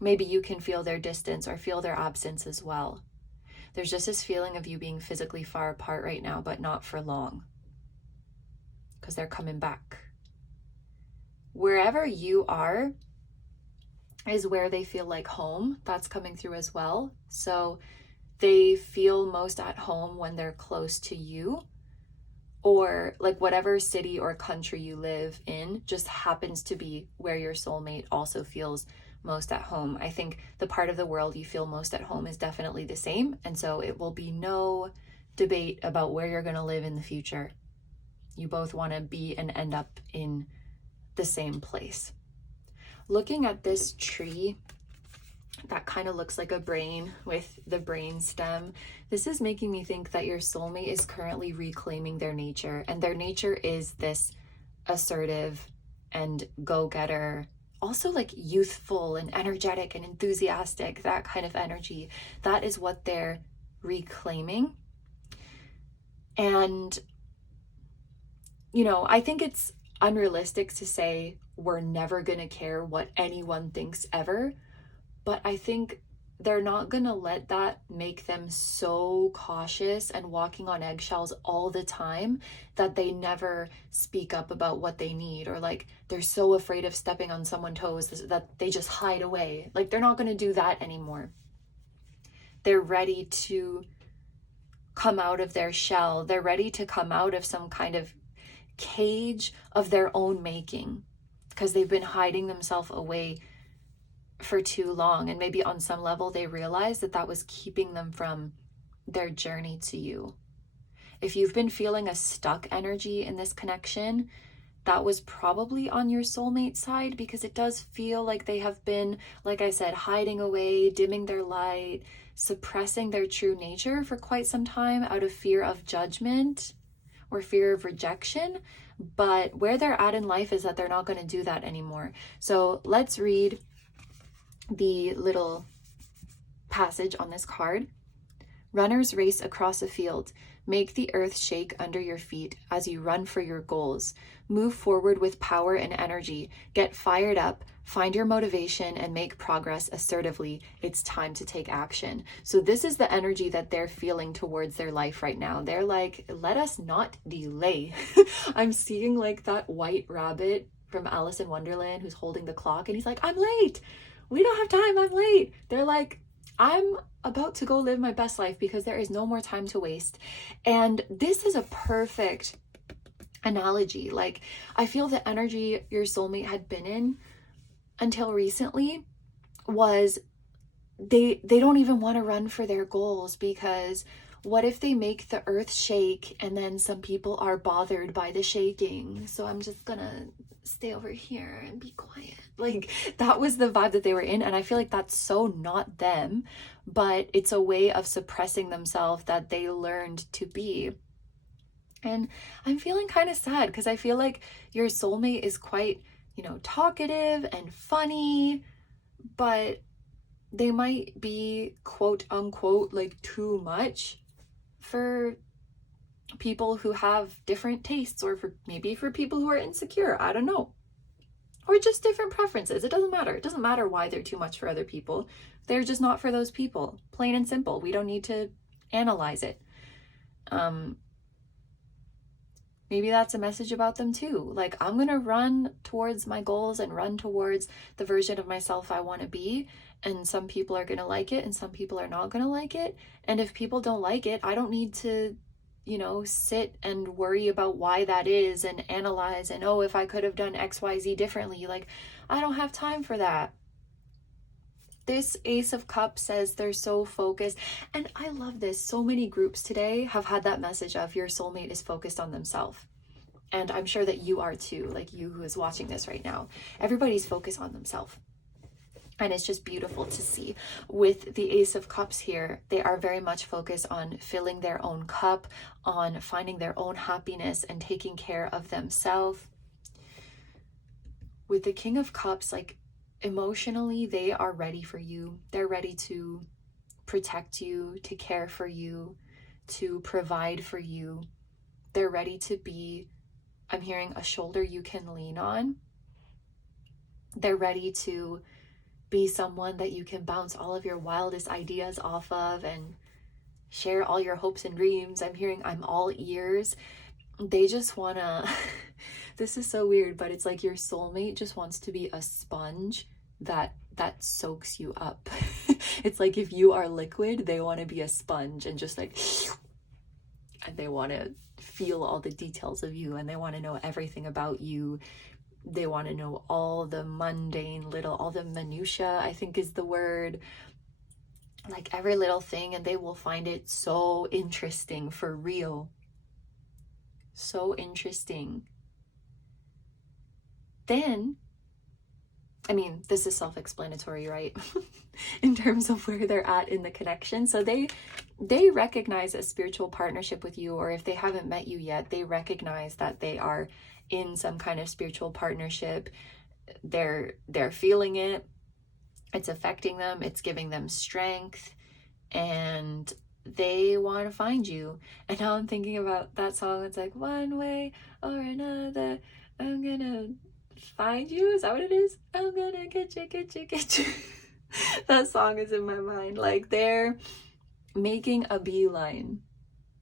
Maybe you can feel their distance or feel their absence as well. There's just this feeling of you being physically far apart right now, but not for long, because they're coming back. Wherever you are is where they feel like home. That's coming through as well. So they feel most at home when they're close to you, or like whatever city or country you live in just happens to be where your soulmate also feels most at home. I think the part of the world you feel most at home is definitely the same. And so it will be no debate about where you're going to live in the future. You both want to be and end up in the same place. Looking at this tree that kind of looks like a brain with the brain stem, this is making me think that your soulmate is currently reclaiming their nature, and their nature is this assertive and go-getter, also like youthful and energetic and enthusiastic, that kind of energy. That is what they're reclaiming. And, you know, I think it's unrealistic to say we're never going to care what anyone thinks ever, but I think they're not going to let that make them so cautious and walking on eggshells all the time that they never speak up about what they need, or like they're so afraid of stepping on someone's toes that they just hide away. Like they're not going to do that anymore. They're ready to come out of their shell. They're ready to come out of some kind of cage of their own making, because they've been hiding themselves away for too long, and maybe on some level they realized that that was keeping them from their journey to you. If you've been feeling a stuck energy in this connection, that was probably on your soulmate side, because it does feel like they have been, like I said, hiding away, dimming their light, suppressing their true nature for quite some time out of fear of judgment or fear of rejection. But where they're at in life is that they're not going to do that anymore. So let's read the little passage on this card. Runners race across a field. Make the earth shake under your feet as you run for your goals. Move forward with power and energy. Get fired up. Find your motivation and make progress assertively. It's time to take action. So this is the energy that they're feeling towards their life right now. They're like, let us not delay. I'm seeing like that white rabbit from Alice in Wonderland who's holding the clock, and he's like, I'm late. We don't have time. I'm late. They're like, I'm about to go live my best life because there is no more time to waste. And this is a perfect analogy. Like, I feel the energy your soulmate had been in until recently was they don't even want to run for their goals, because what if they make the earth shake and then some people are bothered by the shaking? So I'm just gonna stay over here and be quiet. Like, that was the vibe that they were in. And I feel like that's so not them, but it's a way of suppressing themselves that they learned to be. And I'm feeling kind of sad because I feel like your soulmate is quite, you know, talkative and funny, but they might be quote unquote like too much for people who have different tastes, or for maybe for people who are insecure. I don't know. Or just different preferences. It doesn't matter. It doesn't matter why they're too much for other people. They're just not for those people. Plain and simple. We don't need to analyze it. Maybe that's a message about them too. Like, I'm going to run towards my goals and run towards the version of myself I want to be. And some people are going to like it and some people are not going to like it. And if people don't like it, I don't need to, you know, sit and worry about why that is and analyze and, oh, if I could have done XYZ differently. Like, I don't have time for that. This Ace of Cups says they're so focused. And I love this. So many groups today have had that message of your soulmate is focused on themselves. And I'm sure that you are too, like you who is watching this right now. Everybody's focused on themselves. And it's just beautiful to see. With the Ace of Cups here, they are very much focused on filling their own cup, on finding their own happiness and taking care of themselves. With the King of Cups, like, emotionally, they are ready for you. They're ready to protect you, to care for you, to provide for you. They're ready to be, I'm hearing, a shoulder you can lean on. They're ready to be someone that you can bounce all of your wildest ideas off of and share all your hopes and dreams. I'm hearing, I'm all ears. They just wanna, this is so weird, but it's like your soulmate just wants to be a sponge that soaks you up. It's like if you are liquid, they want to be a sponge and just like, and they want to feel all the details of you and they want to know everything about you. They want to know all the mundane little, all the minutia, I think is the word, like every little thing, and they will find it so interesting, for real. So interesting. Then, I mean, this is self-explanatory, right? In terms of where they're at in the connection. So they recognize a spiritual partnership with you, or if they haven't met you yet, they recognize that they are in some kind of spiritual partnership. They're feeling it. It's affecting them. It's giving them strength, and they want to find you. And now I'm thinking about that song. It's like, one way or another, I'm gonna find you. Is that what it is? I'm gonna get you. That song is in my mind. Like, they're making a beeline.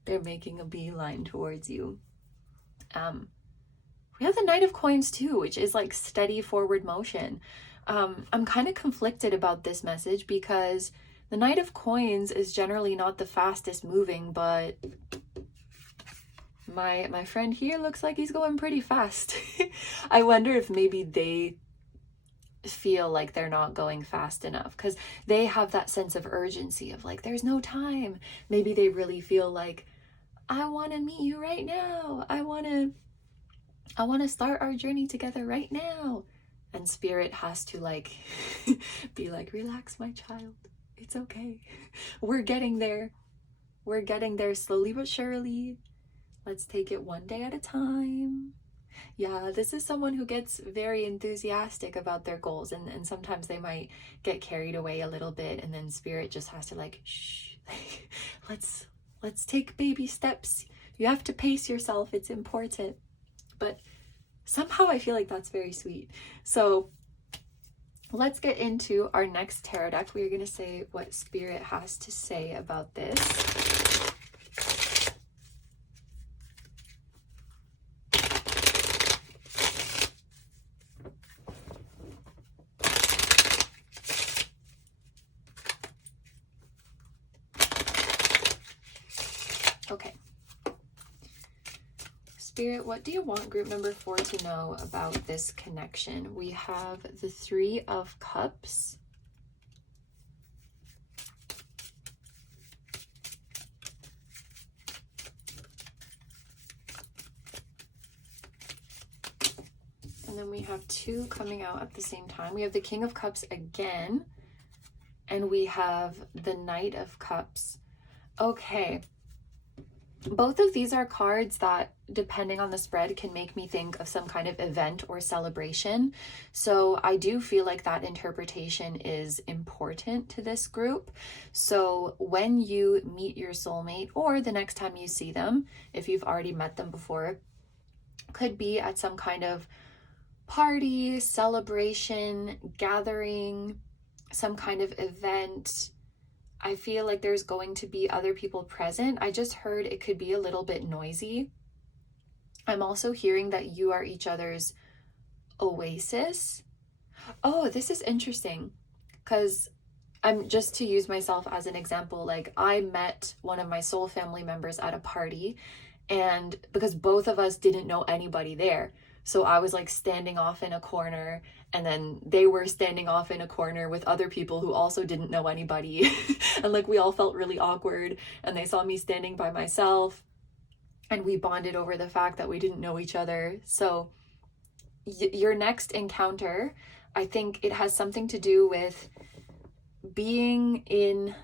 They're making a beeline towards you. We have the Knight of Coins too, which is like steady forward motion. I'm kind of conflicted about this message because the Knight of Coins is generally not the fastest moving, but my friend here looks like he's going pretty fast. I wonder if maybe they feel like they're not going fast enough because they have that sense of urgency of like, there's no time. Maybe they really feel like, I want to meet you right now. I want to start our journey together right now. And Spirit has to like be like, relax, my child. It's okay. We're getting there. We're getting there slowly but surely. Let's take it one day at a time. Yeah, this is someone who gets very enthusiastic about their goals, and sometimes they might get carried away a little bit, and then Spirit just has to like, shh, let's take baby steps. You have to pace yourself. It's important. But somehow I feel like that's very sweet. So let's get into our next tarot deck. We are going to say what Spirit has to say about this. Okay. Spirit, what do you want group number 4 to know about this connection? We have the 3 of Cups. And then we have two coming out at the same time. We have the King of Cups again, and we have the Knight of Cups. Okay. Both of these are cards that, depending on the spread, can make me think of some kind of event or celebration. So I do feel like that interpretation is important to this group. So when you meet your soulmate, or the next time you see them, if you've already met them before, could be at some kind of party, celebration, gathering, some kind of event. I feel like there's going to be other people present. I just heard it could be a little bit noisy. I'm also hearing that you are each other's oasis. Oh, this is interesting, because I'm just to use myself as an example, like I met one of my soul family members at a party, and because both of us didn't know anybody there, so I was like standing off in a corner, and then they were standing off in a corner with other people who also didn't know anybody. And like we all felt really awkward, and they saw me standing by myself, and we bonded over the fact that we didn't know each other. So your next encounter, I think it has something to do with being in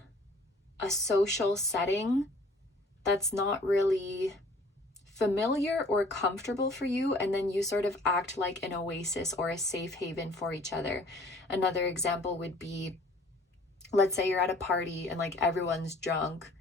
a social setting that's not really familiar or comfortable for you, and then you sort of act like an oasis or a safe haven for each other. Another example would be, let's say you're at a party and like everyone's drunk,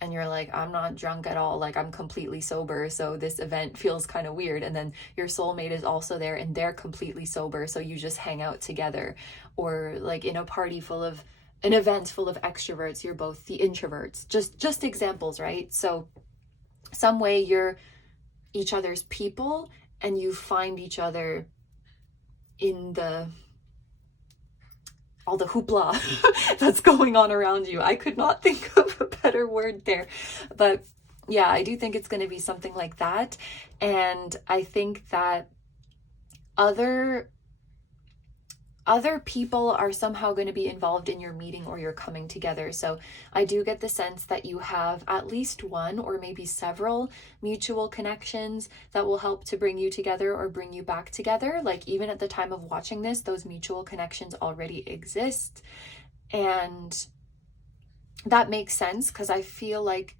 and you're like, I'm not drunk at all, like I'm completely sober, so this event feels kind of weird. And then your soulmate is also there and they're completely sober, so you just hang out together. Or like in a party full of an event full of extroverts, you're both the introverts. Just examples, right? So some way you're each other's people, and you find each other in all the hoopla that's going on around you. I could not think of a better word there. But yeah, I do think it's going to be something like that. And I think that other people are somehow going to be involved in your meeting or your coming together. So I do get the sense that you have at least one or maybe several mutual connections that will help to bring you together or bring you back together. Like even at the time of watching this, those mutual connections already exist. And that makes sense because I feel like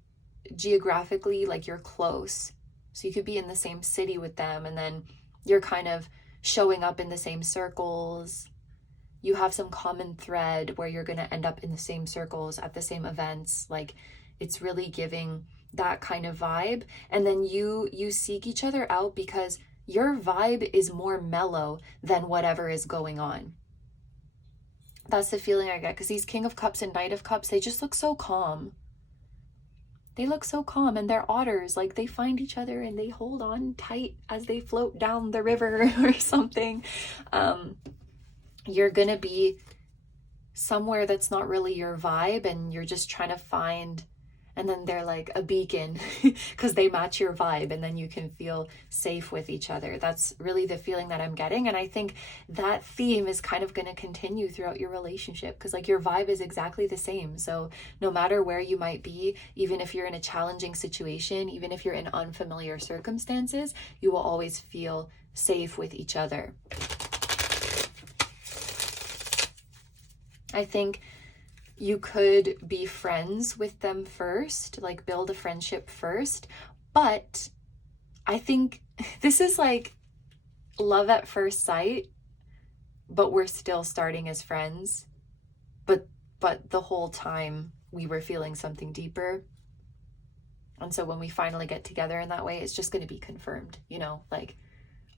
geographically, like you're close. So you could be in the same city with them, and then you're kind of showing up in the same circles. You have some common thread where you're going to end up in the same circles at the same events. Like it's really giving that kind of vibe. And then you seek each other out because your vibe is more mellow than whatever is going on. That's the feeling I get, because these King of Cups and Knight of Cups, they just look so calm. They look so calm, and they're otters. Like they find each other and they hold on tight as they float down the river or something. You're gonna be somewhere that's not really your vibe, and you're just trying to find, and then they're like a beacon because they match your vibe, and then you can feel safe with each other. That's really the feeling that I'm getting. And I think that theme is kind of going to continue throughout your relationship, because like your vibe is exactly the same. So no matter where you might be, even if you're in a challenging situation, even if you're in unfamiliar circumstances, you will always feel safe with each other. I think you could be friends with them first, like build a friendship first. But I think this is like love at first sight, but we're still starting as friends. But the whole time we were feeling something deeper. And so when we finally get together in that way, it's just going to be confirmed, you know, like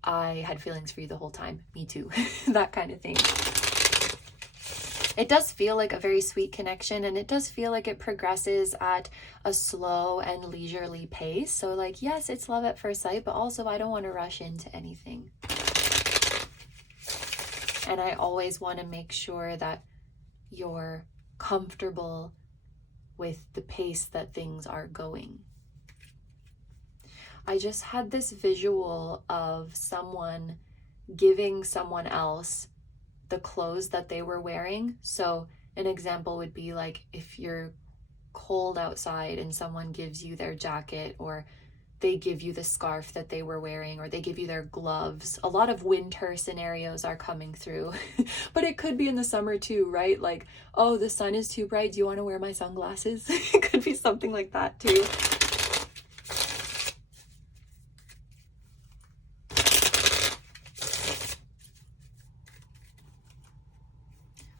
I had feelings for you the whole time. Me too. That kind of thing. It does feel like a very sweet connection, and it does feel like it progresses at a slow and leisurely pace. So like, yes, it's love at first sight, but also I don't want to rush into anything. And I always want to make sure that you're comfortable with the pace that things are going. I just had this visual of someone giving someone else the clothes that they were wearing. So an example would be like if you're cold outside and someone gives you their jacket, or they give you the scarf that they were wearing, or they give you their gloves. A lot of winter scenarios are coming through, but it could be in the summer too, right? Like, oh, the sun is too bright. Do you want to wear my sunglasses? It could be something like that too.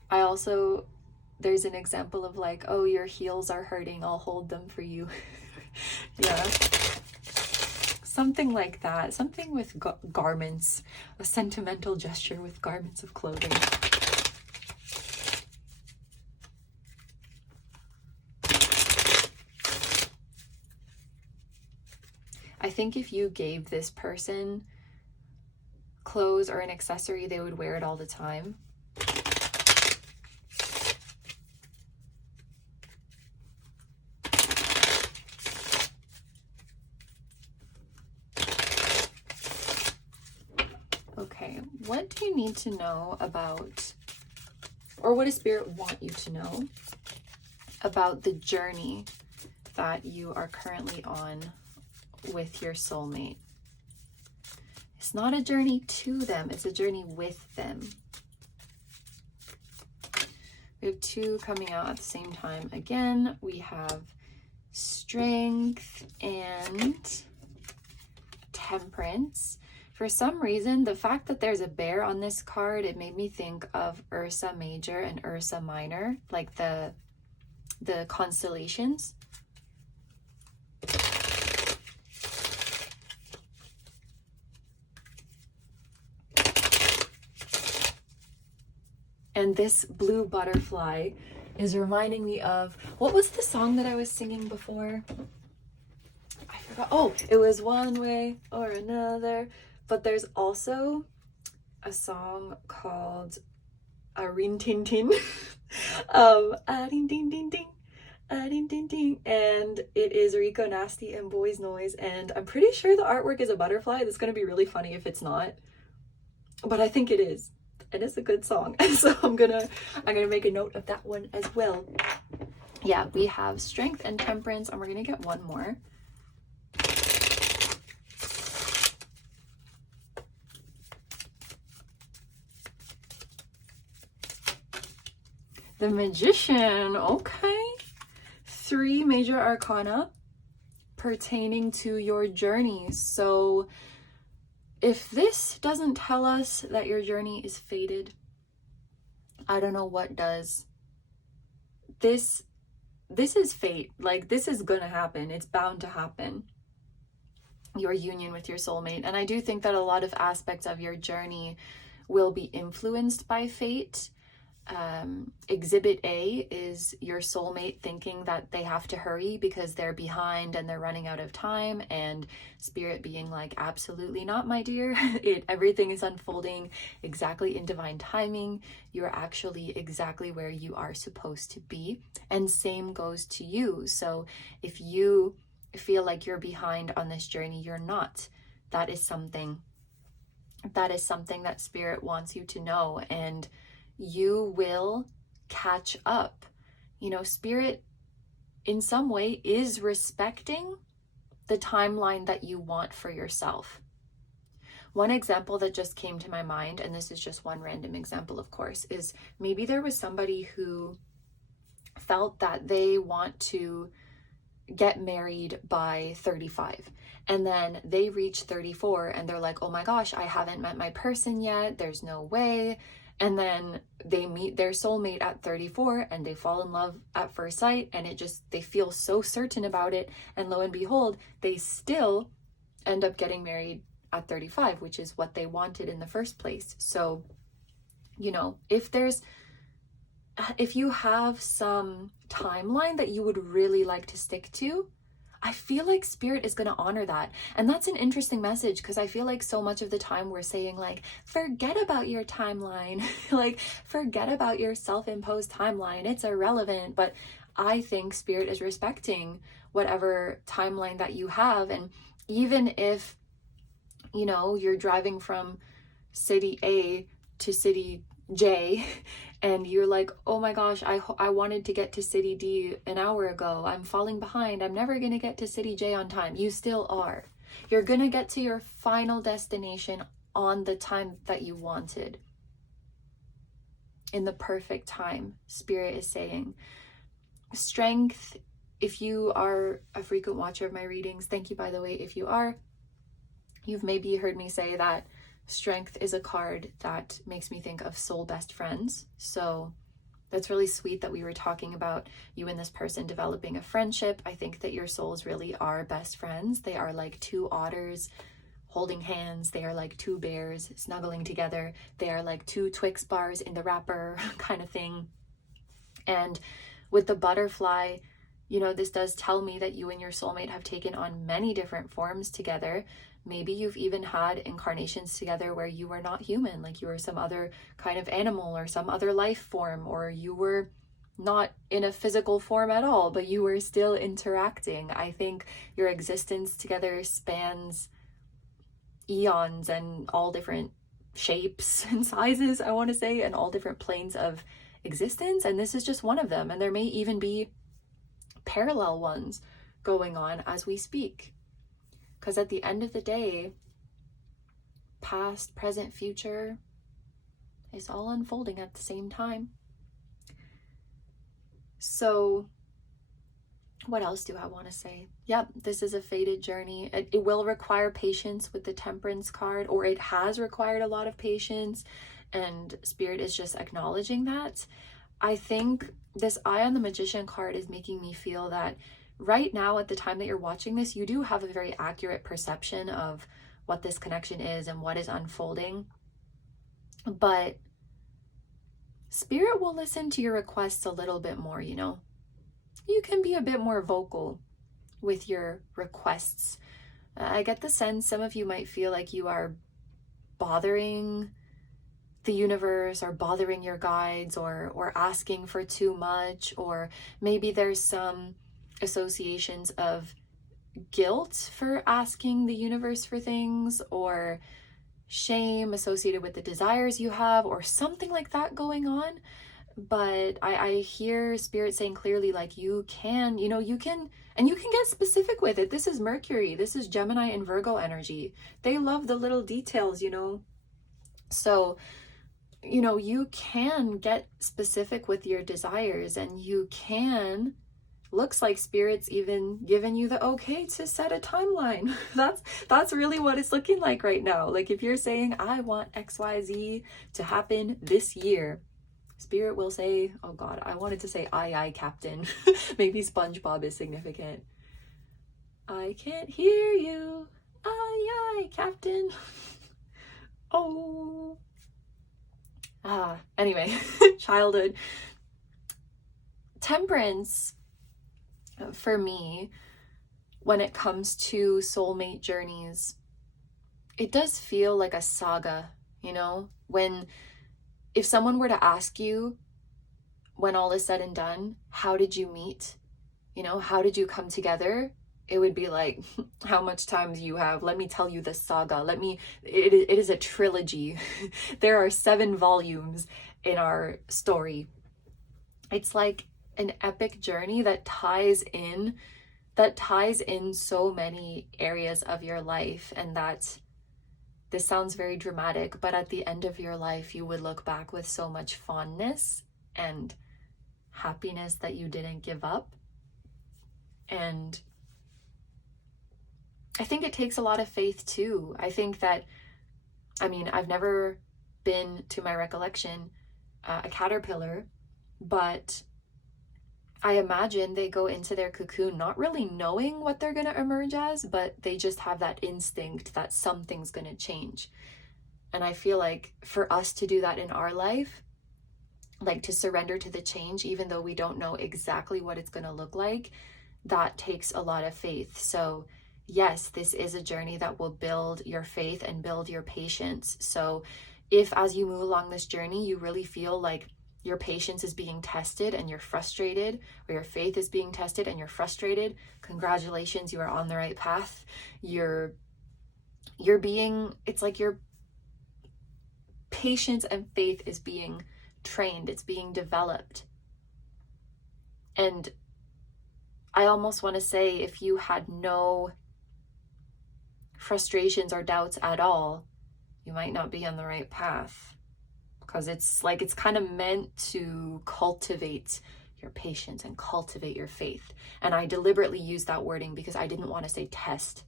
I also, there's an example of like, oh, your heels are hurting, I'll hold them for you. Yeah. Something like that. Something with garments. A sentimental gesture with garments of clothing. I think if you gave this person clothes or an accessory, they would wear it all the time. Okay, what do you need to know about, or what does Spirit want you to know about the journey that you are currently on with your soulmate? It's not a journey to them, it's a journey with them. We have two coming out at the same time. Again, we have Strength and Temperance. For some reason, the fact that there's a bear on this card, it made me think of Ursa Major and Ursa Minor, like the constellations. And this blue butterfly is reminding me of, what was the song that I was singing before? I forgot. Oh, it was One Way or Another. But there's also a song called Rin Tin Tin. Ding ding ding ding. Ding ding ding. And it is Rico Nasty and Boys Noise. And I'm pretty sure the artwork is a butterfly. That's going to be really funny if it's not. But I think it is. It is a good song. And so I'm gonna make a note of that one as well. Yeah, we have Strength and Temperance, and we're gonna get one more. The Magician, okay. 3 major arcana pertaining to your journey. So if this doesn't tell us that your journey is fated, I don't know what does. This is fate. Like, this is gonna happen. It's bound to happen. Your union with your soulmate. And I do think that a lot of aspects of your journey will be influenced by fate. Exhibit A is your soulmate thinking that they have to hurry because they're behind and they're running out of time, and Spirit being like, absolutely not, my dear. Everything is unfolding exactly in divine timing. You're actually exactly where you are supposed to be, and same goes to you. So if you feel like you're behind on this journey, you're not. That is something that Spirit wants you to know, and you will catch up. You know, Spirit in some way is respecting the timeline that you want for yourself. One example that just came to my mind, and this is just one random example, of course, is maybe there was somebody who felt that they want to get married by 35, and then they reach 34 and they're like, oh my gosh, I haven't met my person yet, there's no way. And then they meet their soulmate at 34 and they fall in love at first sight, and they feel so certain about it, and lo and behold, they still end up getting married at 35, which is what they wanted in the first place. So, you know, if you have some timeline that you would really like to stick to, I feel like Spirit is going to honor that. And that's an interesting message, because I feel like so much of the time we're saying like, forget about your timeline, like forget about your self-imposed timeline, it's irrelevant. But I think Spirit is respecting whatever timeline that you have. And even if, you know, you're driving from city A to city J and you're like, oh my gosh, I wanted to get to City D an hour ago. I'm falling behind. I'm never going to get to City J on time. You still are. You're going to get to your final destination on the time that you wanted. In the perfect time, Spirit is saying. Strength, if you are a frequent watcher of my readings, thank you, by the way, if you are, you've maybe heard me say that Strength is a card that makes me think of soul best friends. So that's really sweet that we were talking about you and this person developing a friendship. I think that your souls really are best friends. They are like two otters holding hands. They are like two bears snuggling together. They are like two Twix bars in the wrapper kind of thing. And with the butterfly, you know, this does tell me that you and your soulmate have taken on many different forms together. Maybe you've even had incarnations together where you were not human, like you were some other kind of animal or some other life form, or you were not in a physical form at all, but you were still interacting. I think your existence together spans eons and all different shapes and sizes, I want to say, and all different planes of existence. And this is just one of them. And there may even be parallel ones going on as we speak. Because at the end of the day, past, present, future is all unfolding at the same time. So what else do I want to say? Yep, this is a fated journey. It will require patience with the Temperance card, or it has required a lot of patience, and Spirit is just acknowledging that. I think this Eye on the Magician card is making me feel that right now, at the time that you're watching this, you do have a very accurate perception of what this connection is and what is unfolding. But Spirit will listen to your requests a little bit more, you know. You can be a bit more vocal with your requests. I get the sense some of you might feel like you are bothering the universe or bothering your guides or asking for too much, or maybe there's some associations of guilt for asking the universe for things, or shame associated with the desires you have, or something like that going on. But I hear Spirit saying clearly, like, you can get specific with it. This is Mercury, this is Gemini and Virgo energy. They love the little details, you know. So, you know, you can get specific with your desires, and you can, looks like Spirit's even given you the okay to set a timeline. That's really what it's looking like right now. Like, if you're saying, I want XYZ to happen this year, Spirit will say, oh God, I wanted to say aye, Captain. Maybe SpongeBob is significant. I can't hear you. Aye, Captain. Oh. Anyway, childhood. Temperance, for me, when it comes to soulmate journeys, it does feel like a saga, you know? If someone were to ask you, when all is said and done, how did you meet? You know, how did you come together? It would be like, how much time do you have? Let me tell you the saga. It is a trilogy. There are 7 volumes in our story. It's like an epic journey that ties in so many areas of your life, and that this sounds very dramatic, but at the end of your life, you would look back with so much fondness and happiness that you didn't give up. And I think it takes a lot of faith too. I think that, I've never been, to my recollection, a caterpillar, but I imagine they go into their cocoon not really knowing what they're going to emerge as, but they just have that instinct that something's going to change. And I feel like for us to do that in our life, like to surrender to the change, even though we don't know exactly what it's going to look like, that takes a lot of faith. So yes, this is a journey that will build your faith and build your patience. So if as you move along this journey, you really feel like your patience is being tested and you're frustrated, or your faith is being tested and you're frustrated, congratulations, you are on the right path. It's like your patience and faith is being trained, it's being developed. And I almost want to say, if you had no frustrations or doubts at all, you might not be on the right path, because it's kind of meant to cultivate your patience and cultivate your faith. And I deliberately used that wording because I didn't want to say test.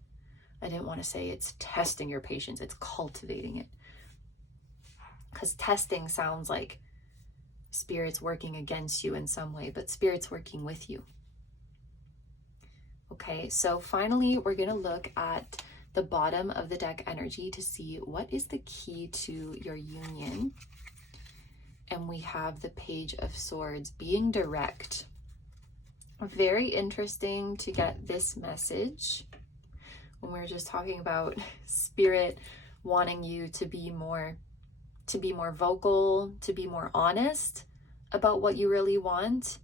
I didn't want to say it's testing your patience, it's cultivating it. Because testing sounds like Spirit's working against you in some way, but Spirit's working with you. Okay, so finally, we're going to look at the bottom of the deck energy to see what is the key to your union. And we have the Page of Swords, being direct. Very interesting to get this message when we're just talking about Spirit wanting you to be more vocal, to be more honest about what you really want,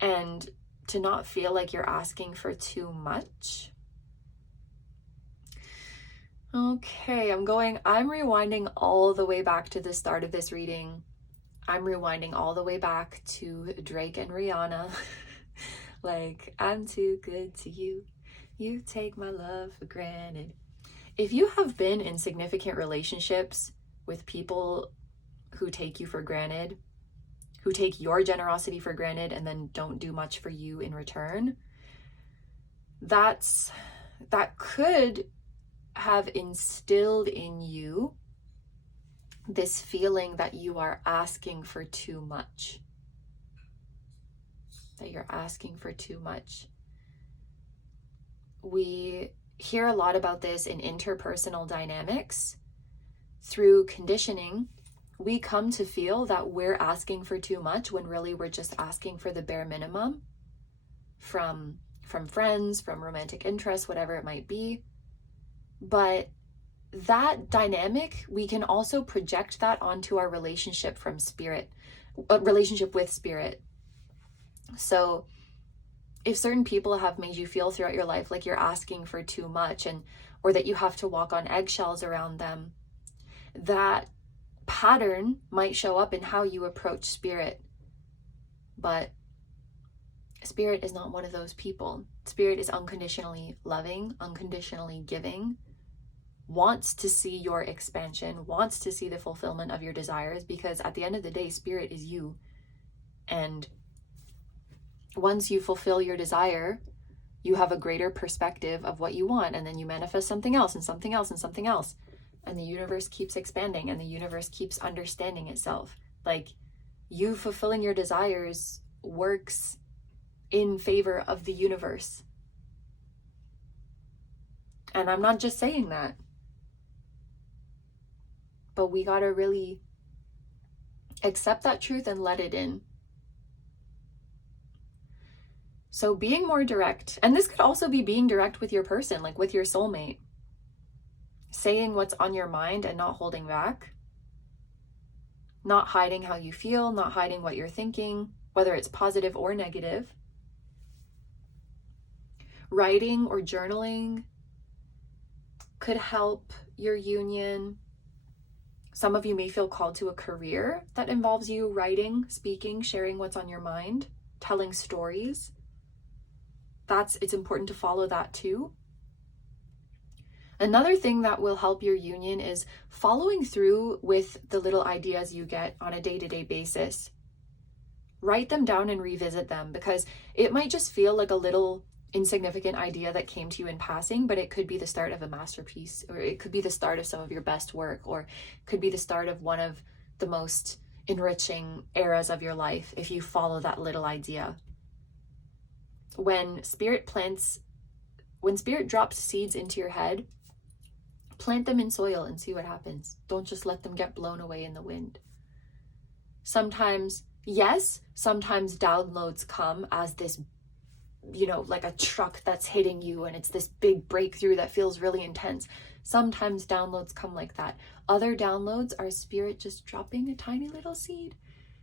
and to not feel like you're asking for too much. Okay, I'm rewinding all the way back to the start of this reading. I'm rewinding all the way back to Drake and Rihanna. Like, I'm too good to you. You take my love for granted. If you have been in significant relationships with people who take you for granted, who take your generosity for granted and then don't do much for you in return, that could have instilled in you this feeling that you are asking for too much. That you're asking for too much. We hear a lot about this in interpersonal dynamics. Through conditioning, we come to feel that we're asking for too much when really we're just asking for the bare minimum from friends, from romantic interests, whatever it might be. But that dynamic, we can also project that onto our relationship with Spirit. So if certain people have made you feel throughout your life like you're asking for too much, or that you have to walk on eggshells around them, that pattern might show up in how you approach Spirit. But Spirit is not one of those people. Spirit is unconditionally loving, unconditionally giving, wants to see your expansion, wants to see the fulfillment of your desires, because at the end of the day, Spirit is you. And once you fulfill your desire, you have a greater perspective of what you want, and then you manifest something else and something else and something else. And the universe keeps expanding, and the universe keeps understanding itself. Like, you fulfilling your desires works in favor of the universe. And I'm not just saying that, but we gotta really accept that truth and let it in. So being more direct, and this could also be being direct with your person, like with your soulmate. Saying what's on your mind and not holding back. Not hiding how you feel, not hiding what you're thinking, whether it's positive or negative. Writing or journaling could help your union. Some of you may feel called to a career that involves you writing, speaking, sharing what's on your mind, telling stories. It's important to follow that too. Another thing that will help your union is following through with the little ideas you get on a day-to-day basis. Write them down and revisit them, because it might just feel like a little insignificant idea that came to you in passing, but it could be the start of a masterpiece, or it could be the start of some of your best work, or it could be the start of one of the most enriching eras of your life if you follow that little idea. When Spirit drops seeds into your head, plant them in soil and see what happens. Don't just let them get blown away in the wind. Sometimes downloads come as this, like a truck that's hitting you, and it's this big breakthrough that feels really intense. Sometimes downloads come like that. Other downloads are Spirit just dropping a tiny little seed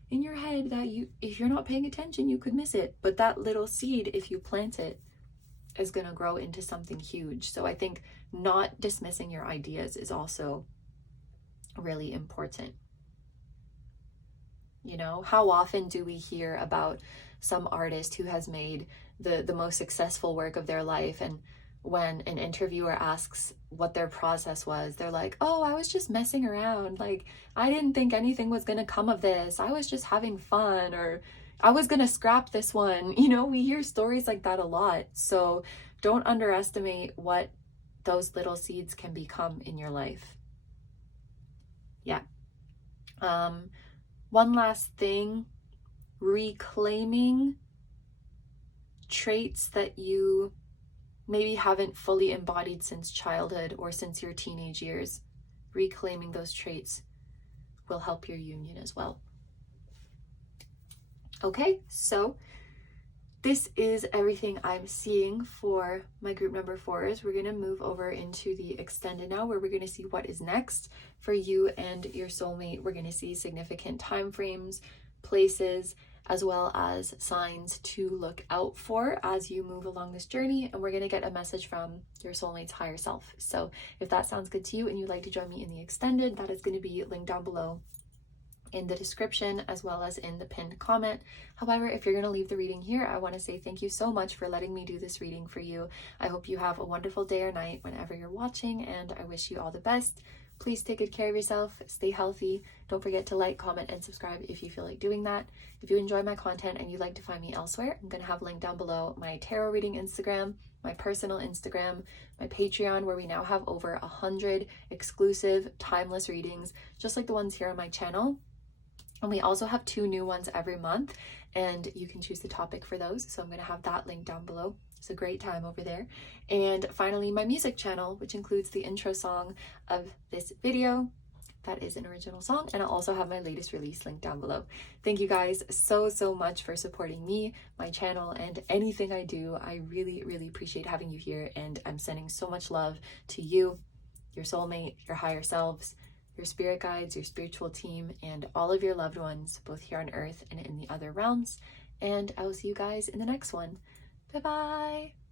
in your head that if you're not paying attention, you could miss it. But that little seed, if you plant it, is going to grow into something huge. So I think not dismissing your ideas is also really important. You know, how often do we hear about some artist who has made the most successful work of their life, and when an interviewer asks what their process was, they're like, oh, I was just messing around. Like, I didn't think anything was gonna come of this. I was just having fun, or I was gonna scrap this one. You know, we hear stories like that a lot. So don't underestimate what those little seeds can become in your life. Yeah. One last thing, reclaiming traits that you maybe haven't fully embodied since childhood or since your teenage years. Reclaiming those traits will help your union as well. Okay, so this is everything I'm seeing for my group number 4s. We're going to move over into the extended now, where we're going to see what is next for you and your soulmate. We're going to see significant time frames, places, as well as signs to look out for as you move along this journey. And we're going to get a message from your soulmate's higher self. So if that sounds good to you and you'd like to join me in the extended, that is going to be linked down below in the description as well as in the pinned comment. However, if you're going to leave the reading here, I want to say thank you so much for letting me do this reading for you. I hope you have a wonderful day or night whenever you're watching, and I wish you all the best. Please take good care of yourself, stay healthy. Don't forget to like, comment, and subscribe if you feel like doing that. If you enjoy my content and you'd like to find me elsewhere, I'm going to have linked down below my tarot reading Instagram, my personal Instagram, my Patreon, where we now have over 100 exclusive timeless readings, just like the ones here on my channel. And we also have 2 new ones every month, and you can choose the topic for those. So I'm going to have that link down below. It's a great time over there. And finally, my music channel, which includes the intro song of this video. That is an original song. And I'll also have my latest release linked down below. Thank you guys so much for supporting me, my channel, and anything I do. I really appreciate having you here. And I'm sending so much love to you, your soulmate, your higher selves, your spirit guides, your spiritual team, and all of your loved ones, both here on earth and in the other realms. And I will see you guys in the next one. Bye bye.